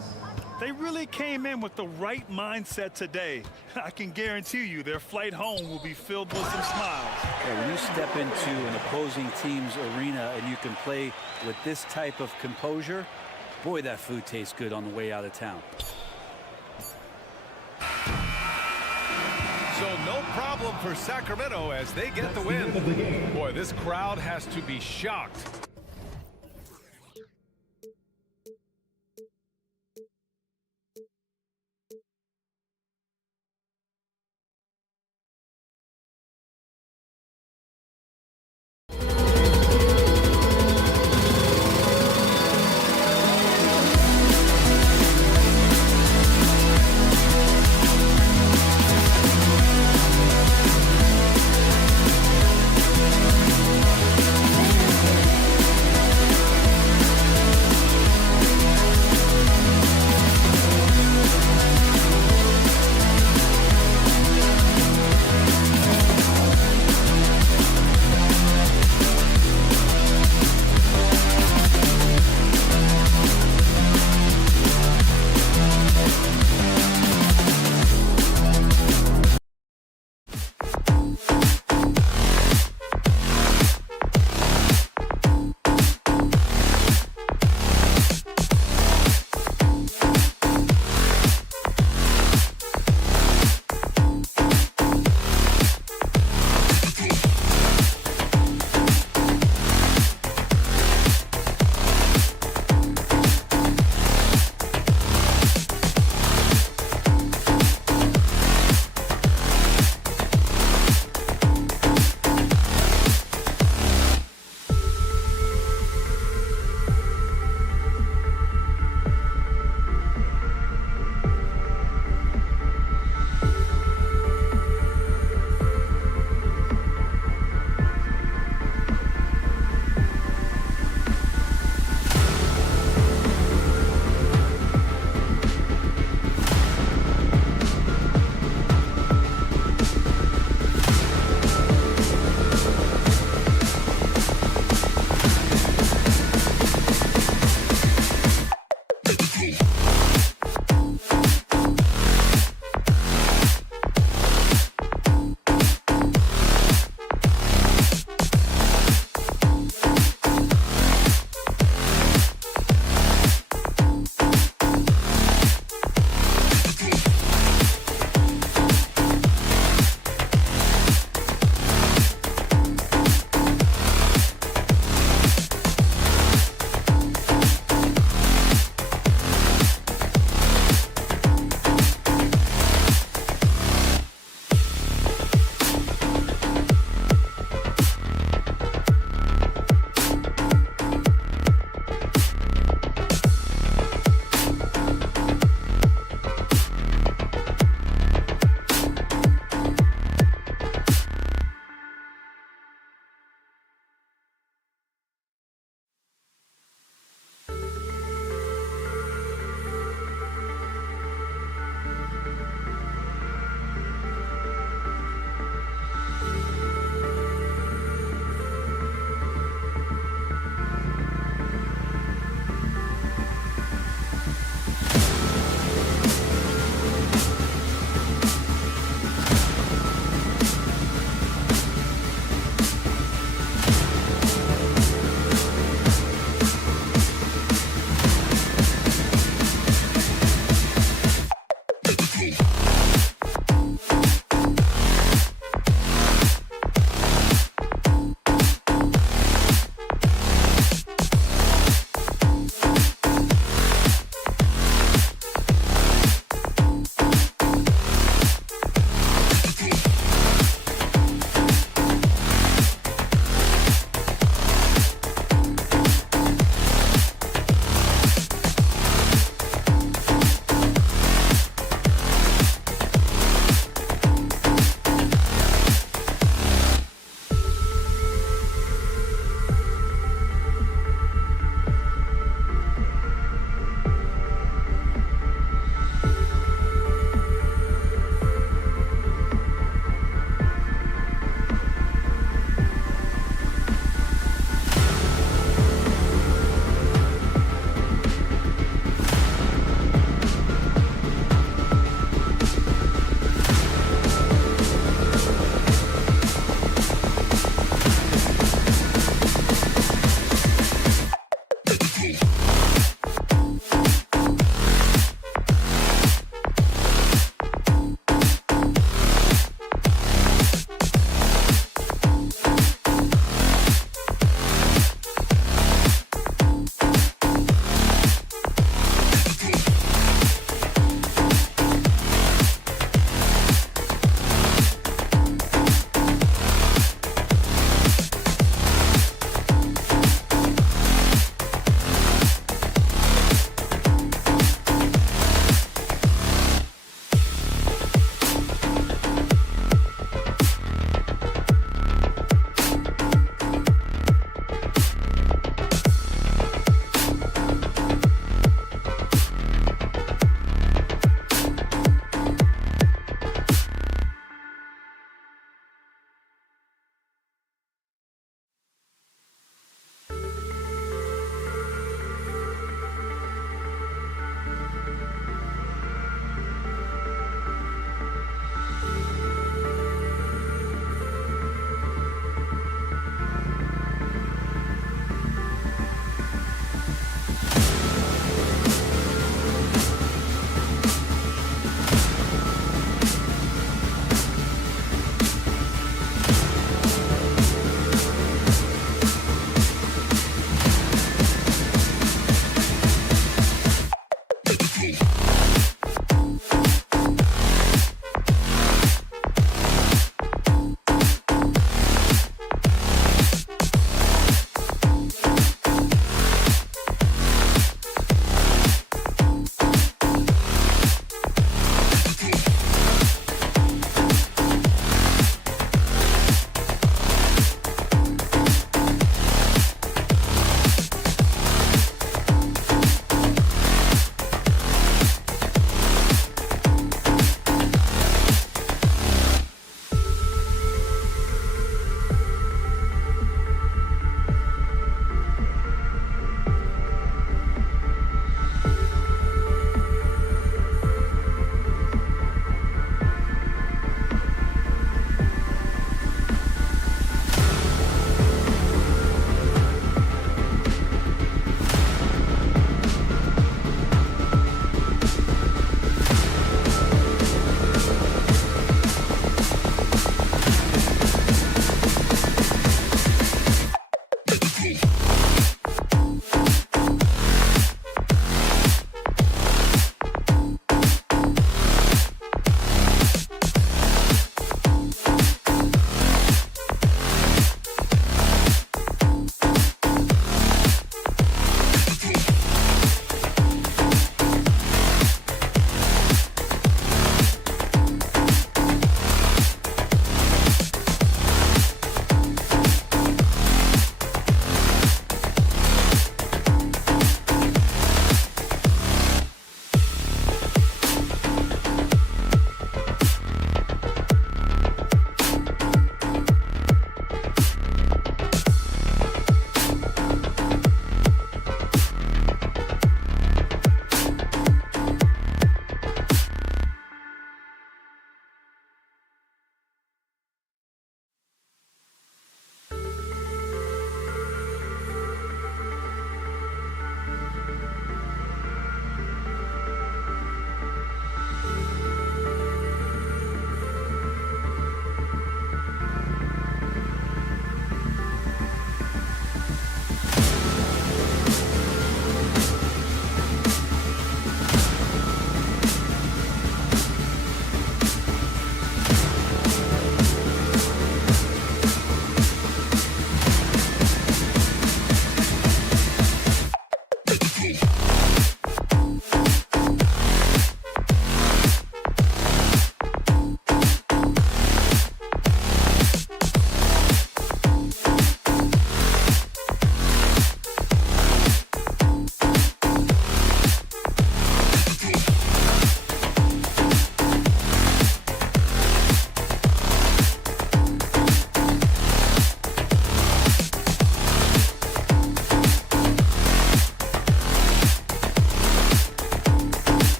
They really came in with the right mindset today. I can guarantee you their flight home will be filled with some smiles. Yeah, when you step into an opposing team's arena and you can play with this type of composure, boy, that food tastes good on the way out of town. So no problem for Sacramento as they get the win. Boy, this crowd has to be shocked.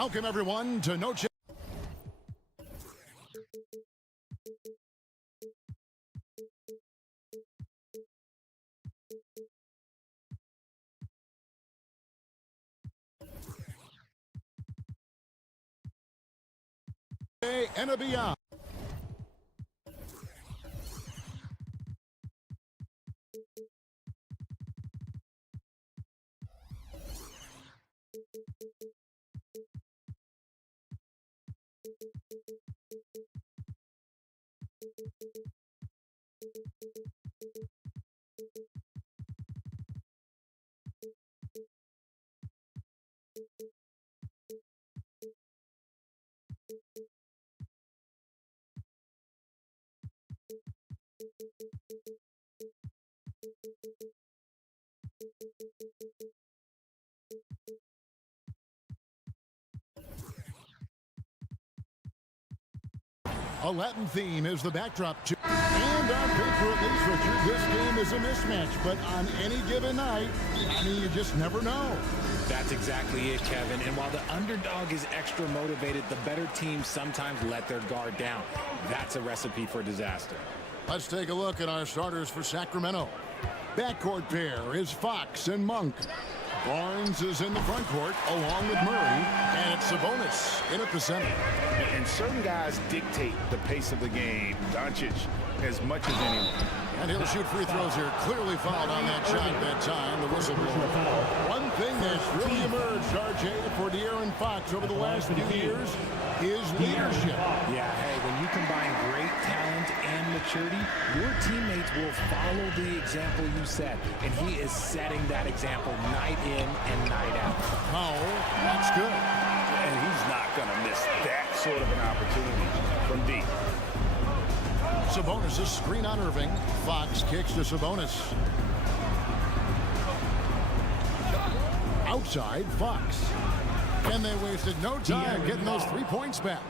Welcome, everyone, to No Check. And a B.I.G. A Latin theme is the backdrop to, and on paper at least, Richard, this game is a mismatch, but on any given night, I mean, you just never know. That's exactly it, Kevin. And while the underdog is extra motivated, the better teams sometimes let their guard down. That's a recipe for disaster. Let's take a look at our starters for Sacramento. Backcourt pair is Fox and Monk. Barnes is in the front court along with Murray, and it's Sabonis in at the center. And certain guys dictate the pace of the game. Doncic as much as anyone. And he'll shoot free throws here. Clearly fouled on that shot that time. The whistle blows. One thing that's really emerged, RJ, for De'Aaron Fox over the last few years is leadership. Yeah, hey, when you combine great talent and maturity, your teammates will follow the example you set. And he is setting that example night in and night out. Powell, that's good. And he's not going to miss that sort of an opportunity from deep. Sabonis' screen on Irving. Fox kicks to Sabonis. Outside, Fox. And they wasted no time getting those 3 points back.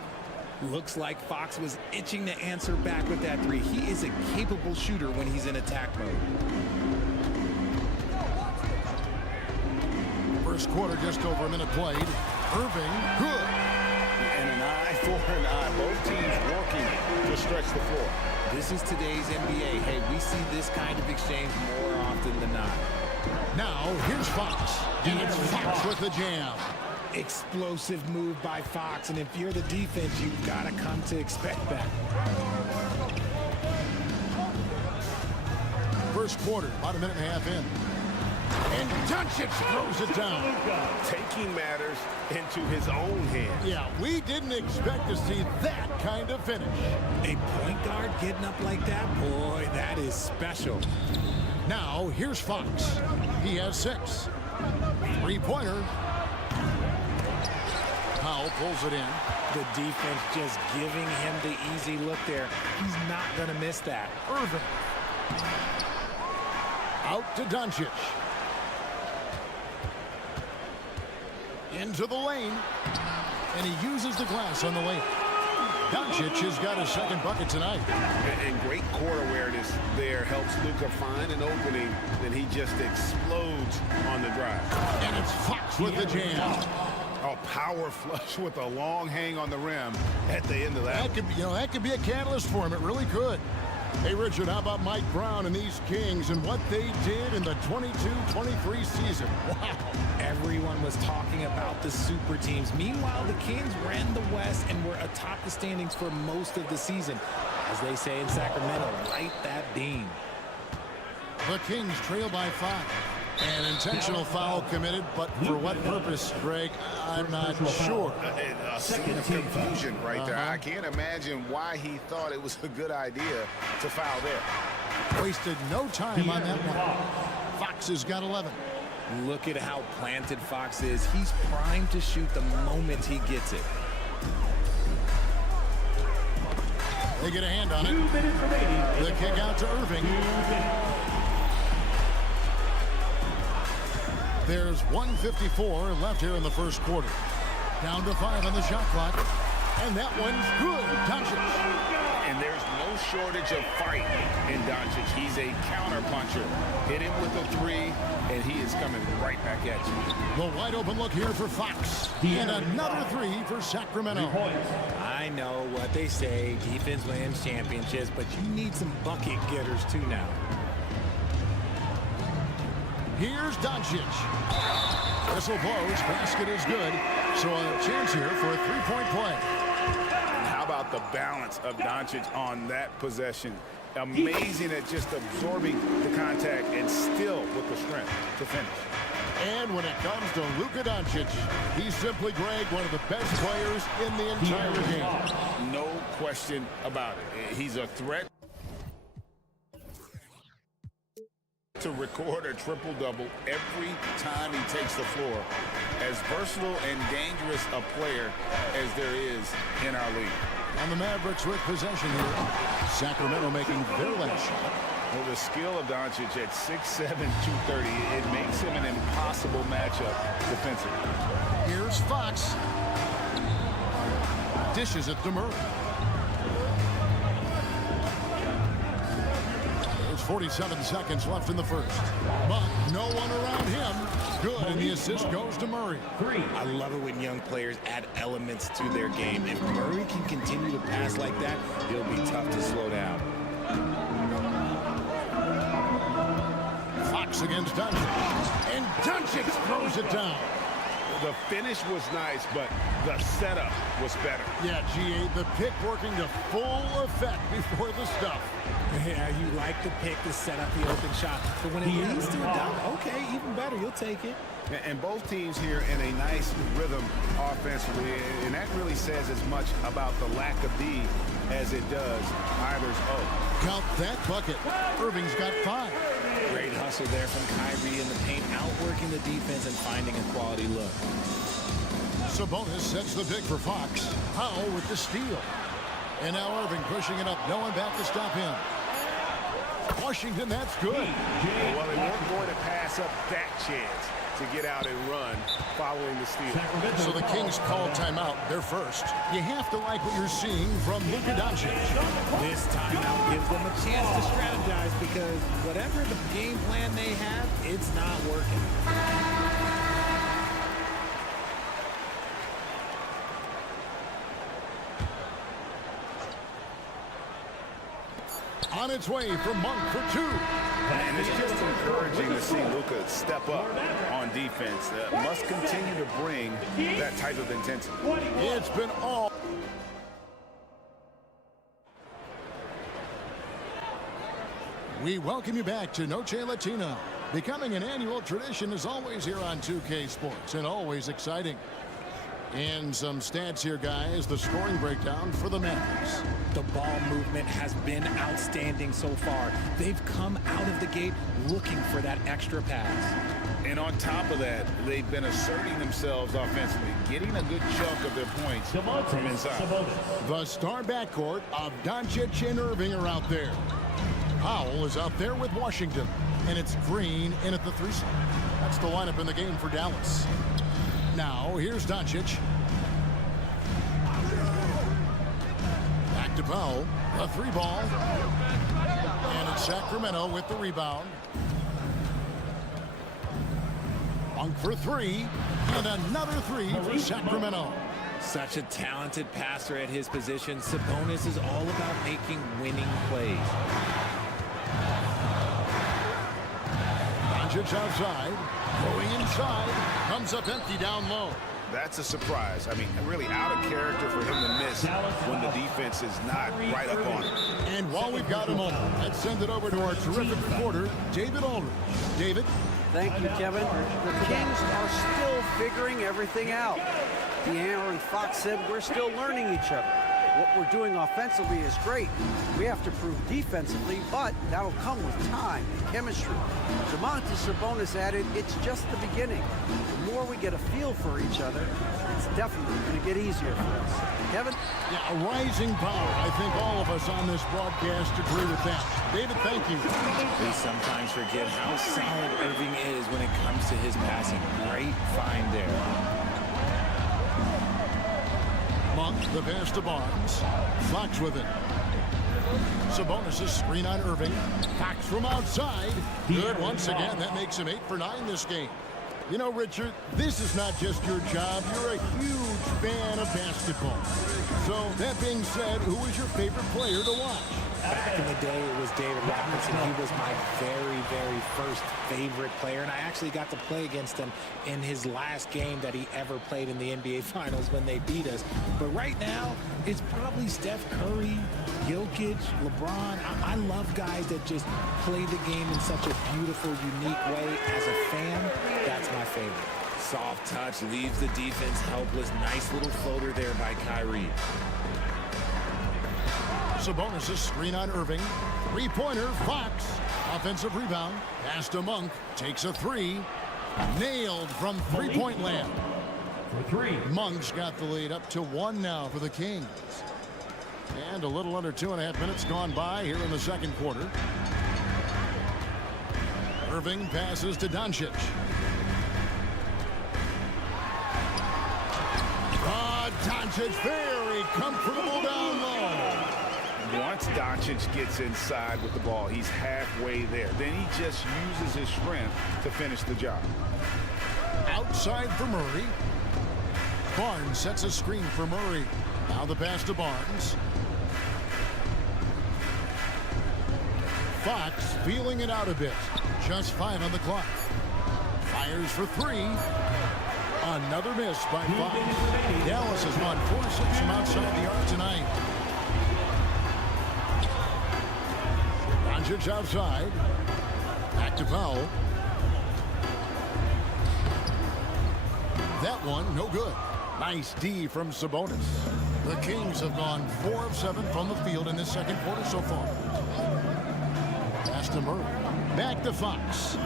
Looks like Fox was itching to answer back with that three. He is a capable shooter when he's in attack mode. First quarter, just over a minute played. Irving, good. And an eye for an eye. Both teams working to stretch the floor. This is today's NBA. Hey, we see this kind of exchange more often than not. Now, here's Fox. And it's Fox with the jam. Explosive move by Fox, and if you're the defense, you've got to come to expect that. First quarter, about a minute and a half in. And Doncic throws it down. Taking matters into his own hands. Yeah, we didn't expect to see that kind of finish. A point guard getting up like that? Boy, that is special. Now, here's Fox. He has 6. Three-pointer. Powell pulls it in. The defense just giving him the easy look there. He's not going to miss that. Irving. Out to Doncic. Into the lane. And he uses the glass on the lane. Doncic has got his second bucket tonight. And great court awareness there helps Luka find an opening, and he just explodes on the drive. And it's Fox with the jam. A power flush with a long hang on the rim at the end of that. That could be, that could be a catalyst for him. It really could. Hey, Richard, how about Mike Brown and these Kings and what they did in the 22-23 season? Wow. Everyone was talking about the super teams. Meanwhile, the Kings ran the West and were atop the standings for most of the season. As they say in Sacramento, light that beam. The Kings trail by 5. An intentional foul committed, but for what purpose, Greg? I'm not sure. A scene of confusion right there. I can't imagine why he thought it was a good idea to foul there. Wasted no time on that one. Fox has got 11. Look at how planted Fox is. He's primed to shoot the moment he gets it. They get a hand on it. The kick out to Irving. There's 1:54 left here in the first quarter. Down to 5 on the shot clock. And that one's good. Doncic. And there's no shortage of fight in Doncic. He's a counter-puncher. Hit him with a three, and he is coming right back at you. The wide open look here for Fox. And another three for Sacramento. I know what they say, defense wins championships, but you need some bucket getters too now. Here's Doncic. Whistle blows, basket is good. So a chance here for a three-point play. And how about the balance of Doncic on that possession? Amazing at just absorbing the contact and still with the strength to finish. And when it comes to Luka Doncic, he's simply, Greg, one of the best players in the entire game. No question about it. He's a threat to record a triple-double every time he takes the floor. As versatile and dangerous a player as there is in our league. And the Mavericks with possession here. Sacramento making their last shot. Well, the skill of Doncic at 6'7", 230, it makes him an impossible matchup defensively. Here's Fox. Dishes it to Murray. There's 47 seconds left in the first. But no one around him. Good, and the assist goes to Murray. I love it when young players add elements to their game. If Murray can continue to pass like that, it'll be tough to slow down. Fox against Doncic. And Doncic throws it down. The finish was nice, but the setup was better. Yeah, GA, the pick working to full effect before the stuff. Yeah, you like the pick to set up the open shot. But when it leads to a dunk, okay, even better, you'll take it. And both teams here in a nice rhythm offensively, and that really says as much about the lack of D as it does either's O. Count that bucket. Irving's got 5. Great hustle there from Kyrie in the paint, outworking the defense and finding a quality look. Sabonis sets the pick for Fox. Powell with the steal. And now Irving pushing it up. No one back to stop him. Washington, that's good. Well, they weren't going to pass up that chance to get out and run following the steal. So the Kings call timeout. They're first. You have to like what you're seeing from Luka Doncic. This timeout gives them a chance to strategize because whatever the game plan they have, it's not working. On its way from Monk for 2. And it's just encouraging to see Luka step up on defense. Must continue to bring that type of intensity. It's been all. We welcome you back to Noche Latino. Becoming an annual tradition is always here on 2K Sports and always exciting. And some stats here, guys. The scoring breakdown for the Mavericks. The ball movement has been outstanding so far. They've come out of the gate looking for that extra pass. And on top of that, they've been asserting themselves offensively, getting a good chunk of their points from inside. The star backcourt of Doncic and Irving are out there. Powell is out there with Washington. And it's Green in at the 3 slot. That's the lineup in the game for Dallas. Now, here's Doncic. Back to Powell. A 3 ball. And it's Sacramento with the rebound. Monk for 3. And another 3 for Sacramento. Such a talented passer at his position. Sabonis is all about making winning plays. Doncic outside. Going inside. Comes up empty down low. That's a surprise. I mean, really out of character for him to miss when the defense is not right up on him. And while we've got a moment, let's send it over to our terrific reporter, David Aldridge. David? Thank you, Kevin. The Kings are still figuring everything out. De'Aaron Fox said we're still learning each other. What we're doing offensively is great. We have to prove defensively, but that'll come with time and chemistry. Domantas Sabonis added, it's just the beginning. The more we get a feel for each other, it's definitely going to get easier for us. Kevin? Yeah, a rising power. I think all of us on this broadcast agree with that. David, thank you. We sometimes forget how solid Irving is when it comes to his passing. Great find there. Monk, the pass to Barnes. Fox with it. Sabonis' screen on Irving. Fox from outside. Good once again. That makes him 8 for 9 this game. You know, Richard, this is not just your job. You're a huge fan of basketball. So, that being said, who is your favorite player to watch? Back in the day, it was David Robinson. He was my very, very first favorite player, and I actually got to play against him in his last game that he ever played in the NBA Finals when they beat us. But right now, it's probably Steph Curry, Jokic, LeBron. I love guys that just play the game in such a beautiful, unique way. As a fan, that's my favorite. Soft touch leaves the defense helpless. Nice little floater there by Kyrie. Sabonis' screen on Irving. Three-pointer, Fox. Offensive rebound. Pass to Monk. Takes a three. Nailed from three-point land. For 3. Monk's got the lead up to 1 now for the Kings. And a little under 2.5 minutes gone by here in the second quarter. Irving passes to Doncic. Doncic very comfortable down low. Once Doncic gets inside with the ball, he's halfway there. Then he just uses his strength to finish the job. Outside for Murray. Barnes sets a screen for Murray. Now the pass to Barnes. Fox feeling it out a bit. Just 5 on the clock. Fires for 3. Another miss by Fox. Dallas has won 4-6 from outside the arc tonight. Doncic outside. Back to Powell. That one, no good. Nice D from Sabonis. The Kings have gone 4 of 7 from the field in this second quarter so far. Pass to Murray. Back to Fox.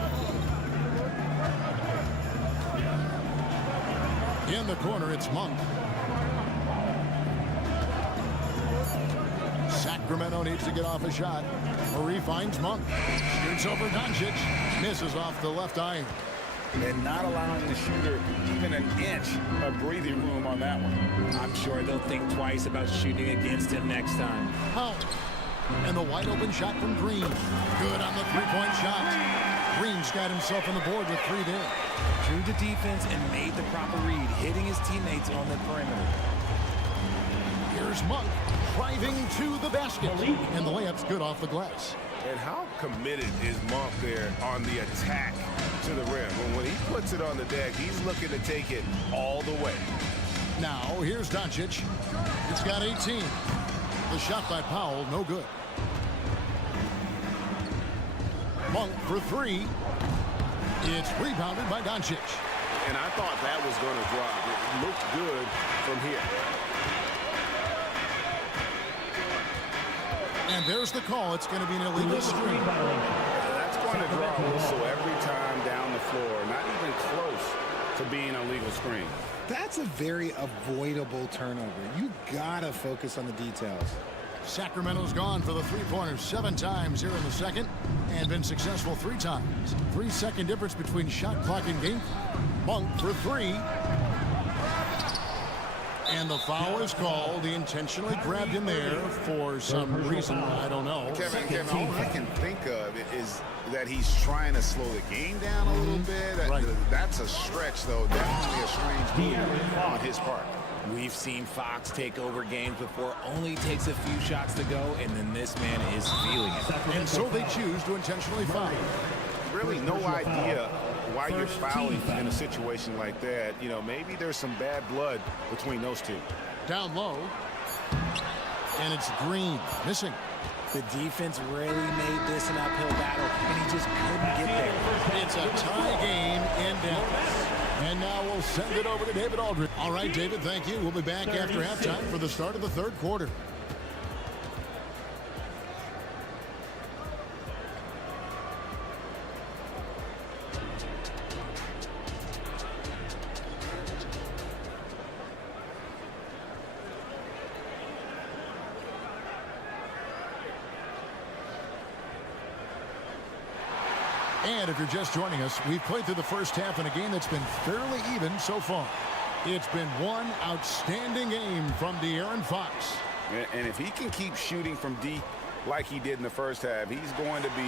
In the corner, it's Monk. Sacramento needs to get off a shot. Murray finds Monk. Shoots over Doncic. Misses off the left eye. And not allowing the shooter even an inch of breathing room on that one. I'm sure they'll think twice about shooting against him next time. Powell. And the wide open shot from Green. Good on the three-point shot. Green's got himself on the board with 3 there. Drew the defense and made the proper read, hitting his teammates on the perimeter. Here's Monk driving to the basket. And the layup's good off the glass. And how committed is Monk there on the attack to the rim? When he puts it on the deck, he's looking to take it all the way. Now, here's Doncic. It's got 18. The shot by Powell, no good. Monk for 3. It's rebounded by Doncic. And I thought that was going to drop. It looked good from here. And there's the call. It's going to be an illegal screen. That's going to draw a whistle every time down the floor. Not even close to being a legal screen. That's a very avoidable turnover. You gotta focus on the details. Sacramento's gone for the three-pointers 7 times here in the second and been successful 3 times. 3-second difference between shot clock and game. Monk for 3. And the foul is called. He intentionally grabbed him there for some reason. I don't know. Kevin, all I can think of is that he's trying to slow the game down a little bit. Right. That's a stretch, though. Definitely a strange move on his part. We've seen Fox take over games before, only takes a few shots to go, and then this man is feeling it. And so they choose to intentionally foul. Really no idea why you're fouling in a situation like that. You know, maybe there's some bad blood between those two. Down low. And it's Green missing. The defense really made this an uphill battle, and he just couldn't get there. It's a tie game in Dallas. And now we'll send it over to David Aldridge. All right, David, thank you. We'll be back after halftime for the start of the third quarter. And if you're just joining us, we've played through the first half in a game that's been fairly even so far. It's been one outstanding game from De'Aaron Fox. And if he can keep shooting from deep like he did in the first half, he's going to be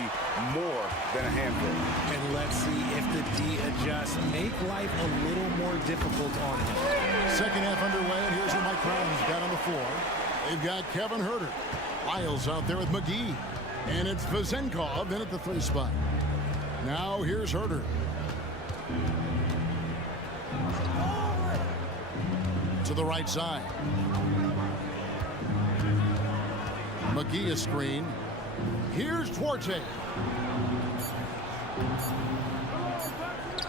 more than a handful. And let's see if the D adjusts, make life a little more difficult on him. Second half underway, and here's what Mike Brown's got on the floor. They've got Kevin Herter. Lyles out there with McGee. And it's Vezenkov in at the 3 spot. Now here's Herter. To the right side. McGee a screen. Here's Duarte.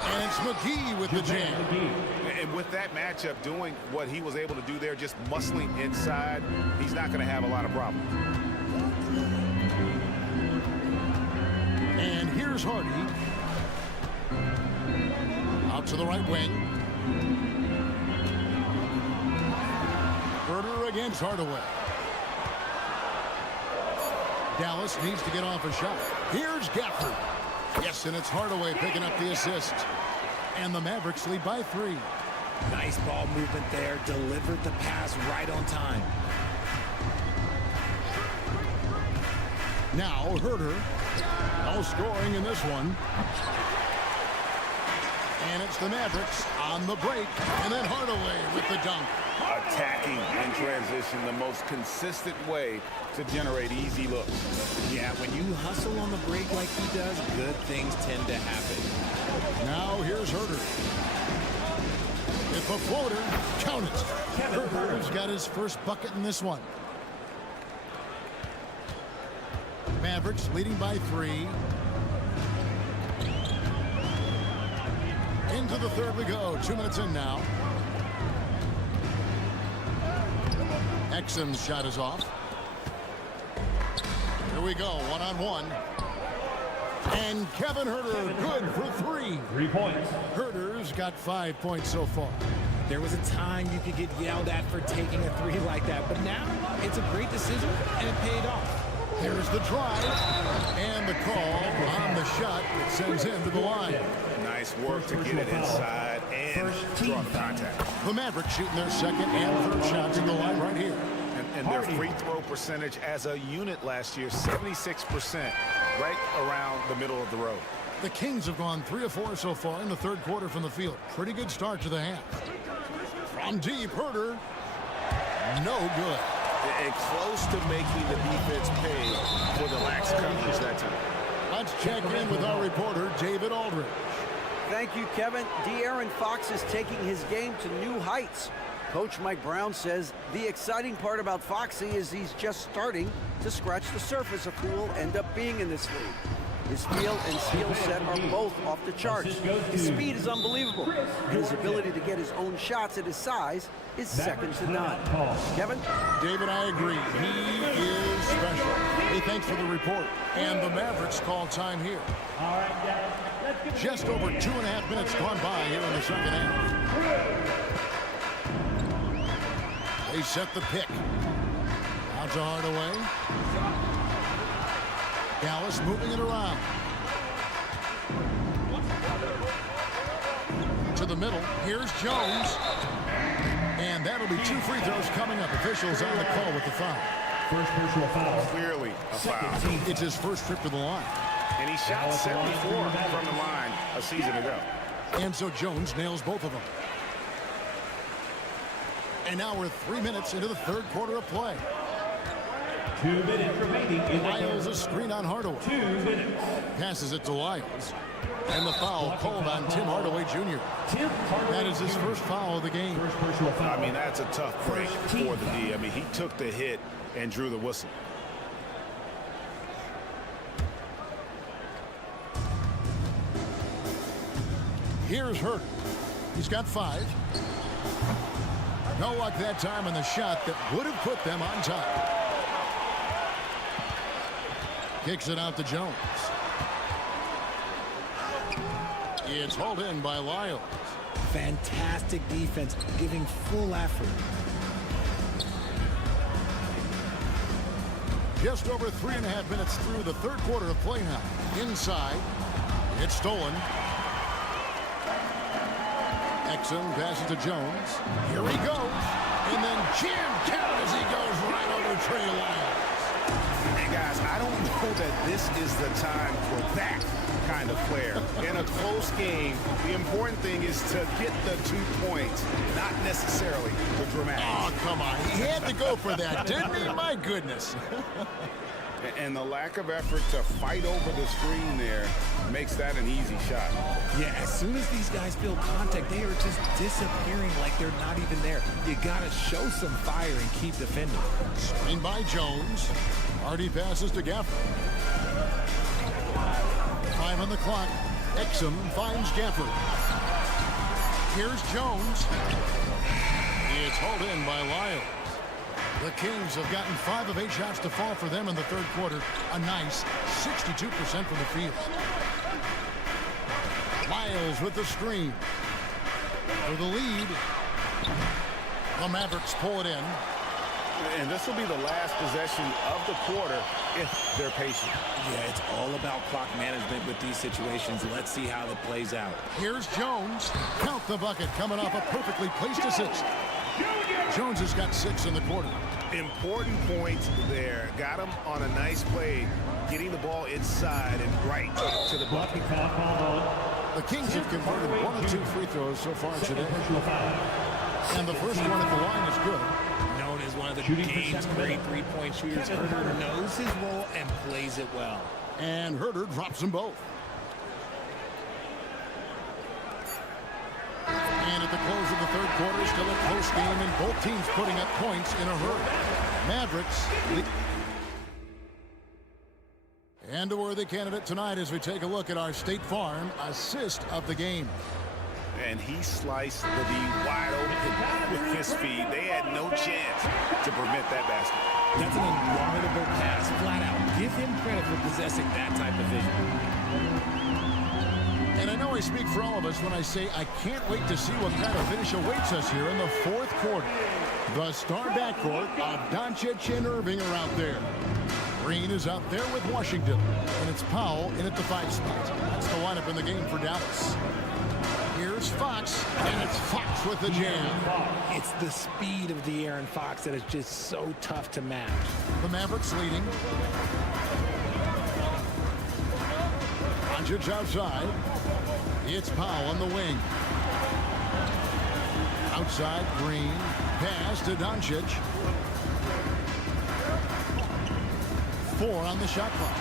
And it's McGee with the jam. And with that matchup, doing what he was able to do there, just muscling inside, he's not going to have a lot of problems. And here's Hardy. Out to the right wing. Herter against Hardaway. Dallas needs to get off a shot. Here's Gafford. Yes, and it's Hardaway picking up the assist. And the Mavericks lead by 3. Nice ball movement there. Delivered the pass right on time. Now Herter. No scoring in this one. And it's the Mavericks on the break. And then Hardaway with the dunk. Attacking in transition, the most consistent way to generate easy looks. Yeah, when you hustle on the break like he does, good things tend to happen. Now here's Herter. If a floater, count it. Herter's got his first bucket in this one. Mavericks leading by 3. Into the third we go. 2 minutes in now. Exum's shot is off. Here we go, 1-on-1. And Kevin Herter good for 3. 3 points. Herter's got 5 points so far. There was a time you could get yelled at for taking a 3 like that, but now it's a great decision and it paid off. There's the drive and the call on the shot that sends him to the line. Nice work to get it inside and draw the contact. The Mavericks shooting their second and third shots in the line right here. And their free throw percentage as a unit last year, 76%, right around the middle of the road. The Kings have gone 3 of 4 so far in the third quarter from the field. Pretty good start to the half. From deep, Herter. No good. And close to making the defense pay for the lax coverage that time. Let's check in with our reporter, David Aldridge. Thank you, Kevin. De'Aaron Fox is taking his game to new heights. Coach Mike Brown says the exciting part about Foxy is he's just starting to scratch the surface of who will end up being in this league. His feel and skill set are both off the charts. His speed is unbelievable. And his ability to get his own shots at his size is second to none. Kevin? David, I agree. He is special. Hey, thanks for the report. And the Mavericks call time here. Just over 2.5 minutes gone by here in the second half. They set the pick. Out to Hardaway. Dallas moving it around. To the middle. Here's Jones. And that'll be 2 free throws coming up. Officials on the call with the foul. First personal foul. Clearly a foul. It's his first trip to the line. And he shot 74 from the line a season ago. And so Jones nails both of them. And now we're 3 minutes into the third quarter of play. 2 minutes remaining in the Lyles a screen on Hardaway. 2 minutes. Passes it to Lyles. And the foul called on Tim Hardaway Jr. That is his first foul of the game. First personal foul. I mean, that's a tough break for the D. I mean, he took the hit and drew the whistle. Here's Herter. He's got 5. No luck that time on the shot that would have put them on top. Kicks it out to Jones. It's hauled in by Lyles. Fantastic defense, giving full effort. Just over 3.5 minutes through the third quarter of play now. Inside. It's stolen. Exum passes to Jones. Here he goes. And then jam count as he goes right over Trey Lyles. And guys, I don't know that this is the time for that kind of flair. In a close game, the important thing is to get the 2 points, not necessarily the dramatics. Oh, come on. He had to go for that, didn't he? My goodness. And the lack of effort to fight over the screen there makes that an easy shot. Yeah, as soon as these guys feel contact, they are just disappearing like they're not even there. You got to show some fire and keep defending. Screen by Jones. Hardy passes to Gafford. 5 on the clock. Exum finds Gafford. Here's Jones. It's hauled in by Lyles. The Kings have gotten 5 of 8 shots to fall for them in the third quarter. A nice 62% from the field. Lyles with the screen. For the lead. The Mavericks pull it in. And this will be the last possession of the quarter if they're patient. Yeah, it's all about clock management with these situations. Let's see how it plays out. Here's Jones. Count the bucket coming off a perfectly placed assist. Jones has got 6 in the quarter. Important points there. Got him on a nice play, getting the ball inside and right to the bucket. The Kings have converted 1 of 2 free throws so far today. And the first one at the line is good. Known as one of the game's great three-point shooters, Herder knows his role and plays it well. And Herder drops them both. And at the close of the third quarter, still a close game, and both teams putting up points in a hurry. Mavericks. And a worthy candidate tonight as we take a look at our State Farm assist of the game. And he sliced the D wide open with his speed. They had no chance to prevent that basket. That's an unguardable pass, flat out. Give him credit for possessing that type of vision. And I know I speak for all of us when I say I can't wait to see what kind of finish awaits us here in the fourth quarter. The star backcourt of Doncic and Irving are out there. Green is out there with Washington, and it's Powell in at the 5 spot. That's the lineup in the game for Dallas. Here's Fox, and it's Fox with the jam. It's the speed of De'Aaron Fox that is just so tough to match. The Mavericks leading. Doncic outside. It's Powell on the wing. Outside, Green. Pass to Doncic. 4 on the shot clock.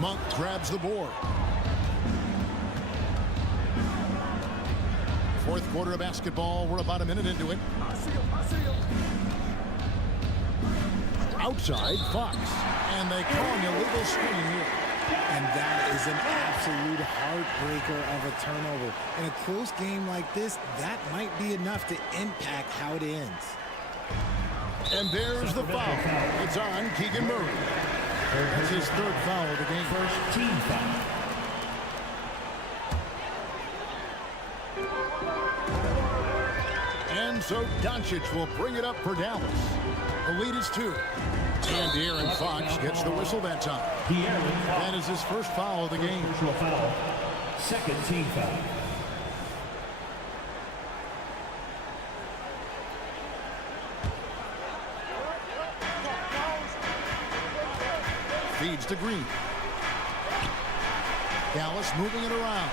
Monk grabs the board. Fourth quarter of basketball. We're about a minute into it. Outside, Fox. And they call an illegal screen here. And that is an absolute heartbreaker of a turnover. In a close game like this, that might be enough to impact how it ends. And there's the foul. It's on Keegan Murray. That's his 3rd foul of the game. First team foul. And so Doncic will bring it up for Dallas. The lead is 2. And De'Aaron Fox gets the whistle that time. That is his first foul of the game. Foul. Second team foul. Feeds to Green. Dallas moving it around.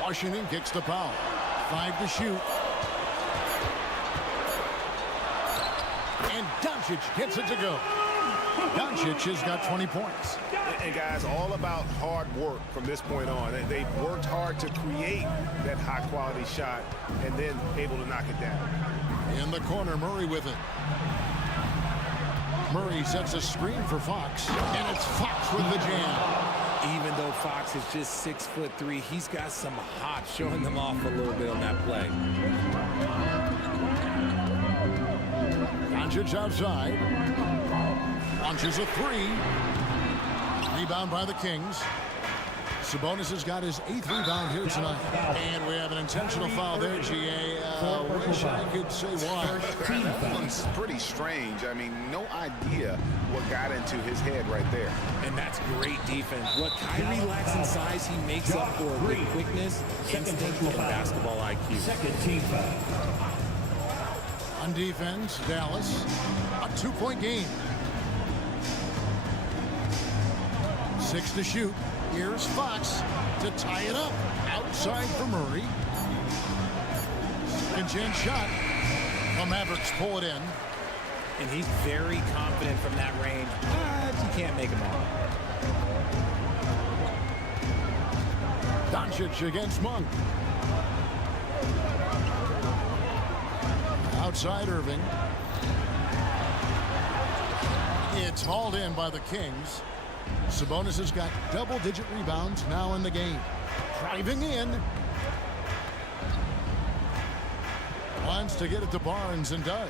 Washington kicks the foul. 5 to shoot. And Doncic gets it to go. Doncic has got 20 points. And guys, all about hard work from this point on. They've worked hard to create that high-quality shot and then able to knock it down. In the corner, Murray with it. Murray sets a screen for Fox, and it's Fox with the jam. Even though Fox is just 6'3", he's got some hop, showing them off a little bit on that play. Doncic outside. Launches a 3. Rebound by the Kings. Sabonis has got his 8th rebound here tonight. And we have an intentional foul there, G.A. Wish I could say why. It's pretty strange. I mean, no idea what got into his head right there. And that's great defense. What Kyrie lacks in size, he makes up for with quickness, instinct, and basketball IQ. Second team foul. On defense, Dallas, a 2-point game. 6 to shoot. Here's Fox to tie it up. Outside for Murray. Second chance shot. The Mavericks pull it in. And he's very confident from that range, but you can't make him all. Doncic against Monk. Outside Irving. It's hauled in by the Kings. Sabonis has got double-digit rebounds now in the game. Driving in. Wants to get it to Barnes and does.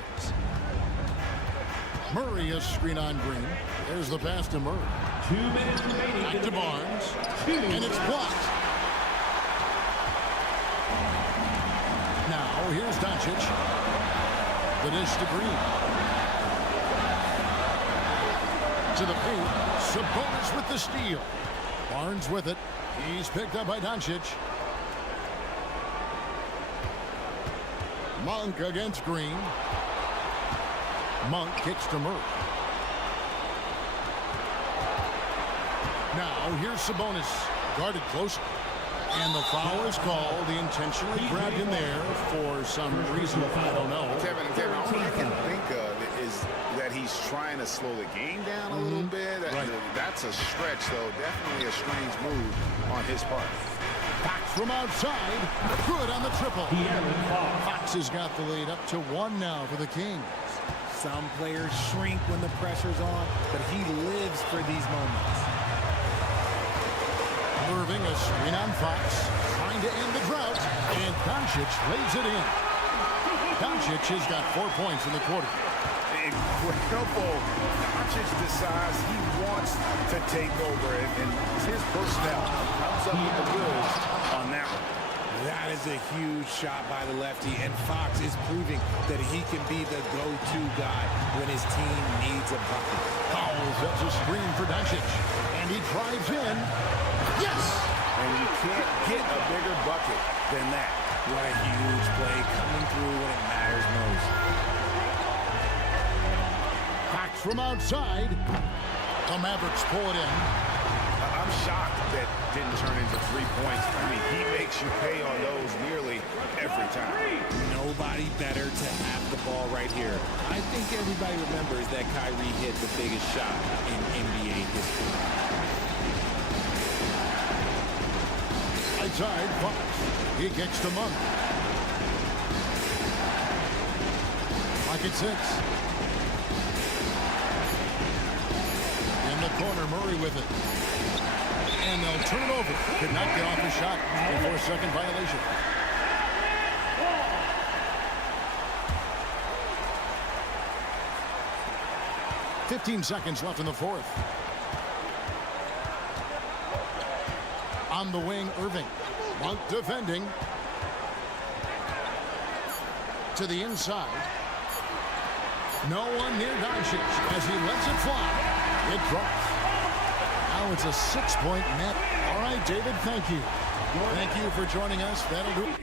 Murray is screen on Green. There's the pass to Murray. 2 minutes remaining. Back to Barnes. And it's blocked. Now here's Doncic. The dish to Green. To the paint. Sabonis with the steal. Barnes with it. He's picked up by Doncic. Monk against Green. Monk kicks to Murray. Now here's Sabonis. Guarded closely. And the foul is called. He intentionally grabbed him there for some reason. I don't know. Kevin, all I can think of is that he's trying to slow the game down a little bit. Right. That's a stretch, though. Definitely a strange move on his part. Fox from outside. Good on the triple. Fox has got the lead up to 1 now for the Kings. Some players shrink when the pressure's on, but he lives for these moments. Irving a screen on Fox, trying to end the drought, and Doncic lays it in. Doncic has got 4 points in the quarter. Incredible. Doncic decides he wants to take over, and his personnel comes up with the goods on that one. That is a huge shot by the lefty, and Fox is proving that he can be the go-to guy when his team needs a bucket. Powell sets a screen for Doncic, and he drives in. Yes! And you can't get a bigger bucket than that. What a huge play coming through when it matters most. Fox from outside. The Mavericks pull it in. I'm shocked that didn't turn into 3 points. I mean, he makes you pay on those nearly every time. Nobody better to have the ball right here. I think everybody remembers that Kyrie hit the biggest shot in NBA history. Outside, Fox. He kicks to Monk. Pocket 6. In the corner, Murray with it. And they'll turn it over. Could not get off the shot before a second violation. "15 seconds left in the fourth. On the wing, Irving. Monk defending. To the inside. No one near Doncic as he lets it fly. It drops. Now it's a 6-point net. All right, David, thank you. Thank you for joining us. That'll do it.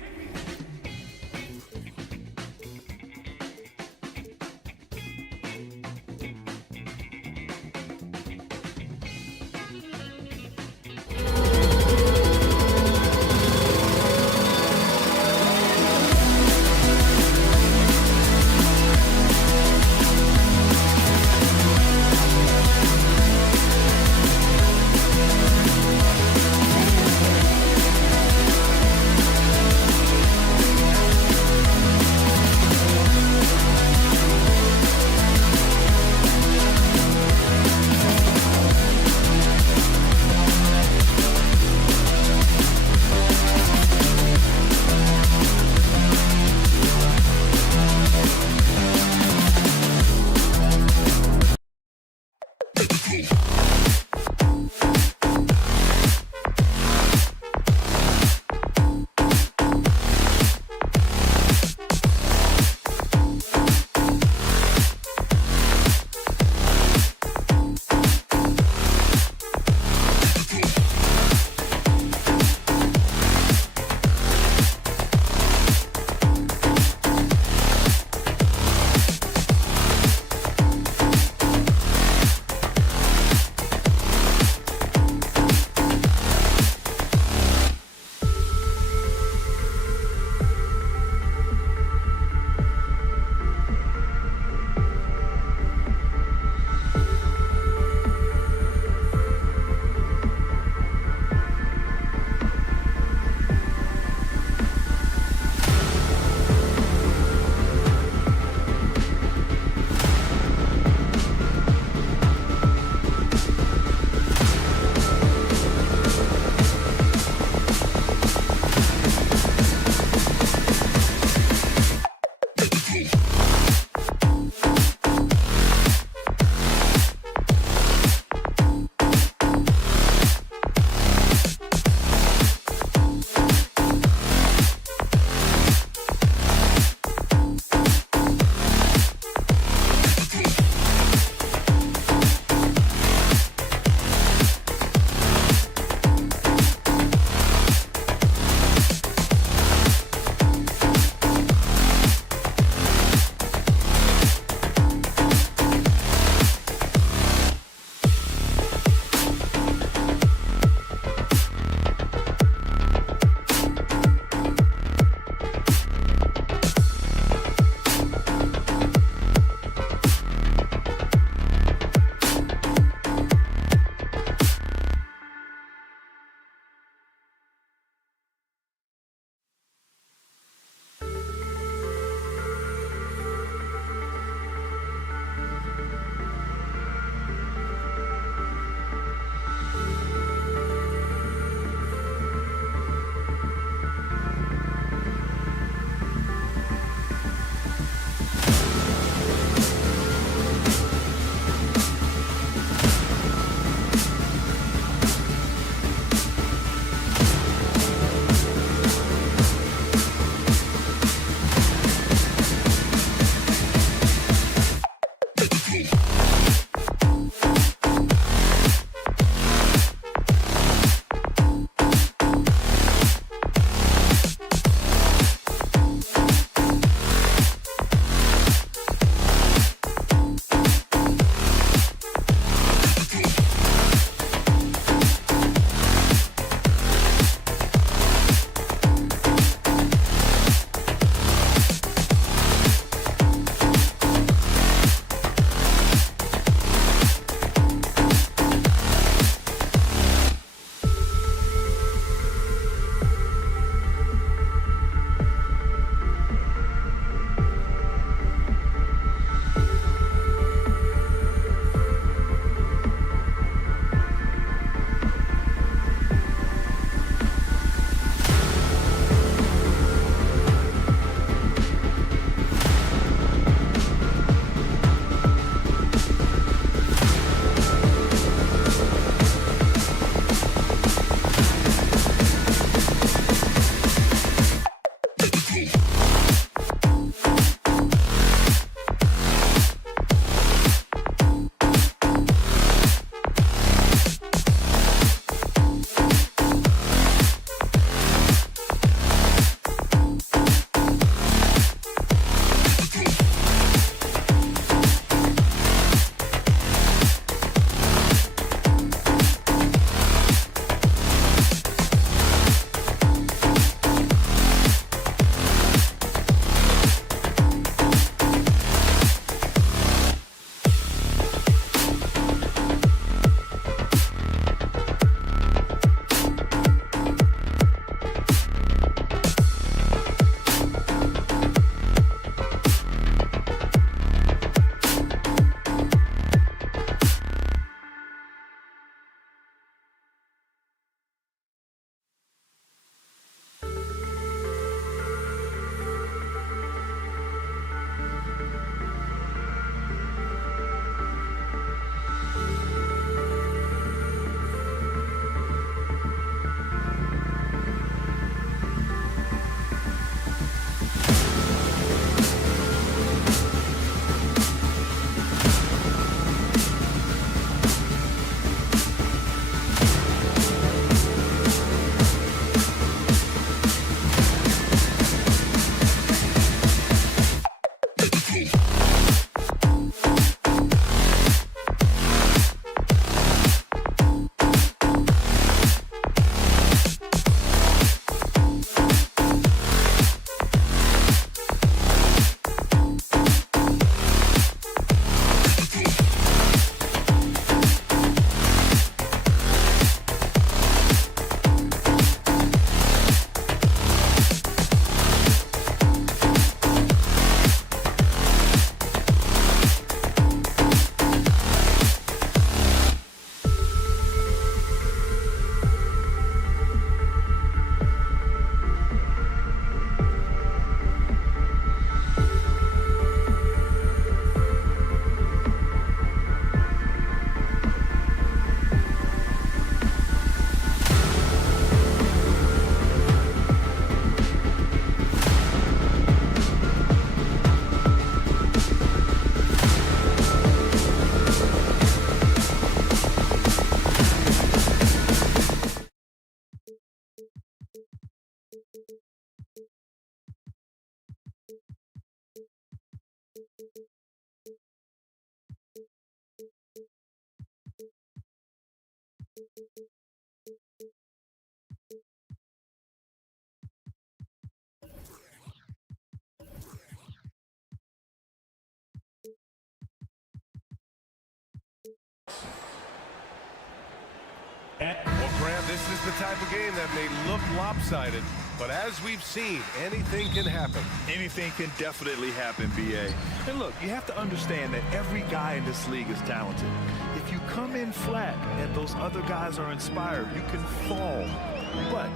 Well, Graham, this is the type of game that may look lopsided, but as we've seen, anything can happen. Anything can definitely happen, B.A. And look, you have to understand that every guy in this league is talented. If you come in flat and those other guys are inspired, you can fall. But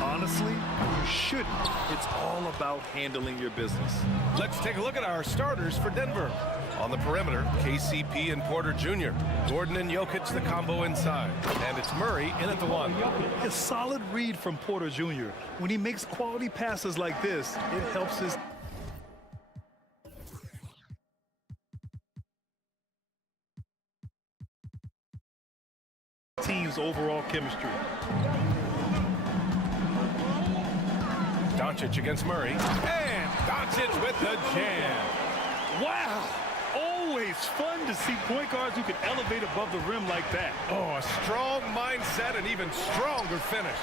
honestly, you shouldn't. It's all about handling your business. Let's take a look at our starters for Denver. On the perimeter, KCP and Porter Jr. Gordon and Jokic, the combo inside. And it's Murray in at the 1. A solid read from Porter Jr. When he makes quality passes like this, it helps his team's overall chemistry. Doncic against Murray. And Doncic with the jam. Wow! Always fun to see point guards who can elevate above the rim like that. Oh, a strong mindset and even stronger finish.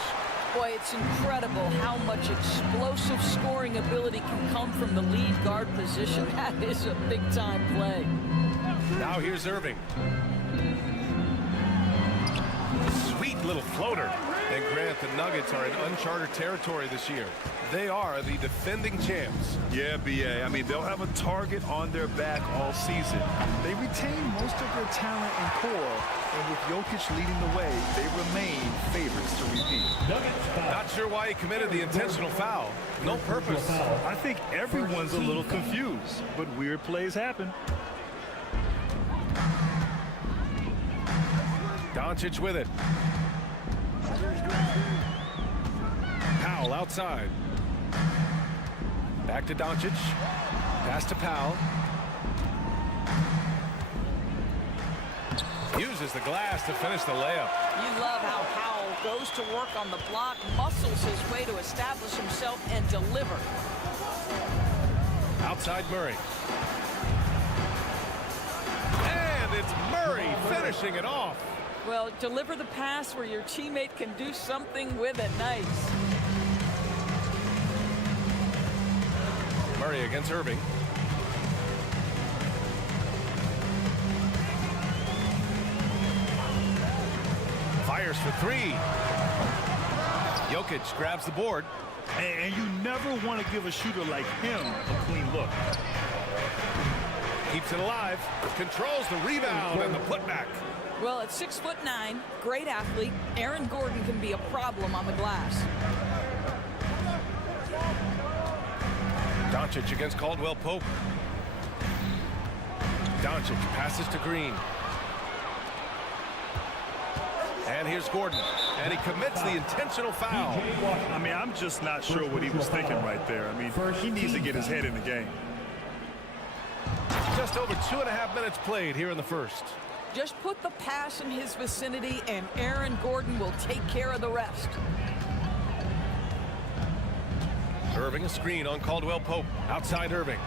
Boy, it's incredible how much explosive scoring ability can come from the lead guard position. That is a big-time play. Now here's Irving. Sweet little floater. And Grant, the Nuggets are in uncharted territory this year. They are the defending champs. Yeah, B.A. I mean, they'll have a target on their back all season. They retain most of their talent and core, and with Jokic leading the way, they remain favorites to repeat. Not sure why he committed the intentional foul. No purpose. I think everyone's a little confused, but weird plays happen. Doncic with it. Powell outside. Back to Doncic. Pass to Powell. Uses the glass to finish the layup. You love how Powell goes to work on the block, muscles his way to establish himself and deliver. Outside Murray. And it's Murray finishing it off. Well, deliver the pass where your teammate can do something with it. Nice. Murray against Irving. Fires for 3. Jokic grabs the board. And you never want to give a shooter like him a clean look. Keeps it alive. Controls the rebound and the putback. Well, at 6'9", great athlete, Aaron Gordon can be a problem on the glass. Doncic against Caldwell Pope. Doncic passes to Green. And here's Gordon. And he commits the intentional foul. I mean, I'm just not sure what he was thinking right there. I mean, he needs to get his head in the game. Just over 2.5 minutes played here in the first. Just put the pass in his vicinity, and Aaron Gordon will take care of the rest. Irving a screen on Caldwell Pope. Outside Irving.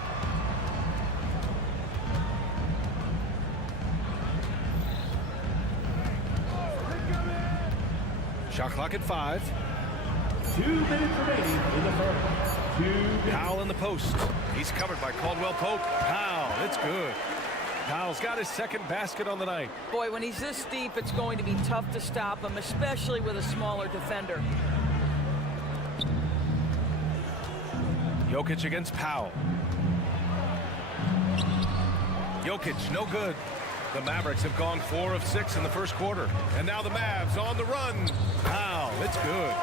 Shot clock at 5. 2 minutes remaining in the first. Powell in the post. He's covered by Caldwell Pope. Powell, it's good. Powell's got his second basket on the night. Boy, when he's this deep, it's going to be tough to stop him, especially with a smaller defender. Jokic against Powell. Jokic, no good. The Mavericks have gone 4 of 6 in the first quarter. And now the Mavs on the run. Powell, it's good.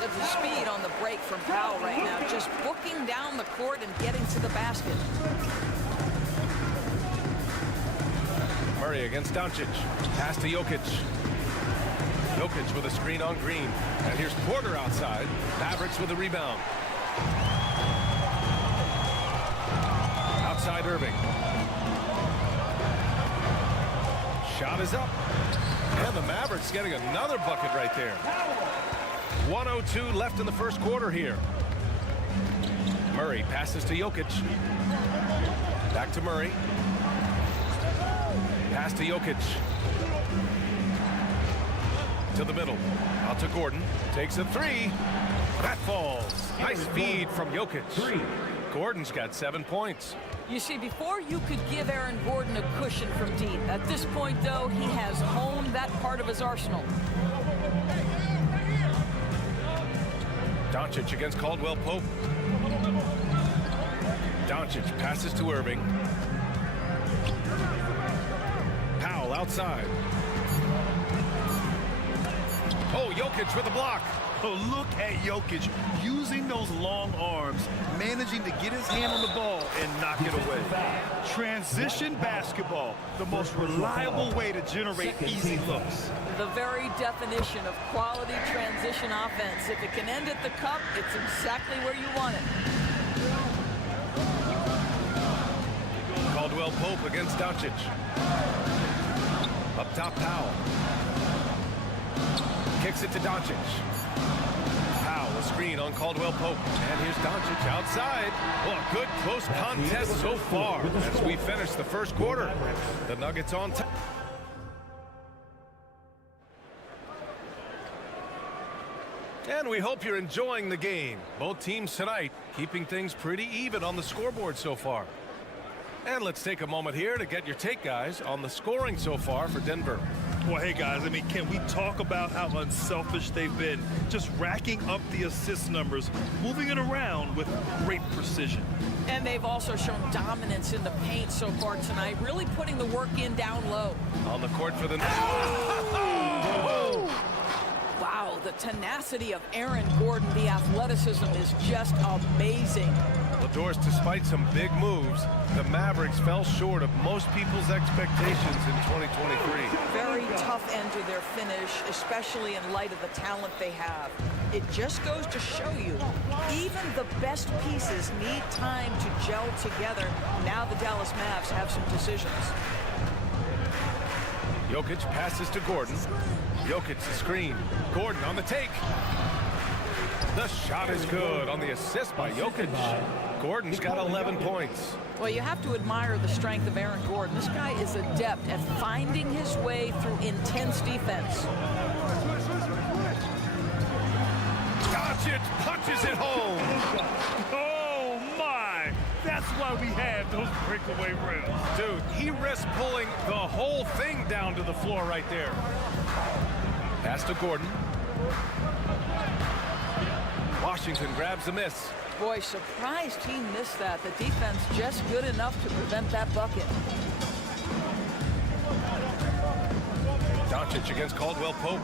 The speed on the break from Powell right now, just booking down the court and getting to the basket. Murray against Doncic. Pass to Jokic. Jokic with a screen on Green. And here's Porter outside. Mavericks with a rebound. Outside Irving. Shot is up. And the Mavericks getting another bucket right there. 1:02 left in the first quarter here. Murray passes to Jokic. Back to Murray. Pass to Jokic. To the middle. Out to Gordon. Takes a 3. That falls. Nice feed from Jokic. Gordon's got 7 points. You see, before you could give Aaron Gordon a cushion from deep. At this point, though, he has honed that part of his arsenal. Doncic against Caldwell Pope. Doncic passes to Irving. Powell outside. Oh, Jokic with a block. Oh, look at Jokic using those long arms, managing to get his hand on the ball and knock it away. Transition basketball, the most reliable way to generate easy looks. The very definition of quality transition offense. If it can end at the cup, it's exactly where you want it. Caldwell Pope against Doncic. Up top, Powell. Kicks it to Doncic. Powell, a screen on Caldwell Pope. And here's Doncic outside. Well, a good close contest so far as we finish the first quarter. The Nuggets on top. And we hope you're enjoying the game. Both teams tonight keeping things pretty even on the scoreboard so far. And let's take a moment here to get your take, guys, on the scoring so far for Denver. Well, hey, guys, I mean, can we talk about how unselfish they've been? Just racking up the assist numbers, moving it around with great precision. And they've also shown dominance in the paint so far tonight, really putting the work in down low. On the court for the... Wow, the tenacity of Aaron Gordon, the athleticism is just amazing. Well, Doris, despite some big moves, the Mavericks fell short of most people's expectations in 2023. Very tough end to their finish, especially in light of the talent they have. It just goes to show you, even the best pieces need time to gel together. Now the Dallas Mavs have some decisions. Jokic passes to Gordon. Jokic the screen. Gordon on the take. The shot is good on the assist by Jokic. Gordon's got 11 points. Well, you have to admire the strength of Aaron Gordon. This guy is adept at finding his way through intense defense. Doncic punches it home. Oh, my! That's why we have those breakaway rims. Dude, he risks pulling the whole thing down to the floor right there. Pass to Gordon. Washington grabs the miss. Boy, surprised he missed that. The defense just good enough to prevent that bucket. Doncic against Caldwell Pope.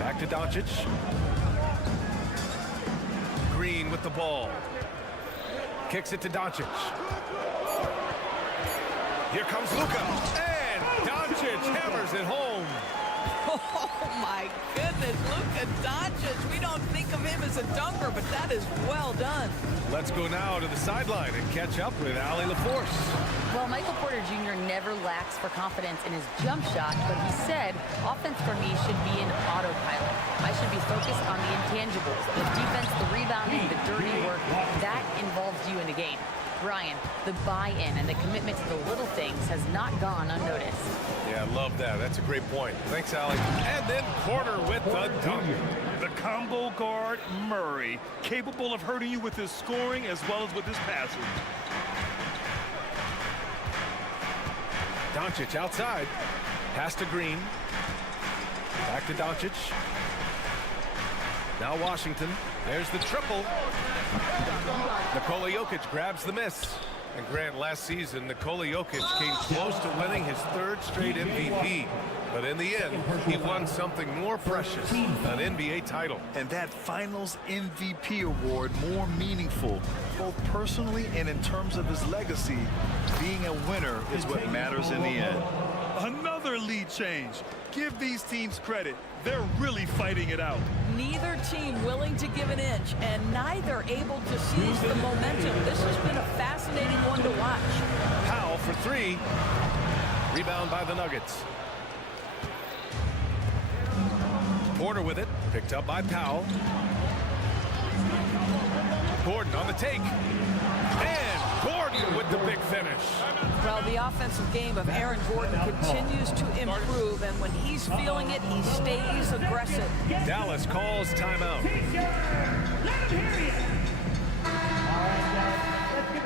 Back to Doncic. Green with the ball. Kicks it to Doncic. Here comes Luka. And Doncic hammers it home. Oh, my goodness. Luka Doncic. We don't think of him as a dunker, but that is well done. Let's go now to the sideline and catch up with Allie LaForce. Well, Michael Porter Jr. never lacks for confidence in his jump shot, but he said, offense for me should be an autopilot. I should be focused on the intangibles, the defense, the rebounding, the dirty work. That involves you in the game. Brian, the buy-in and the commitment to the little things has not gone unnoticed. Yeah, I love that. That's a great point. Thanks, Allie. And then Porter with the dunk. The combo guard, Murray, capable of hurting you with his scoring as well as with his passing. Doncic outside. Pass to Green. Back to Doncic. Now Washington. There's the triple. Nikola Jokic grabs the miss. And Grant, last season, Nikola Jokic came close to winning his third straight MVP. But in the end, he won something more precious, an NBA title. And that Finals MVP award more meaningful, both personally and in terms of his legacy. Being a winner is what matters in the end. Another lead change. Give these teams credit. They're really fighting it out. Neither team willing to give an inch, and neither able to seize the momentum. This has been a fascinating one to watch. Powell for three. Rebound by the Nuggets. Porter with it. Picked up by Powell. Gordon on the take. And Gordon with the big finish. Well, the offensive game of Aaron Gordon continues to improve, and when he's feeling it, he stays aggressive. Dallas calls timeout.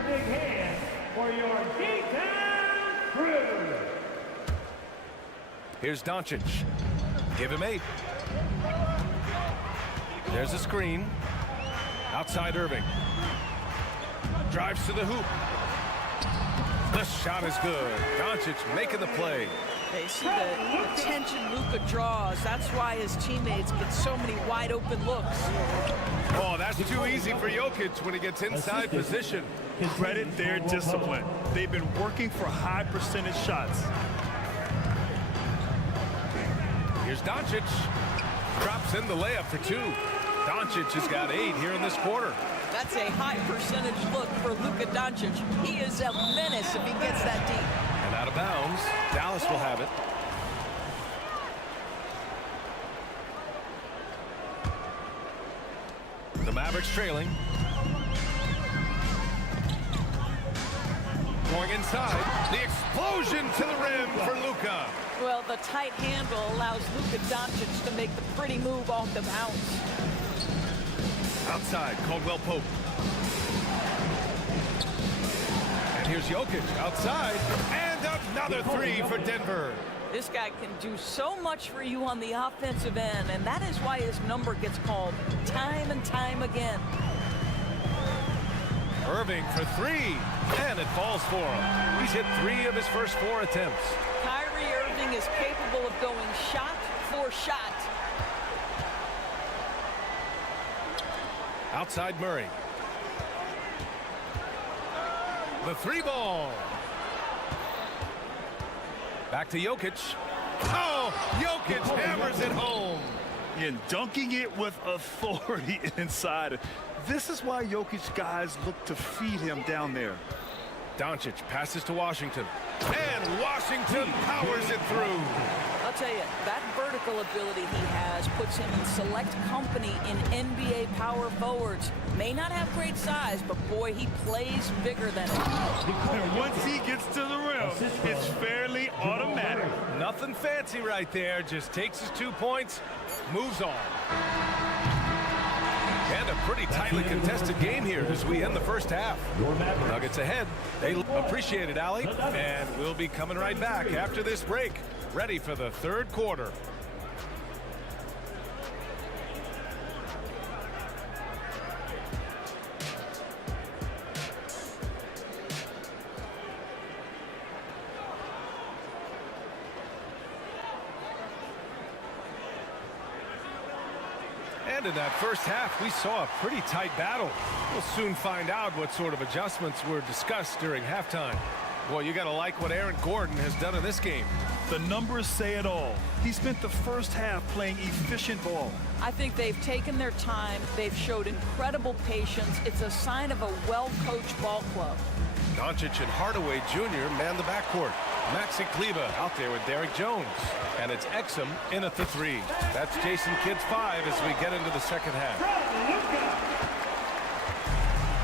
big hand for your D-Town crew. Here's Doncic. Give him 8. There's a screen. Outside Irving. Drives to the hoop. The shot is good. Doncic making the play. They see the attention Luka draws. That's why his teammates get so many wide open looks. Oh, that's too easy for Jokic when he gets inside position. Credit their discipline. They've been working for high percentage shots. Here's Doncic. Drops in the layup for 2. Doncic has got 8 here in this quarter. That's a high percentage look for Luka Doncic. He is a menace if he gets that deep. And out of bounds. Dallas will have it. The Mavericks trailing. Going inside. The explosion to the rim for Luka. Well, the tight handle allows Luka Doncic to make the pretty move off the bounce. Outside, Caldwell Pope. And here's Jokic outside. And another 3 for Denver. This guy can do so much for you on the offensive end, and that is why his number gets called time and time again. Irving for 3. And it falls for him. He's hit 3 of his first 4 attempts. Kyrie Irving is capable of going shot for shot. Outside Murray. The 3 ball. Back to Jokic. Oh, Jokic hammers it home. And dunking it with authority inside. This is why Jokic guys look to feed him down there. Doncic passes to Washington. And Washington powers it through. I'll tell you, that vertical ability he has puts him in select company in NBA power forwards. May not have great size, but boy, he plays bigger than it. And once he gets to the rim, it's fairly automatic. Nothing fancy right there. Just takes his 2 points, moves on. And a pretty tightly contested game here as we end the first half. Nuggets ahead. They appreciate it, Allie. And we'll be coming right back after this break. Ready for the third quarter. And in that first half, we saw a pretty tight battle. We'll soon find out what sort of adjustments were discussed during halftime. Boy, you got to like what Aaron Gordon has done in this game. The numbers say it all. He spent the first half playing efficient ball. I think they've taken their time. They've showed incredible patience. It's a sign of a well-coached ball club. Doncic and Hardaway Jr. man the backcourt. Maxi Kleber out there with Derrick Jones. And it's Exum in at the 3. That's Jason Kidd's 5 as we get into the second half.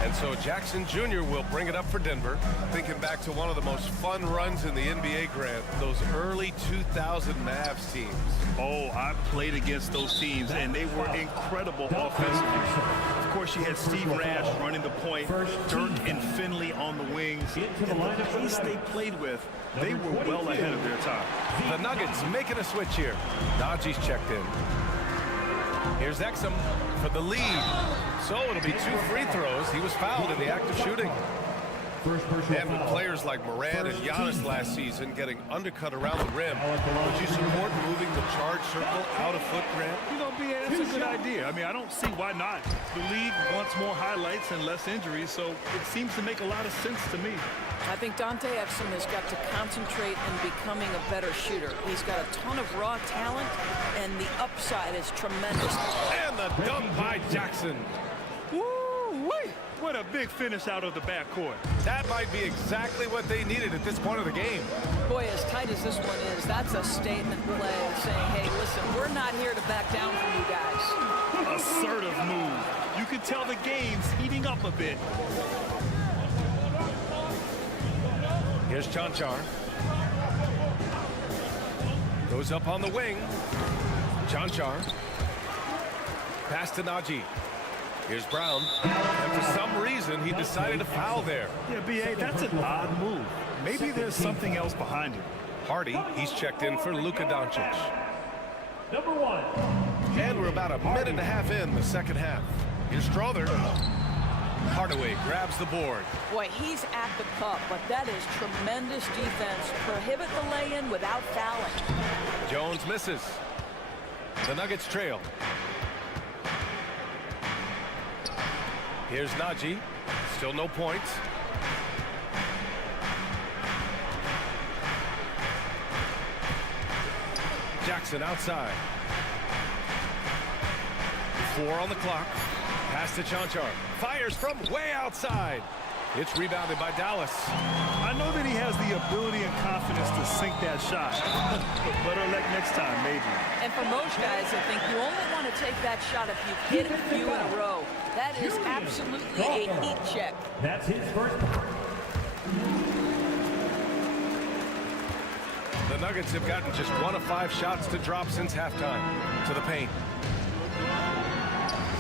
And so Jackson Jr. will bring it up for Denver. Thinking back to one of the most fun runs in the NBA, Grant, those early 2000 Mavs teams. Oh, I played against those teams, and they were incredible offensively. Of course, you had Steve Nash running the point, Dirk and Finley on the wings. And the pace they played with, they were well ahead of their time. The Nuggets making a switch here. Najee's checked in. Here's Exum for the lead. So it'll be 2 free throws. He was fouled in the act of shooting. And with players like Morant and Giannis last season getting undercut around the rim, would you support moving the charge circle out of foot, Grant? You know, BA, that's a good idea. I mean, I don't see why not. The league wants more highlights and less injuries, so it seems to make a lot of sense to me. I think Dante Exum has got to concentrate in becoming a better shooter. He's got a ton of raw talent, and the upside is tremendous. And the dunk by Jackson. Woo-wee! What a big finish out of the backcourt. That might be exactly what they needed at this point of the game. Boy, as tight as this one is, that's a statement play saying, hey, listen, we're not here to back down from you guys. Assertive move. You can tell the game's heating up a bit. Here's Chanchar. Goes up on the wing. Chanchar. Pass to Najee. Here's Brown. And for some reason, he decided to foul there. Yeah, B.A., that's an odd move. Maybe there's something else behind it. Hardy, he's checked in for Luka Doncic. Number 1. And we're about a minute and a half in the second half. Here's Strother. Hardaway grabs the board. Boy, he's at the cup, but that is tremendous defense. Prohibit the lay-in without fouling. Jones misses. The Nuggets trail. Here's Nagy. Still no points. Jackson outside. 4 on the clock. Pass to Chanchar. Fires from way outside. It's rebounded by Dallas. I know that he has the ability and confidence to sink that shot. Better luck next time, maybe. And for most guys, I think you only want to take that shot if you hit a few in a row. That is absolutely a heat check. That's his first. The Nuggets have gotten just 1 of 5 shots to drop since halftime. To the paint.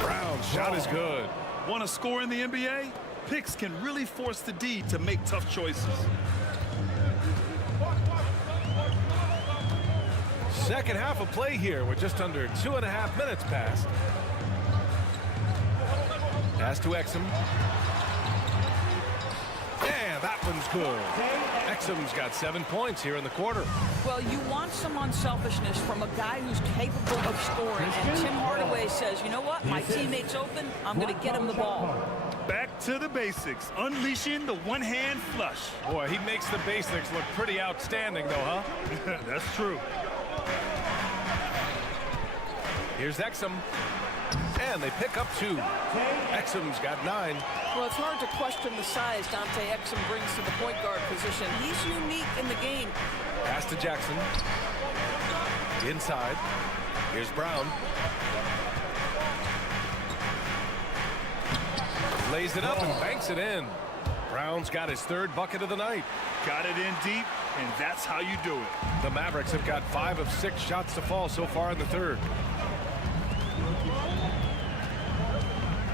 Brown's shot is good. Want to score in the NBA? Picks can really force the D to make tough choices. Second half of play here with just under 2.5 minutes passed. Pass to Exum. Yeah, that one's good. Exum's got 7 points here in the quarter. Well, you want some unselfishness from a guy who's capable of scoring. And Tim Hardaway says, you know what? My teammate's open. I'm going to get him the ball. Back to the basics, unleashing the one-hand flush. Boy, he makes the basics look pretty outstanding, though, huh? That's true. Here's Exum. And they pick up 2. Exum's got 9. Well, it's hard to question the size Dante Exum brings to the point guard position. He's unique in the game. Pass to Jackson. Inside. Here's Brown. Lays it up and banks it in. Brown's got his 3rd bucket of the night. Got it in deep, and that's how you do it. The Mavericks have got 5 of 6 shots to fall so far in the 3rd.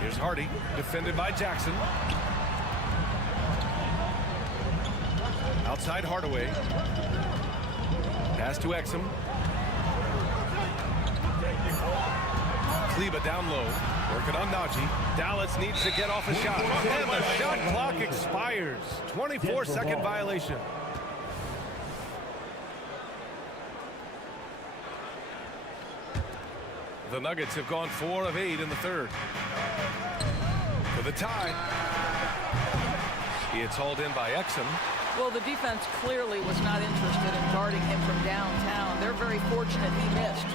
Here's Hardy, defended by Jackson. Outside Hardaway. Pass to Exum. Kleba down low. Working on Nagy. Dallas needs to get off a shot. And the shot clock expires. 24-second violation. The Nuggets have gone 4 of 8 in the 3rd. For the tie. It's hauled in by Exum. Well, the defense clearly was not interested in guarding him from downtown. They're very fortunate he missed.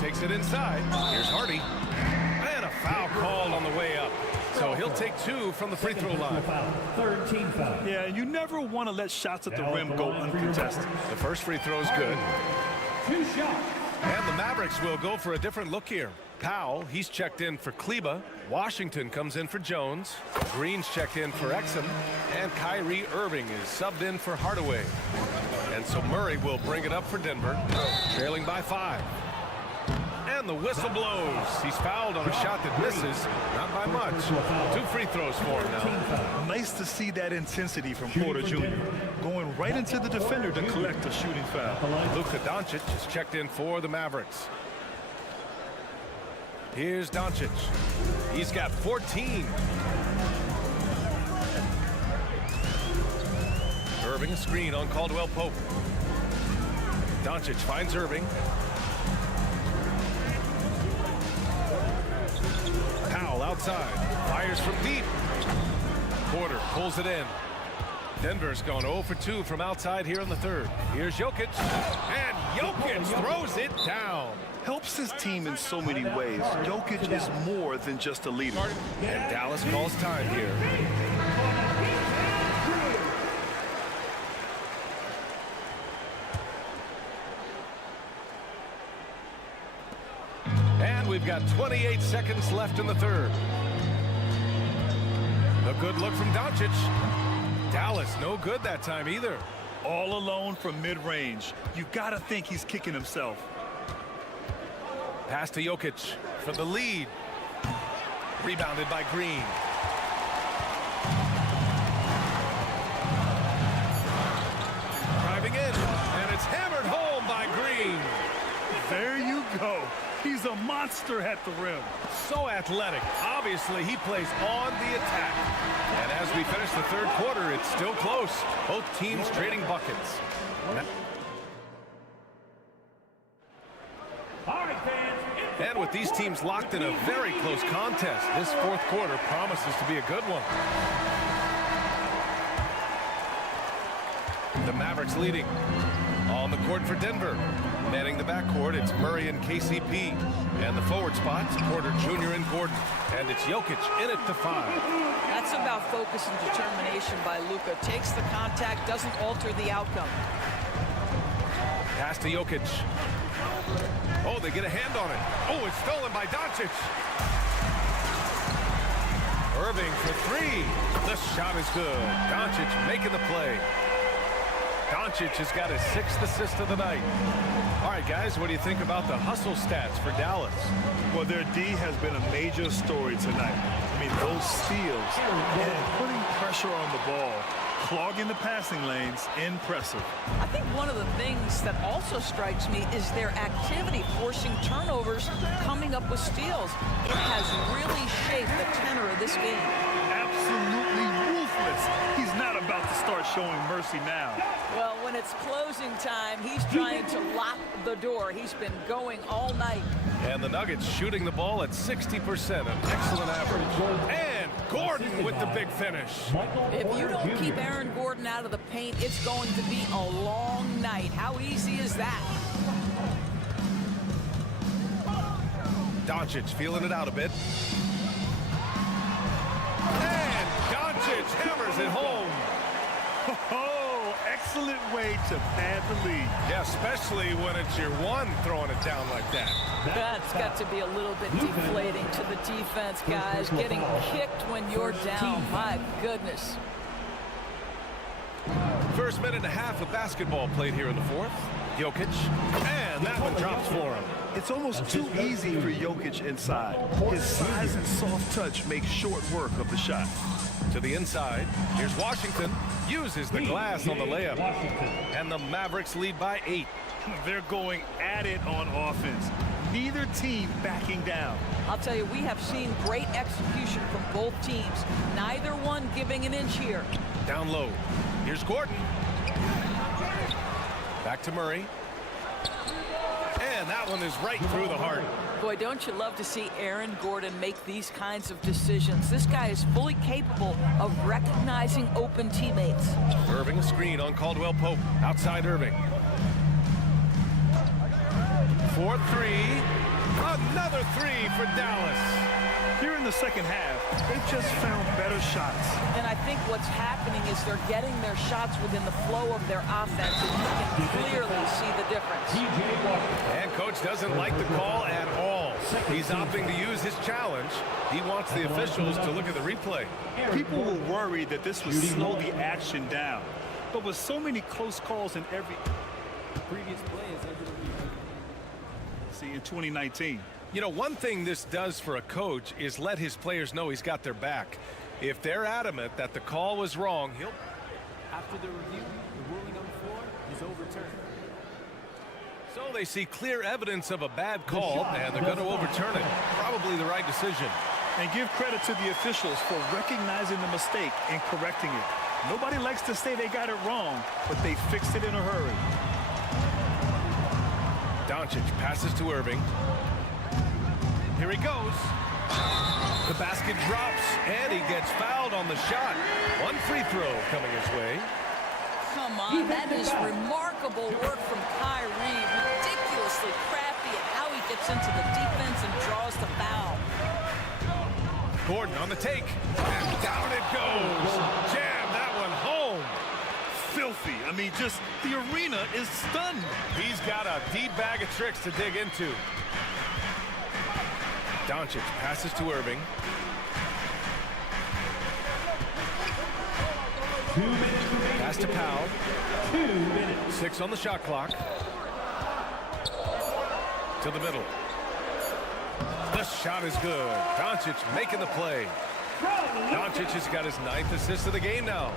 Takes it inside. Here's Hardy. And a foul called on the way up. So he'll take 2 from the free throw line. 3rd team foul. Yeah, you never want to let shots at the rim go uncontested. The first free throw is good. 2 shots. And the Mavericks will go for a different look here. Powell, he's checked in for Kleba. Washington comes in for Jones. Green's checked in for Exum. And Kyrie Irving is subbed in for Hardaway. And so Murray will bring it up for Denver, trailing by 5. And the whistle blows. He's fouled on a shot that misses, not by much. 2 free throws for him now. Nice to see that intensity from Porter Jr. Going right into the defender to collect a shooting foul. Luka Doncic is checked in for the Mavericks. Here's Doncic. He's got 14. Irving a screen on Caldwell Pope. Doncic finds Irving. Powell outside. Fires from deep. Porter pulls it in. Denver's gone 0 for 2 from outside here in the 3rd. Here's Jokic. And Jokic throws it down. Helps his team in so many ways. Jokic is more than just a leader. And Dallas calls time here. And we've got 28 seconds left in the 3rd. A good look from Doncic. Dallas no good that time either. All alone from mid-range. You got to think he's kicking himself. Pass to Jokic for the lead. Rebounded by Green. Driving in, and it's hammered home by Green. There you go. He's a monster at the rim. So athletic. Obviously, he plays on the attack. And as we finish the third quarter, it's still close. Both teams trading buckets. And with these teams locked in a very close contest, this fourth quarter promises to be a good one. The Mavericks leading. On the court for Denver. Manning the backcourt, it's Murray and KCP. And the forward spots, Porter Jr. and Gordon. And it's Jokic in it to 5. That's about focus and determination by Luka. Takes the contact, doesn't alter the outcome. Pass to Jokic. Oh, they get a hand on it. Oh, it's stolen by Doncic. Irving for 3. The shot is good. Doncic making the play. Doncic has got his 6th assist of the night. All right, guys, what do you think about the hustle stats for Dallas? Well, their D has been a major story tonight. I mean, those steals and putting pressure on the ball, clogging the passing lanes, impressive. I think one of the things that also strikes me is their activity, forcing turnovers, coming up with steals. It has really shaped the tenor of this game. Absolutely ruthless. He's not about to start showing mercy now. Well, when it's closing time, he's trying to lock the door. He's been going all night. And the Nuggets shooting the ball at 60%, an excellent average. And Gordon with the big finish. If you don't keep Aaron Gordon out of the paint, it's going to be a long night. How easy is that? Doncic feeling it out a bit. And Doncic hammers it home. Oh, excellent way to pad the lead. Yeah, especially when it's your one throwing it down like that. That's got to be a little bit deflating to the defense, guys. Getting kicked when you're down. My goodness. First minute and a half of basketball played here in the fourth. Jokic, and that one drops for him. It's almost too easy for Jokic inside. His size and soft touch make short work of the shot. To the inside, here's Washington. Uses the glass on the layup. And the Mavericks lead by 8. They're going at it on offense. Neither team backing down. I'll tell you, we have seen great execution from both teams. Neither one giving an inch here. Down low. Here's Gordon. Back to Murray. And that one is right through the heart. Boy, don't you love to see Aaron Gordon make these kinds of decisions. This guy is fully capable of recognizing open teammates. Irving a screen on Caldwell Pope. Outside Irving. 4-3. Another 3 for Dallas. Here in the second half, they've just found better shots. And I think what's happening is they're getting their shots within the flow of their offense, and you can clearly see the difference. And coach doesn't like the call at all. He's opting to use his challenge. He wants the officials to look at the replay. People were worried that this would slow the action down. But with so many close calls in every previous play as in 2019. You know, one thing this does for a coach is let his players know he's got their back. If they're adamant that the call was wrong, he'll... After the review, the ruling on the floor is overturned. So they see clear evidence of a bad call, and they're going to overturn it. Probably the right decision. And give credit to the officials for recognizing the mistake and correcting it. Nobody likes to say they got it wrong, but they fixed it in a hurry. Doncic passes to Irving. Here he goes. The basket drops, and he gets fouled on the shot. One free throw coming his way. Come on, that is remarkable work from Kyrie. Ridiculously crafty at how he gets into the defense and draws the foul. Gordon on the take, and down it goes. Jam that one home. Filthy. I mean, just the arena is stunned. He's got a deep bag of tricks to dig into. Doncic passes to Irving. 2 minutes. Pass to Powell. 2 minutes. 6 on the shot clock. To the middle. The shot is good. Doncic making the play. Doncic has got his 9th assist of the game now.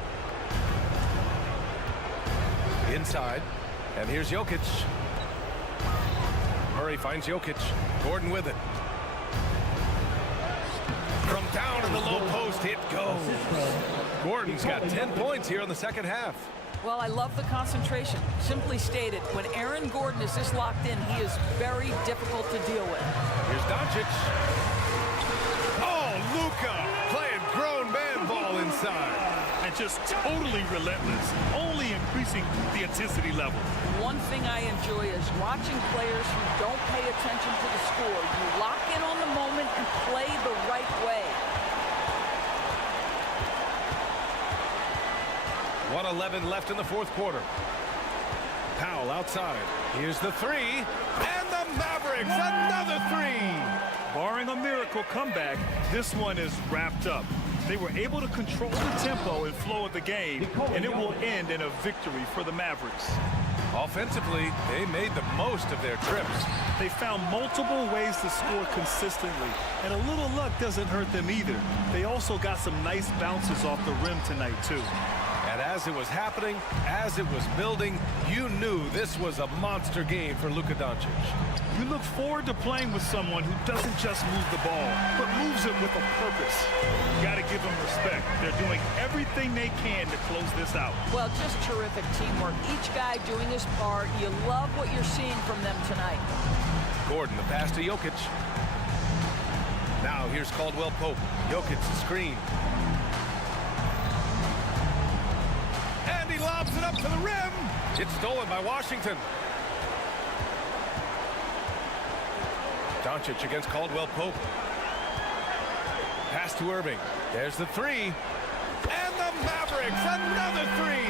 Inside, and here's Jokic. Murray finds Jokic. Gordon with it. From down in the low post, it goes. Gordon's got 10 points here in the second half. Well, I love the concentration. Simply stated, when Aaron Gordon is this locked in, he is very difficult to deal with. Here's Doncic. Oh, Luka playing grown man ball inside. And just totally relentless, only increasing the intensity level. One thing I enjoy is watching players who don't pay attention to the score. You lock in on the moment and play the right way. 1:11 left in the fourth quarter. Powell outside. Here's the three. And the Mavericks, another three. Barring a miracle comeback, this one is wrapped up. They were able to control the tempo and flow of the game, and it will end in a victory for the Mavericks. Offensively, they made the most of their trips. They found multiple ways to score consistently, and a little luck doesn't hurt them either. They also got some nice bounces off the rim tonight, too. And as it was happening, as it was building, you knew this was a monster game for Luka Doncic. You look forward to playing with someone who doesn't just move the ball, but moves it with a purpose. You got to give them respect. They're doing everything they can to close this out. Well, just terrific teamwork. Each guy doing his part. You love what you're seeing from them tonight. Gordon, the pass to Jokic. Now here's Caldwell Pope. Jokic, the screen. And he lobs it up to the rim. It's stolen by Washington. Doncic against Caldwell Pope. Pass to Irving. There's the three. And the Mavericks, another three.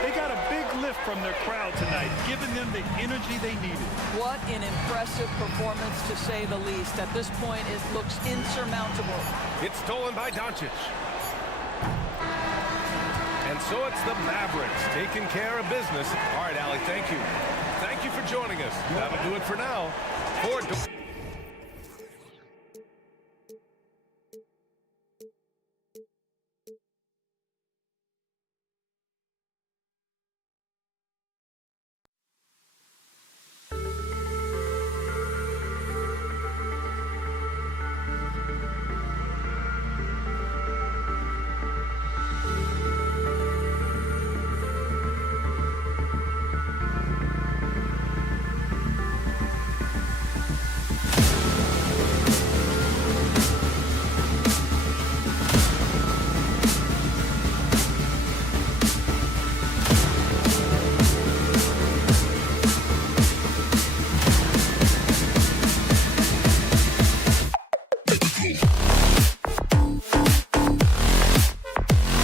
They got a big lift from their crowd tonight, giving them the energy they needed. What an impressive performance, to say the least. At this point, it looks insurmountable. It's stolen by Doncic. And so it's the Mavericks taking care of business. All right, Allie, thank you. Thank you for joining us. That'll do it for now.